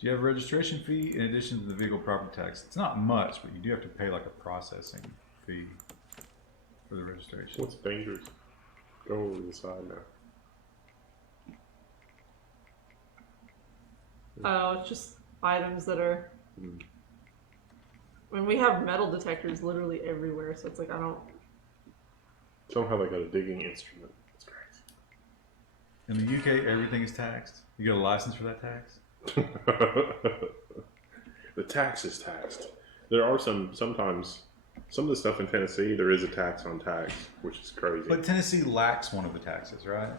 Do you have a registration fee in addition to the vehicle property tax? It's not much, but you do have to pay like a processing fee for the registration. What's dangerous? Go over to the side now. Oh, it's just items that are... When we have metal detectors literally everywhere, so it's like, I don't... Somehow they got a digging instrument. That's crazy. In the UK, everything is taxed. You get a license for that tax? The tax is taxed. There are sometimes some of the stuff in Tennessee there is a tax on tax, which is crazy. But Tennessee lacks one of the taxes, right?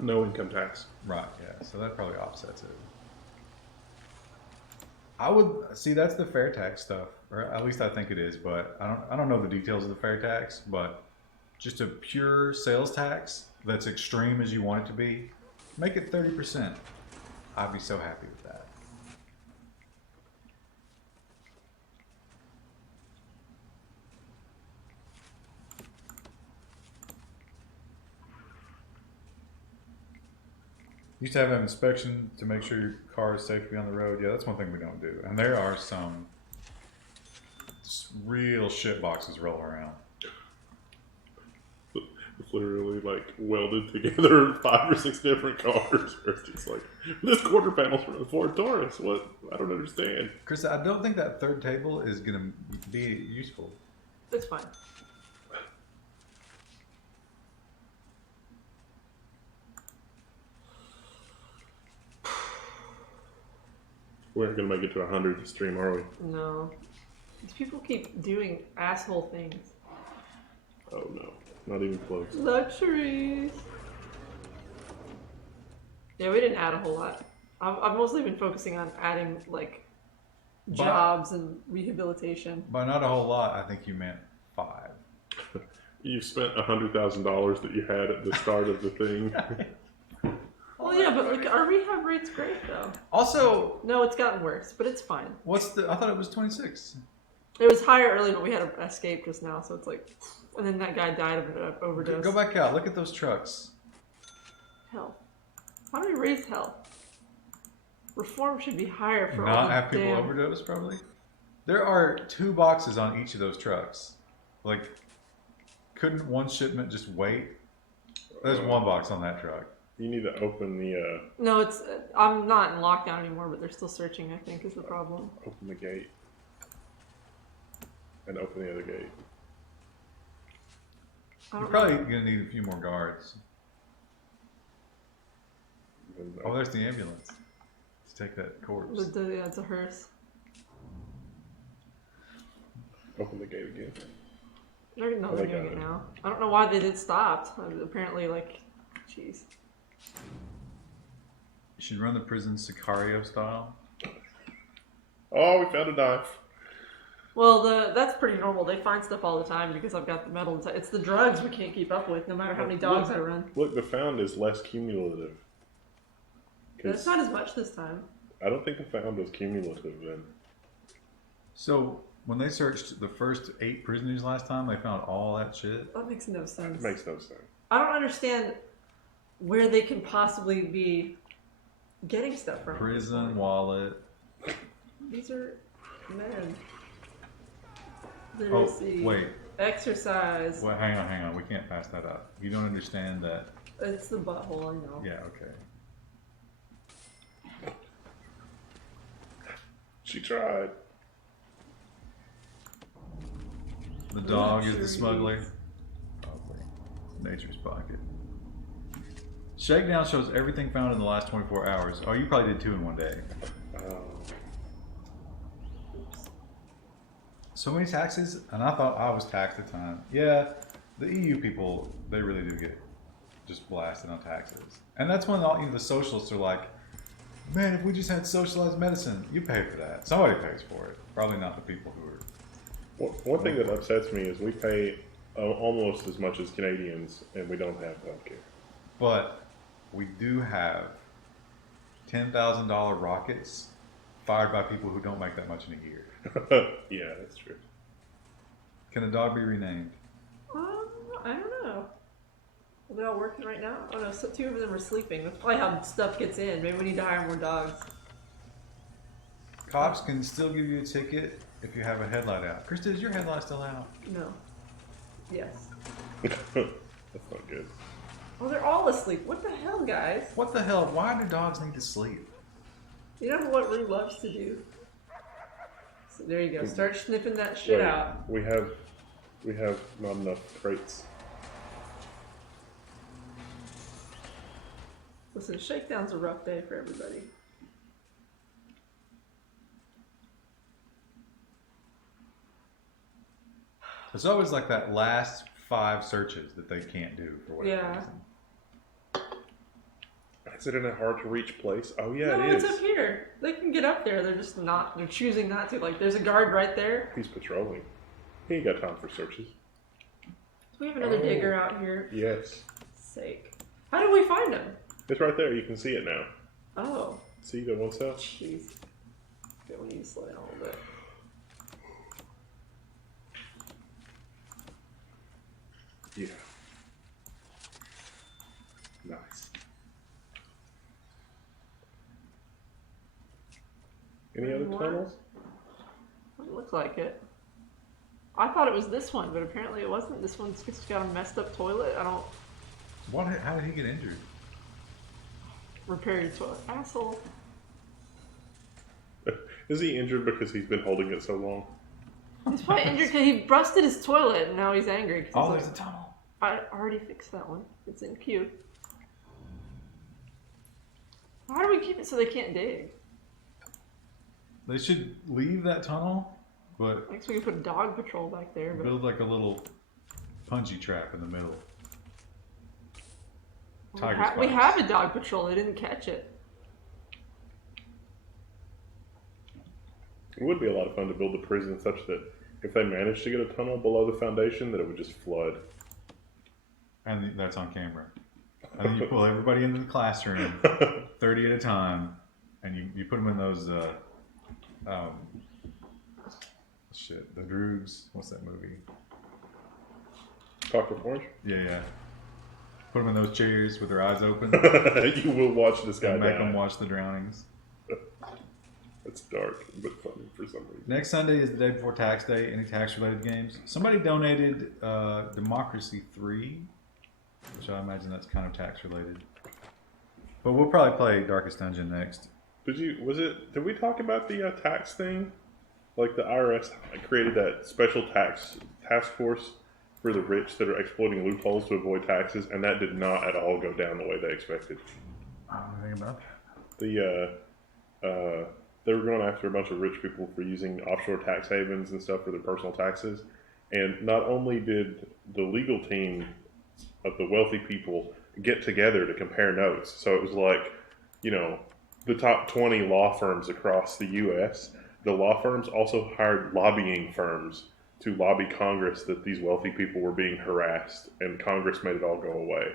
No income tax. Right, yeah. So that probably offsets it. I would see that's the fair tax stuff, or at least I think it is. But I don't know the details of the fair tax. But just a pure sales tax that's extreme as you want it to be, make it 30%. I'd be so happy with that. You used to have an inspection to make sure your car is safe to be on the road. Yeah, that's one thing we don't do. And there are some real shit boxes rolling around. It's literally like welded together 5 or 6 different cars. It's just like, this quarter panel's for the Ford Taurus. What? I don't understand. Chris, I don't think that third table is going to be useful. It's fine. We're not going to make it to 100 to stream, are we? No. These people keep doing asshole things. Oh no. Not even close. Luxuries. Yeah, we didn't add a whole lot. I've mostly been focusing on adding, like, jobs and rehabilitation. By not a whole lot, I think you meant 5. You spent $100,000 that you had at the start of the thing. Well, yeah, but like our rehab rate's great though. Also, No, it's gotten worse, but it's fine. I thought it was 26. It was higher earlier, but we had an escape just now, so it's like, and then that guy died of an overdose. Go back out. Look at those trucks. Hell. How do we raise hell? Reform should be higher for all Not the have people damn... overdose, probably. There are 2 boxes on each of those trucks. Like, couldn't one shipment just wait? There's 1 box on that truck. You need to open the No, it's. I'm not in lockdown anymore, but they're still searching, I think, is the problem. open the gate. And open the other gate. I You're don't probably know. going to need a few more guards. And Oh, there's the ambulance. Let's take that corpse. Yeah, it's a hearse. open the gate again. They're Oh, they doing got it it. now. I don't know why they did stopped. Apparently, like, jeez. You should run the prison Sicario style. Oh, we found a knife. Well, that's pretty normal. They find stuff all the time because I've got the metal inside. It's the drugs we can't keep up with, no matter how many dogs I run. Look, the found is less cumulative. It's not as much this time. I don't think the found was cumulative then. So, when they searched the first 8 prisoners last time, they found all that shit. That makes no sense. It makes no sense. I don't understand where they can possibly be getting stuff from. Prison wallet. These are men. Oh, There's the wait. exercise. Well, hang on. We can't pass that up. You don't understand that. It's the butthole, I know. Yeah, okay. She tried. The dog is the Luxuries. smuggler. Probably. Nature's pocket. Shakedown shows everything found in the last 24 hours. Oh, you probably did 2 in one day. So many taxes, and I thought I was taxed at the time. Yeah, the EU people, they really do get just blasted on taxes. And that's when all, the socialists are like, man, if we just had socialized medicine, you pay for that. Somebody pays for it. Probably not the people who are... One thing that upsets me is we pay almost as much as Canadians, and we don't have healthcare. But we do have $10,000 rockets fired by people who don't make that much in a year. Yeah, that's true. Can a dog be renamed? I don't know. Are they all working right now? Oh no, so 2 of them are sleeping. That's probably how stuff gets in. Maybe we need to hire more dogs. Cops can still give you a ticket if you have a headlight out. Krista, is your headlight still out? No. Yes. That's not good. Oh, they're all asleep. What the hell, guys? What the hell? Why do dogs need to sleep? You know what Rue loves to do? So there you go. Start sniffing that shit Wait, out. We have not enough crates. Listen, shakedown's a rough day for everybody. It's always like that last 5 searches that they can't do for whatever Yeah. reason. Is it in a hard to reach place? Oh yeah, No, it is. it's up here. They can get up there. They're just not. They're choosing not to. Like, there's a guard right there. He's patrolling. He ain't got time for searches. Do we have another digger out here? Yes. Sake. How did we find him? It's right there. You can see it now. Oh, See the one cell? jeez. Okay, we need to slow down a little bit. Yeah. Nice. Any other More? tunnels? Doesn't look like it. I thought it was this one, but apparently it wasn't. This one's just got a messed up toilet. I don't How did he get injured? repair your toilet. Asshole. Is he injured because he's been holding it so long? He's probably injured because he busted his toilet and now he's angry. 'Cause Oh, he's there's a tunnel. I already fixed that one. It's in queue. How do we keep it so they can't dig? They should leave that tunnel, but I guess we can put a dog patrol back there. But build like a little punji trap in the middle. Tiger we spots. have a dog patrol. They didn't catch it. It would be a lot of fun to build a prison such that if they managed to get a tunnel below the foundation, that it would just flood. And that's on camera. And then you pull everybody into the classroom, 30 at a time, and you put them in those, the Droogs. What's that movie? Clockwork Orange? Yeah. Put them in those chairs with their eyes open. You will watch this guy And make die. them watch the drownings. It's dark, but funny for some reason. Next Sunday is the day before tax day. Any tax-related games? Somebody donated Democracy 3, which I imagine that's kind of tax-related. But we'll probably play Darkest Dungeon next. Did we talk about the tax thing? Like the IRS created that special tax force for the rich that are exploiting loopholes to avoid taxes, and that did not at all go down the way they expected. I don't know anything about that. They were going after a bunch of rich people for using offshore tax havens and stuff for their personal taxes. And not only did the legal team of the wealthy people get together to compare notes, so it was like, the top 20 law firms across the U.S., the law firms also hired lobbying firms to lobby Congress that these wealthy people were being harassed, and Congress made it all go away.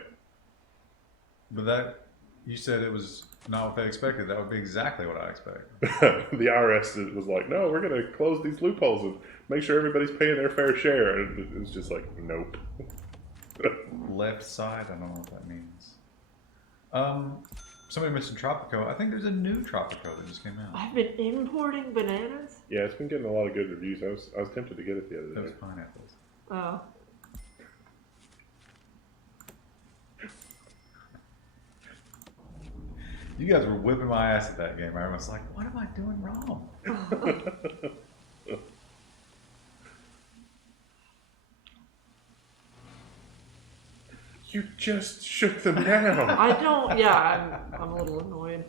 But you said it was not what they expected. That would be exactly what I expect. The IRS was like, no, we're going to close these loopholes and make sure everybody's paying their fair share. And it was just like, nope. Left side? I don't know what that means. Somebody mentioned Tropico. I think there's a new Tropico that just came out. I've been importing bananas. Yeah, it's been getting a lot of good reviews. I was tempted to get it the other Those day. pineapples. Oh. You guys were whipping my ass at that game. I was like, what am I doing wrong? You just shook them down. I'm a little annoyed.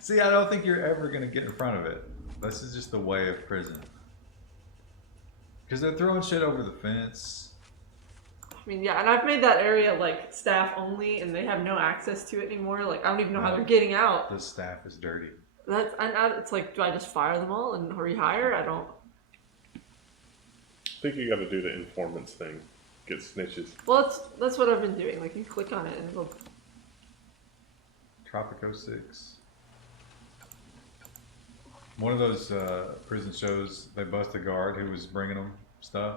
See, I don't think you're ever going to get in front of it. This is just the way of prison. Because they're throwing shit over the fence. I mean, yeah, and I've made that area like staff only, and they have no access to it anymore. Like, I don't even know how they're getting out. The staff is dirty. It's like, do I just fire them all and rehire? I don't. I think you got to do the informants thing. Get snitches. Well, that's what I've been doing. Like, you click on it and it'll. Tropico 6. One of those prison shows, they bust a guard who was bringing them stuff.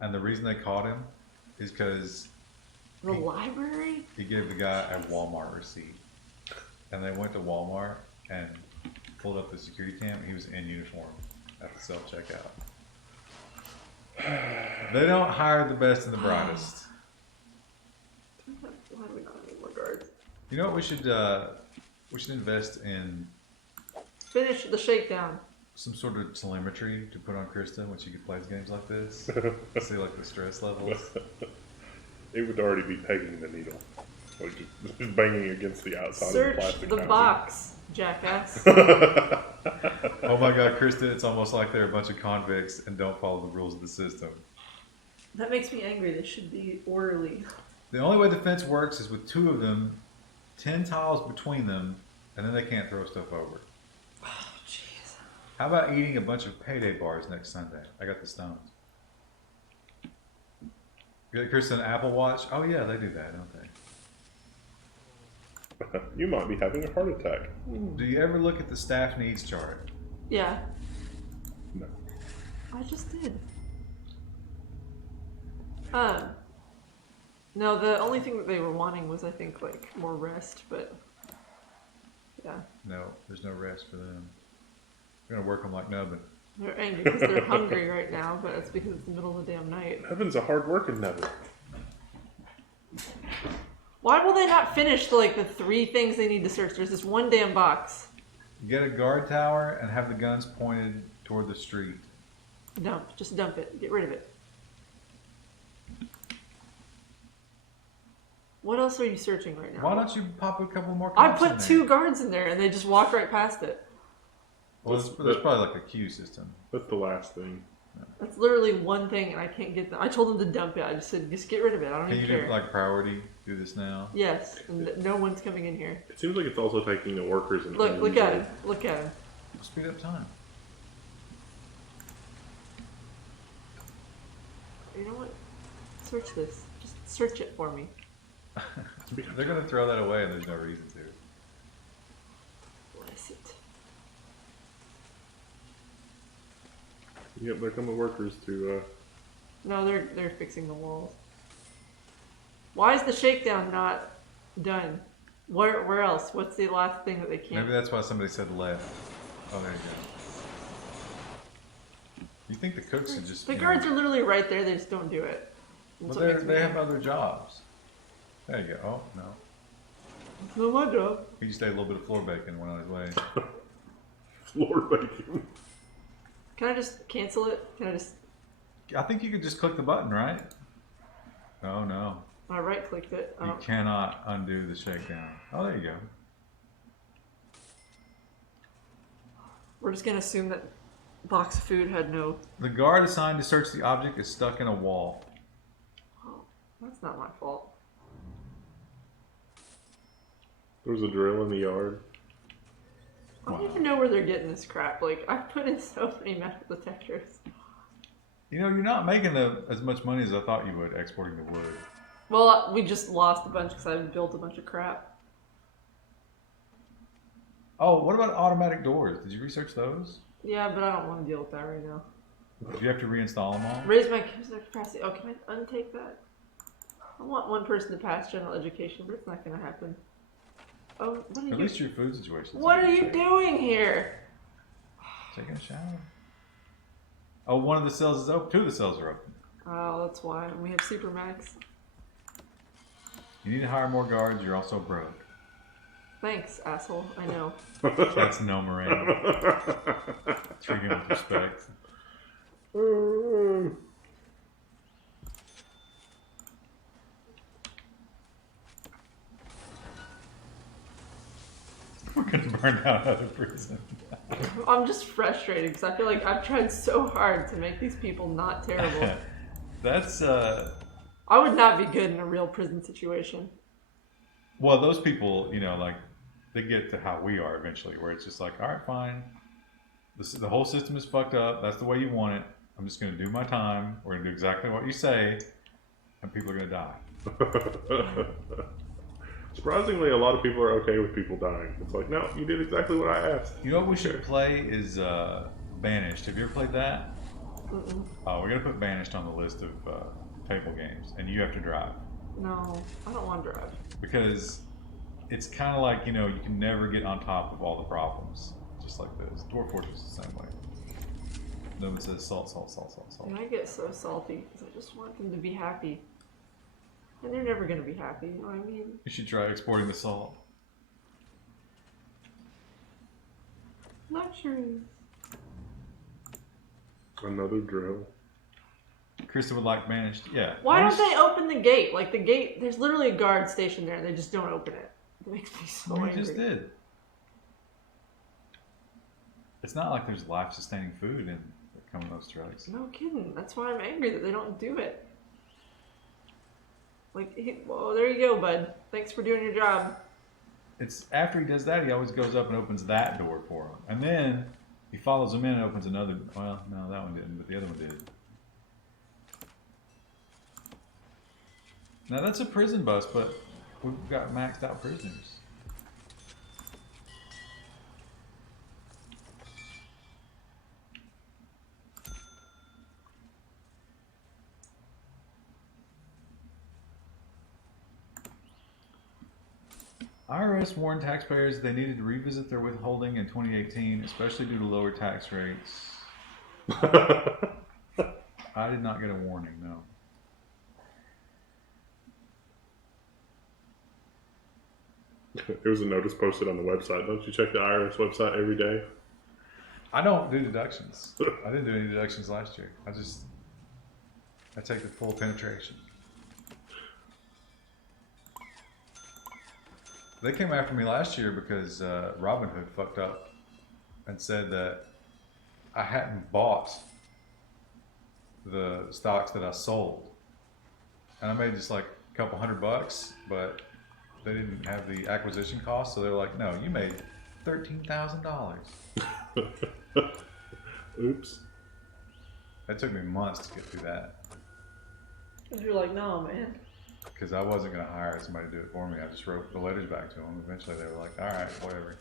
And the reason they caught him is because The library? he gave the guy a Walmart receipt. And they went to Walmart and pulled up the security cam. He was in uniform at the self-checkout. They don't hire the best and the brightest. Why do we not have any more guards? You know what we should invest in? Finish the shakedown. Some sort of telemetry to put on Kristen when she plays games like this. See like the stress levels. It would already be pegging the needle. Like just banging against the outside of the Search plastic the housing. box, jackass. Oh my god, Kristen, it's almost like they're a bunch of convicts and don't follow the rules of the system. That makes me angry. They should be orderly. The only way the fence works is with two of them, 10 tiles between them, and then they can't throw stuff over. Oh, jeez. How about eating a bunch of payday bars next Sunday? I got the stones. You got Kristen an Apple Watch? Oh yeah, they do that, don't they? You might be having a heart attack. Do you ever look at the staff needs chart? Yeah, No. I just did. No, the only thing that they were wanting was, I think, like, more rest, but, yeah. No, there's no rest for them. We're gonna work them like nubbin. They're angry because they're hungry right now, but it's because it's the middle of the damn night. Heaven's a hard working never. Why will they not finish the 3 things they need to search? There's this one damn box. Get a guard tower and have the guns pointed toward the street. Dump. Just dump it. Get rid of it. What else are you searching right now? Why don't you pop a couple more I cops in put there? 2 guards in there and they just walked right past it. Well, there's probably like a queue system. That's the last thing. That's literally one thing and I can't get them. I told them to dump it. I just said, just get rid of it. I don't Can even you care. do like priority? Do this now? Yes, and no one's coming in here. It seems like it's also taking the workers and Look at him. Look at him. Speed up time. You know what? Search this. Just search it for me. They're gonna throw that away and there's no reason to. Bless it. Yep, there come the workers to. No, they're fixing the walls. Why is the shakedown not done? Where else? What's the last thing that they can't? Maybe that's why somebody said left. Oh, there you go. You think the cooks should just... The guards are literally right there. They just don't do it. That's Well, what makes me they have mad. other jobs. There you go. Oh, no. It's not my job. He just ate a little bit of floor bacon and went on his way. Floor bacon. Can I just cancel it? Can I just... I think you could just click the button, right? Oh, no. I right-clicked it. You cannot undo the shakedown. Oh, there you go. We're just going to assume that box of food had no... The guard assigned to search the object is stuck in a wall. Oh, that's not my fault. There was a drill in the yard. I don't Wow. even know where they're getting this crap. Like, I've put in so many metal detectors. You know, you're not making as much money as I thought you would exporting the wood. Well, we just lost a bunch because I built a bunch of crap. Oh, what about automatic doors? Did you research those? Yeah, but I don't want to deal with that right now. Do you have to reinstall them all? Raise my capacity. Oh, can I untake that? I want one person to pass general education, but it's not going to happen. Oh, what are you At least your food situation. What are you doing here? Taking a shower. Oh, one of the cells is open. 2 of the cells are open. Oh, that's why. We have Supermax. You need to hire more guards. You're also broke. Thanks, asshole. I know. That's no Miranda. Treat him with respect. We're gonna burn down another prison. I'm just frustrated because I feel like I've tried so hard to make these people not terrible. That's I would not be good in a real prison situation. well, those people, you know, like they get to how we are eventually, where it's just like, all right, fine. The whole system is fucked up. That's the way you want it. I'm just gonna do my time. We're gonna do exactly what you say, and people are gonna die. Surprisingly, a lot of people are okay with people dying. It's like, no, you did exactly what I asked. You know what we should play is Banished. Have you ever played that? Mm-mm. We're gonna put Banished on the list of table games, and you have to drive No, I don't want to drive. because it's kind of like, you know, you can never get on top of all the problems, just like this. Dwarf Fortress is the same way. No one says salt, salt, salt, salt, salt. And I get so salty because I just want them to be happy. And they're never going to be happy, you know what I mean? You should try exporting the salt. Luxuries. Another drill. Krista would like Banished. Yeah. Why don't Banished- they open the gate? Like the gate, there's literally a guard stationed there and they just don't open it. It makes me so We angry. just did. It's not like there's life-sustaining food in coming those strikes. No kidding. That's why I'm angry that they don't do it. Like, well, there you go, bud. Thanks for doing your job. It's after he does that, he always goes up and opens that door for him, and then he follows him in and opens another. Well, no, that one didn't, but the other one did. Now that's a prison bus, but we've got maxed out prisoners. IRS warned taxpayers they needed to revisit their withholding in 2018, especially due to lower tax rates. I did not get a warning, no. There was a notice posted on the website. Don't you check the IRS website every day? I don't do deductions. I didn't do any deductions last year. I take the full penetration. They came after me last year because Robinhood fucked up and said that I hadn't bought the stocks that I sold. And I made just like a couple $100, but they didn't have the acquisition cost, so they're like, no, you made $13,000. Oops. It took me months to get through that. And you're like, no, man. Because I wasn't going to hire somebody to do it for me. I just wrote the letters back to them. Eventually they were like, all right, whatever.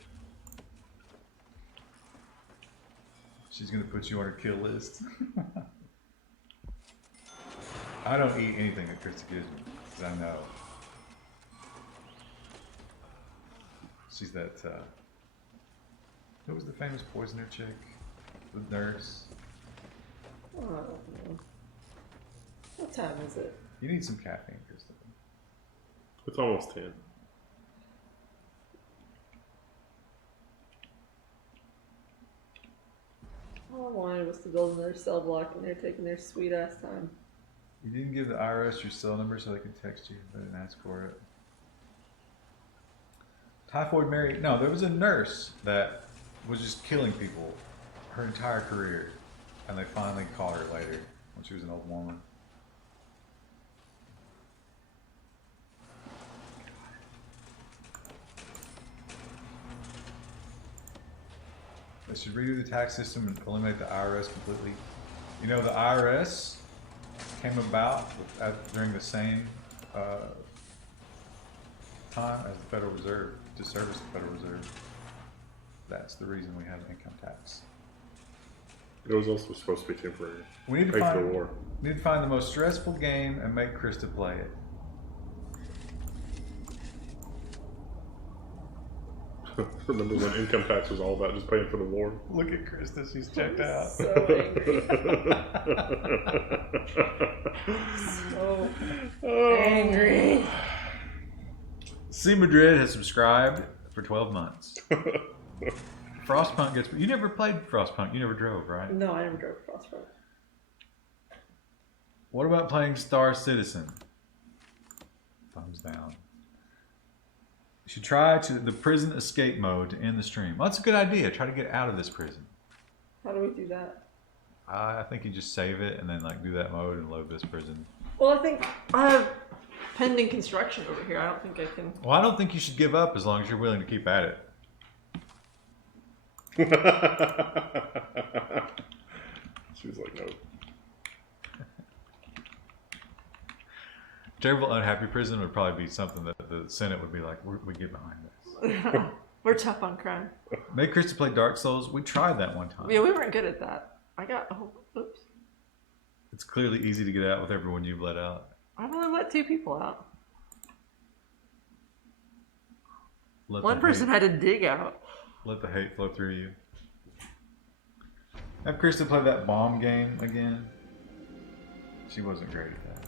She's going to put you on her kill list. I don't eat anything that Krista gives me, because I know. She's that, who was the famous poisoner chick? The nurse? Oh, I don't know. What time is it? You need some caffeine, Krista. It's almost 10. All I wanted was to build another cell block, and they're taking their sweet ass time. You didn't give the IRS your cell number so they can text you. They didn't ask for it. Typhoid Mary. No, there was a nurse that was just killing people her entire career. And they finally caught her later when she was an old woman. They should redo the tax system and eliminate the IRS completely. You know, the IRS came about during the same time as the Federal Reserve, to service the Federal Reserve. That's the reason we have income tax. It was also supposed to be temporary. We need to Pay for find the war. the most stressful game and make Krista play it. Remember when income tax was all about just paying for the war? Look at Krista, she's checked out. So angry. So angry. C. Madrid has subscribed for 12 months. Frostpunk gets... You never played Frostpunk. You never drove, right? No, I never drove Frostpunk. What about playing Star Citizen? Thumbs down. You should try the prison escape mode to end the stream. Well, that's a good idea. Try to get out of this prison. How do we do that? I think you just save it and then like do that mode and load this prison. Well, I think I have pending construction over here. I don't think I can. Well, I don't think you should give up as long as you're willing to keep at it. She was like, no. Terrible unhappy prison would probably be something that the Senate would be like, we get behind this. We're tough on crime. Make Krista play Dark Souls. We tried that one time. Yeah, we weren't good at that. I got. Oh, oops. It's clearly easy to get out with everyone you've let out. I've only let 2 people out. One person had to dig out. Let the hate flow through you. Have Krista play that bomb game again. She wasn't great at that.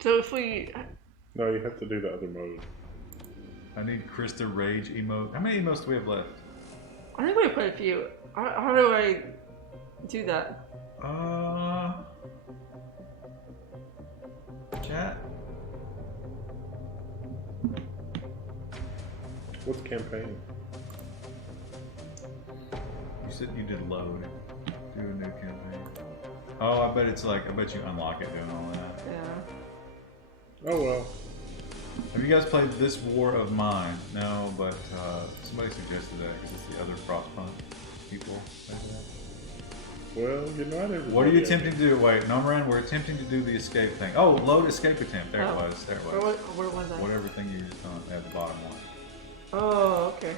So if we... No, you have to do the other mode. I need Krista Rage emote. How many emotes do we have left? I think we put a few. How do I do that? Chat? What's campaign? You said you did load. Do a new campaign. Oh, I bet it's like, I bet you unlock it doing all that. Yeah. Oh well. Have you guys played This War of Mine? No, but somebody suggested that because it's the other Frostpunk people. Well, you know, I never. What are you attempting to do? Wait, Nomaran, we're attempting to do the escape thing. Oh, load escape attempt. There it was. There it was. Where was I? Whatever thing you were just on at the bottom one. Oh, okay.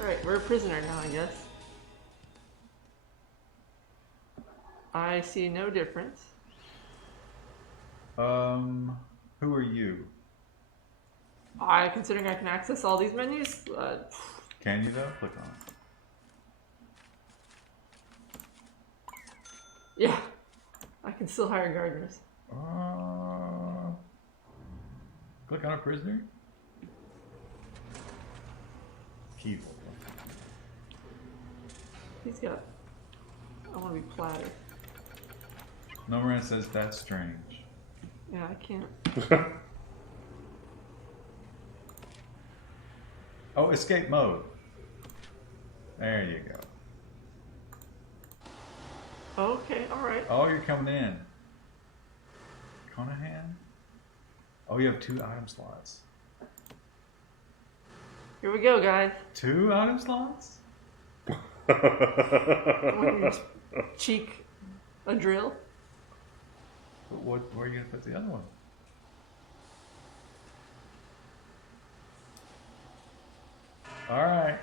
Alright, we're a prisoner now, I guess. I see no difference. Who are you? Considering I can access all these menus, Can you though? Click on it. yeah, I can still hire gardeners. Click on a prisoner. Key holder. He's got. I want to be platted. No man says that's strange. Yeah, I can't. Oh, escape mode. There you go. Okay, all right. Oh, you're coming in. Conahan? Oh, you have 2 item slots. Here we go, guys. 2 item slots? I want you to cheek a drill. Where are you going to put the other one? Alright.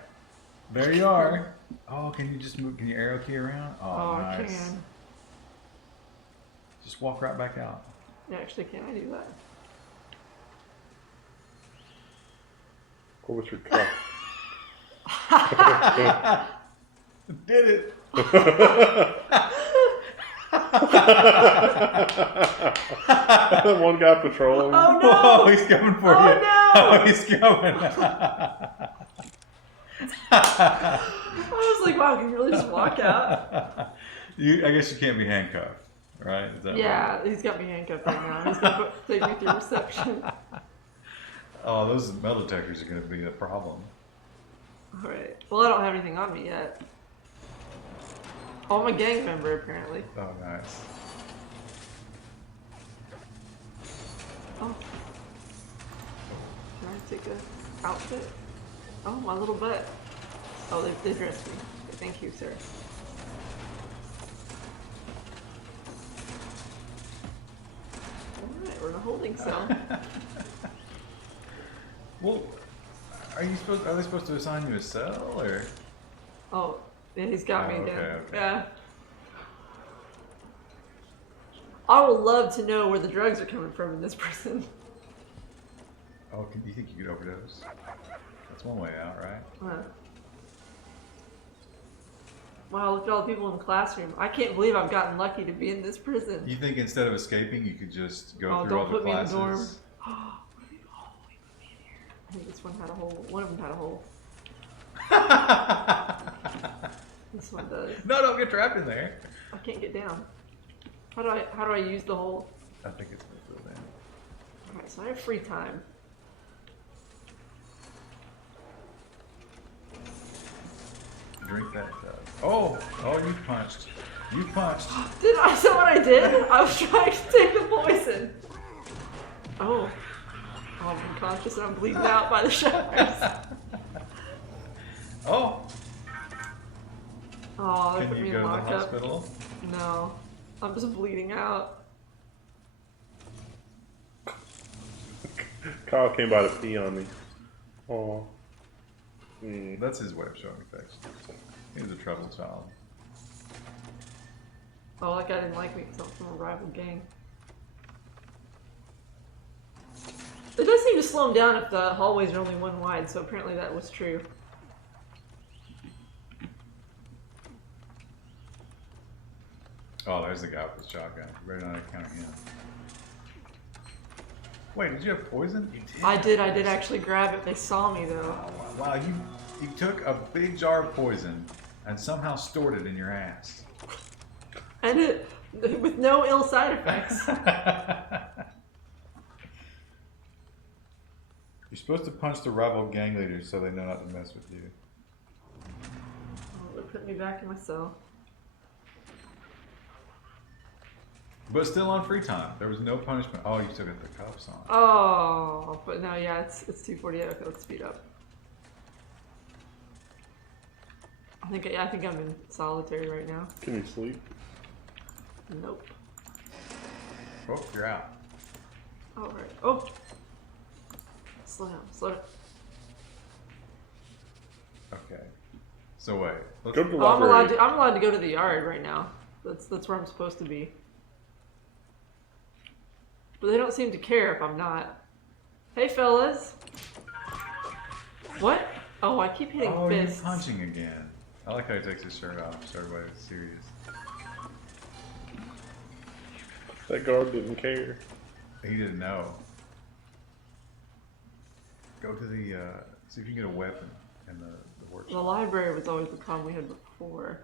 There you are. Oh, can you just move? Can you arrow key around? Oh, nice. I can. Just walk right back out. Actually, can I do that? What was your cut? Did it. One guy patrolling. Oh no! Oh, he's coming for you. No! Oh, he's coming. I was like, wow, can you really just walk out? I guess you can't be handcuffed, right? Is that Yeah, right? he's got me handcuffed right now. He's going to take me through reception. Oh, those metal detectors are going to be a problem. Alright. Well, I don't have anything on me yet. Oh, I'm a gang member, apparently. Oh, nice. Oh. Can I take a outfit? Oh, my little butt. Oh, they dressed me. Thank you, sir. Alright, we're in a holding cell. Well, are they supposed to assign you a cell or? Oh, yeah, he's got me Oh, again. okay. Yeah. I would love to know where the drugs are coming from in this prison. Oh, you think you could overdose? That's one way out, right? Wow, look at all the people in the classroom. I can't believe I've gotten lucky to be in this prison. You think instead of escaping, you could just go Oh, through all don't the put me in the classes? dorm. Oh, wait, put me in here. I think this one had a hole. One of them had a hole. This one does. No, don't get trapped in there. I can't get down. How do I use the hole? I think it's built in. Alright, so I have free time. Drink that. Oh, you punched. You punched. Is that what I did? I was trying to take the poison. Oh. I'm unconscious and I'm bleeding out by the showers. Oh. Oh, they Can put you me go in to the lockup. hospital? No. I'm just bleeding out. Kyle came by to pee on me. Aw. That's his way of showing affection. He's a troubled child. Oh, that guy didn't like me because I'm from a rival gang. It does seem to slow him down if the hallways are only one wide, so apparently that was true. Oh, there's the guy with the shotgun. You better not encounter him. Wait, did you have poison? You did. I did actually grab it. They saw me though. Oh, wow, you took a big jar of poison and somehow stored it in your ass. And it, with no ill side effects. You're supposed to punch the rival gang leaders so they know not to mess with you. Oh, they put me back in my cell. But still on free time. There was no punishment. Oh, you still got the cuffs on. Oh, but no, yeah, it's 2:48. Okay, let's speed up. I think I'm in solitary right now. Can you sleep? Nope. Oh, you're out. Oh, right. Oh. Slow down. Slow down. Okay. So wait. Let's, Go to the Oh, I'm library. allowed to go to the yard right now. That's where I'm supposed to be. But they don't seem to care if I'm not. Hey, fellas. What? Oh, I keep hitting Oh, fists. you're punching again. I like how he takes his shirt off. So everybody's serious. That guard didn't care. He didn't know. Go to the, see if you can get a weapon in the The workshop. library was always the problem we had before.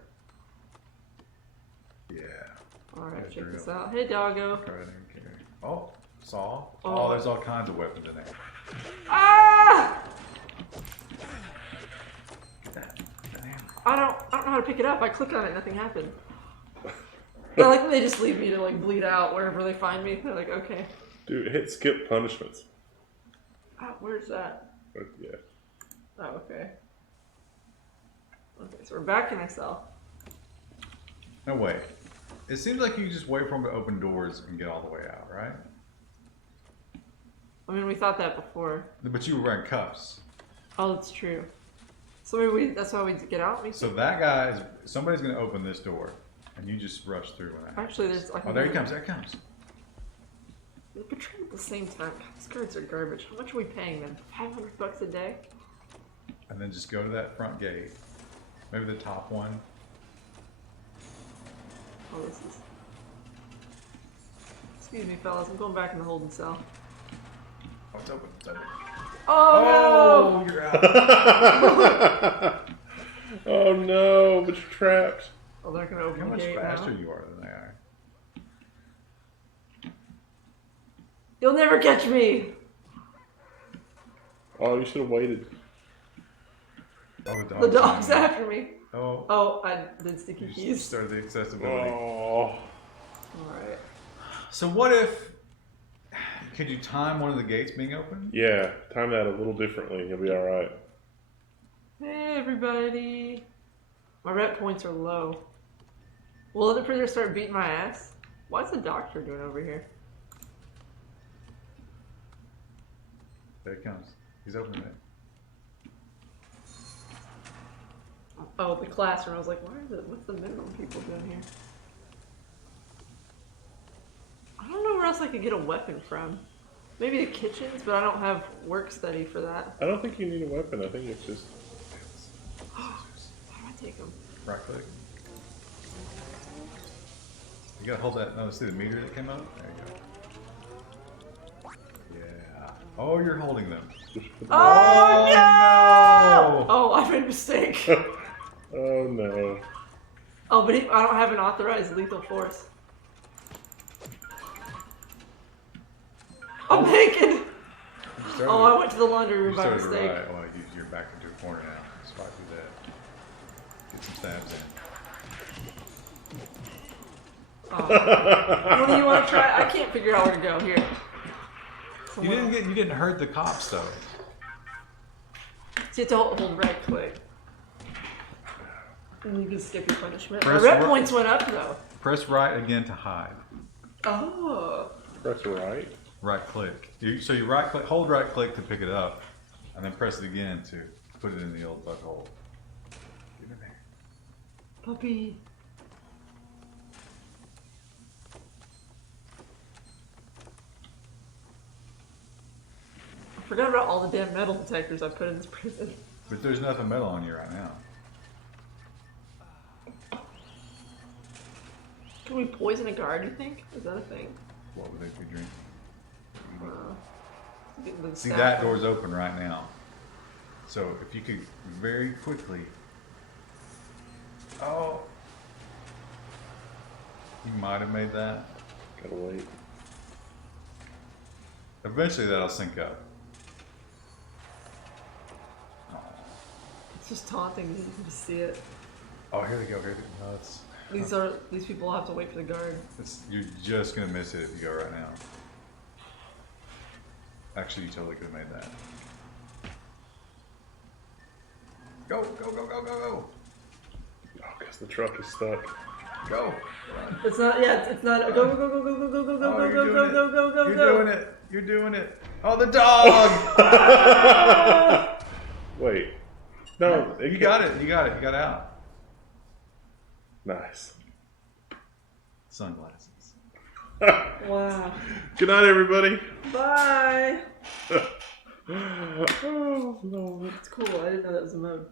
Yeah. Alright, Yeah, check drill. this out. Hey, doggo. Try it and carry. Oh, saw. Oh. Oh, there's all kinds of weapons in there. Ah! Get that. Get that hammer. I don't know how to pick it up. I click on it, nothing happened. I like when they just leave me to like bleed out wherever they find me. They're like, okay. Dude, hit skip punishments. Ah, where's that? Yeah. Oh, okay. Okay, so we're back in Excel. No, wait. It seems like you just wait for them to open doors and get all the way out, right? I mean, we thought that before. But you were wearing cuffs. Oh, that's true. So maybe that's why we get out? So that guy is, somebody's going to open this door, and you just rush through when that Actually, there's like... Oh, there he comes, there he comes. We're betrayed at the same time. God, these guards are garbage. How much are we paying them? $500 a day? And then just go to that front gate. Maybe the top one. Oh, this is... Excuse me, fellas. I'm going back in the holding cell. Oh, it's open, it's open. Oh, Oh, you're out. Oh no, but you're trapped. no! Oh, they're gonna open How the much gate faster now. you are than they are. You'll never catch me! Oh, you should have waited. Oh, The dog's after me. Oh, Oh, I did sticky you keys. started the accessibility. Oh. Alright. So what if, could you time one of the gates being open? Yeah, time that a little differently. You'll be alright. Hey, everybody. My rep points are low. Will the prisoner start beating my ass? What's the doctor doing over here? There it comes. He's opening it. Oh, the classroom. I was like, what's the minimum people doing here? I don't know where else I could get a weapon from. Maybe the kitchens, but I don't have work study for that. I don't think you need a weapon. I think it's just... How do I take them? Right click. You gotta hold that. No, see the meter that came up? There you go. Yeah. Oh, you're holding them. Oh, no! no! Oh, I made a mistake. Oh no. Oh, but I don't have an authorized lethal force. I'm naked! Oh, I went to the laundry room You by started mistake. right. Well, you're back into a corner now. Just fight through that. Get some stabs in. Oh. What do you want to try? I can't figure out where to go. Here. You didn't hurt the cops though. So you have to hold right click. And you can skip your punishment. My Press rep right. points went up though. Press right again to hide. Oh. Press right. Right click. So you right click, hold right click to pick it up, and then press it again to put it in the old bug hole. Get in there. Puppy. I forgot about all the damn metal detectors I put in this prison. But there's nothing metal on you right now. Can we poison a guard, you think? Is that a thing? What would they be drinking? See, Staff that room. door's open right now. So if you could very quickly. Oh. You might have made that. Gotta wait. Eventually that'll sync up. Oh, It's just taunting. You can just see it. oh here they go. Here they go. No, These people have to wait for the guard. you're just gonna miss it if you go right now. Actually, you totally could have made that. Go, go, go, go, go, go. Oh, because the truck is stuck. Go. It's not. Yeah, it's not. Go go go go go go go go Oh, go you're go doing go it. go go go You're go. doing it. You're doing it. Oh, the dog. Wait. No, You got it. You got it. You got out. Nice. Sunglasses. Wow. Good night, everybody. Bye. Oh, Lord. It's cool. I didn't know that was a mode.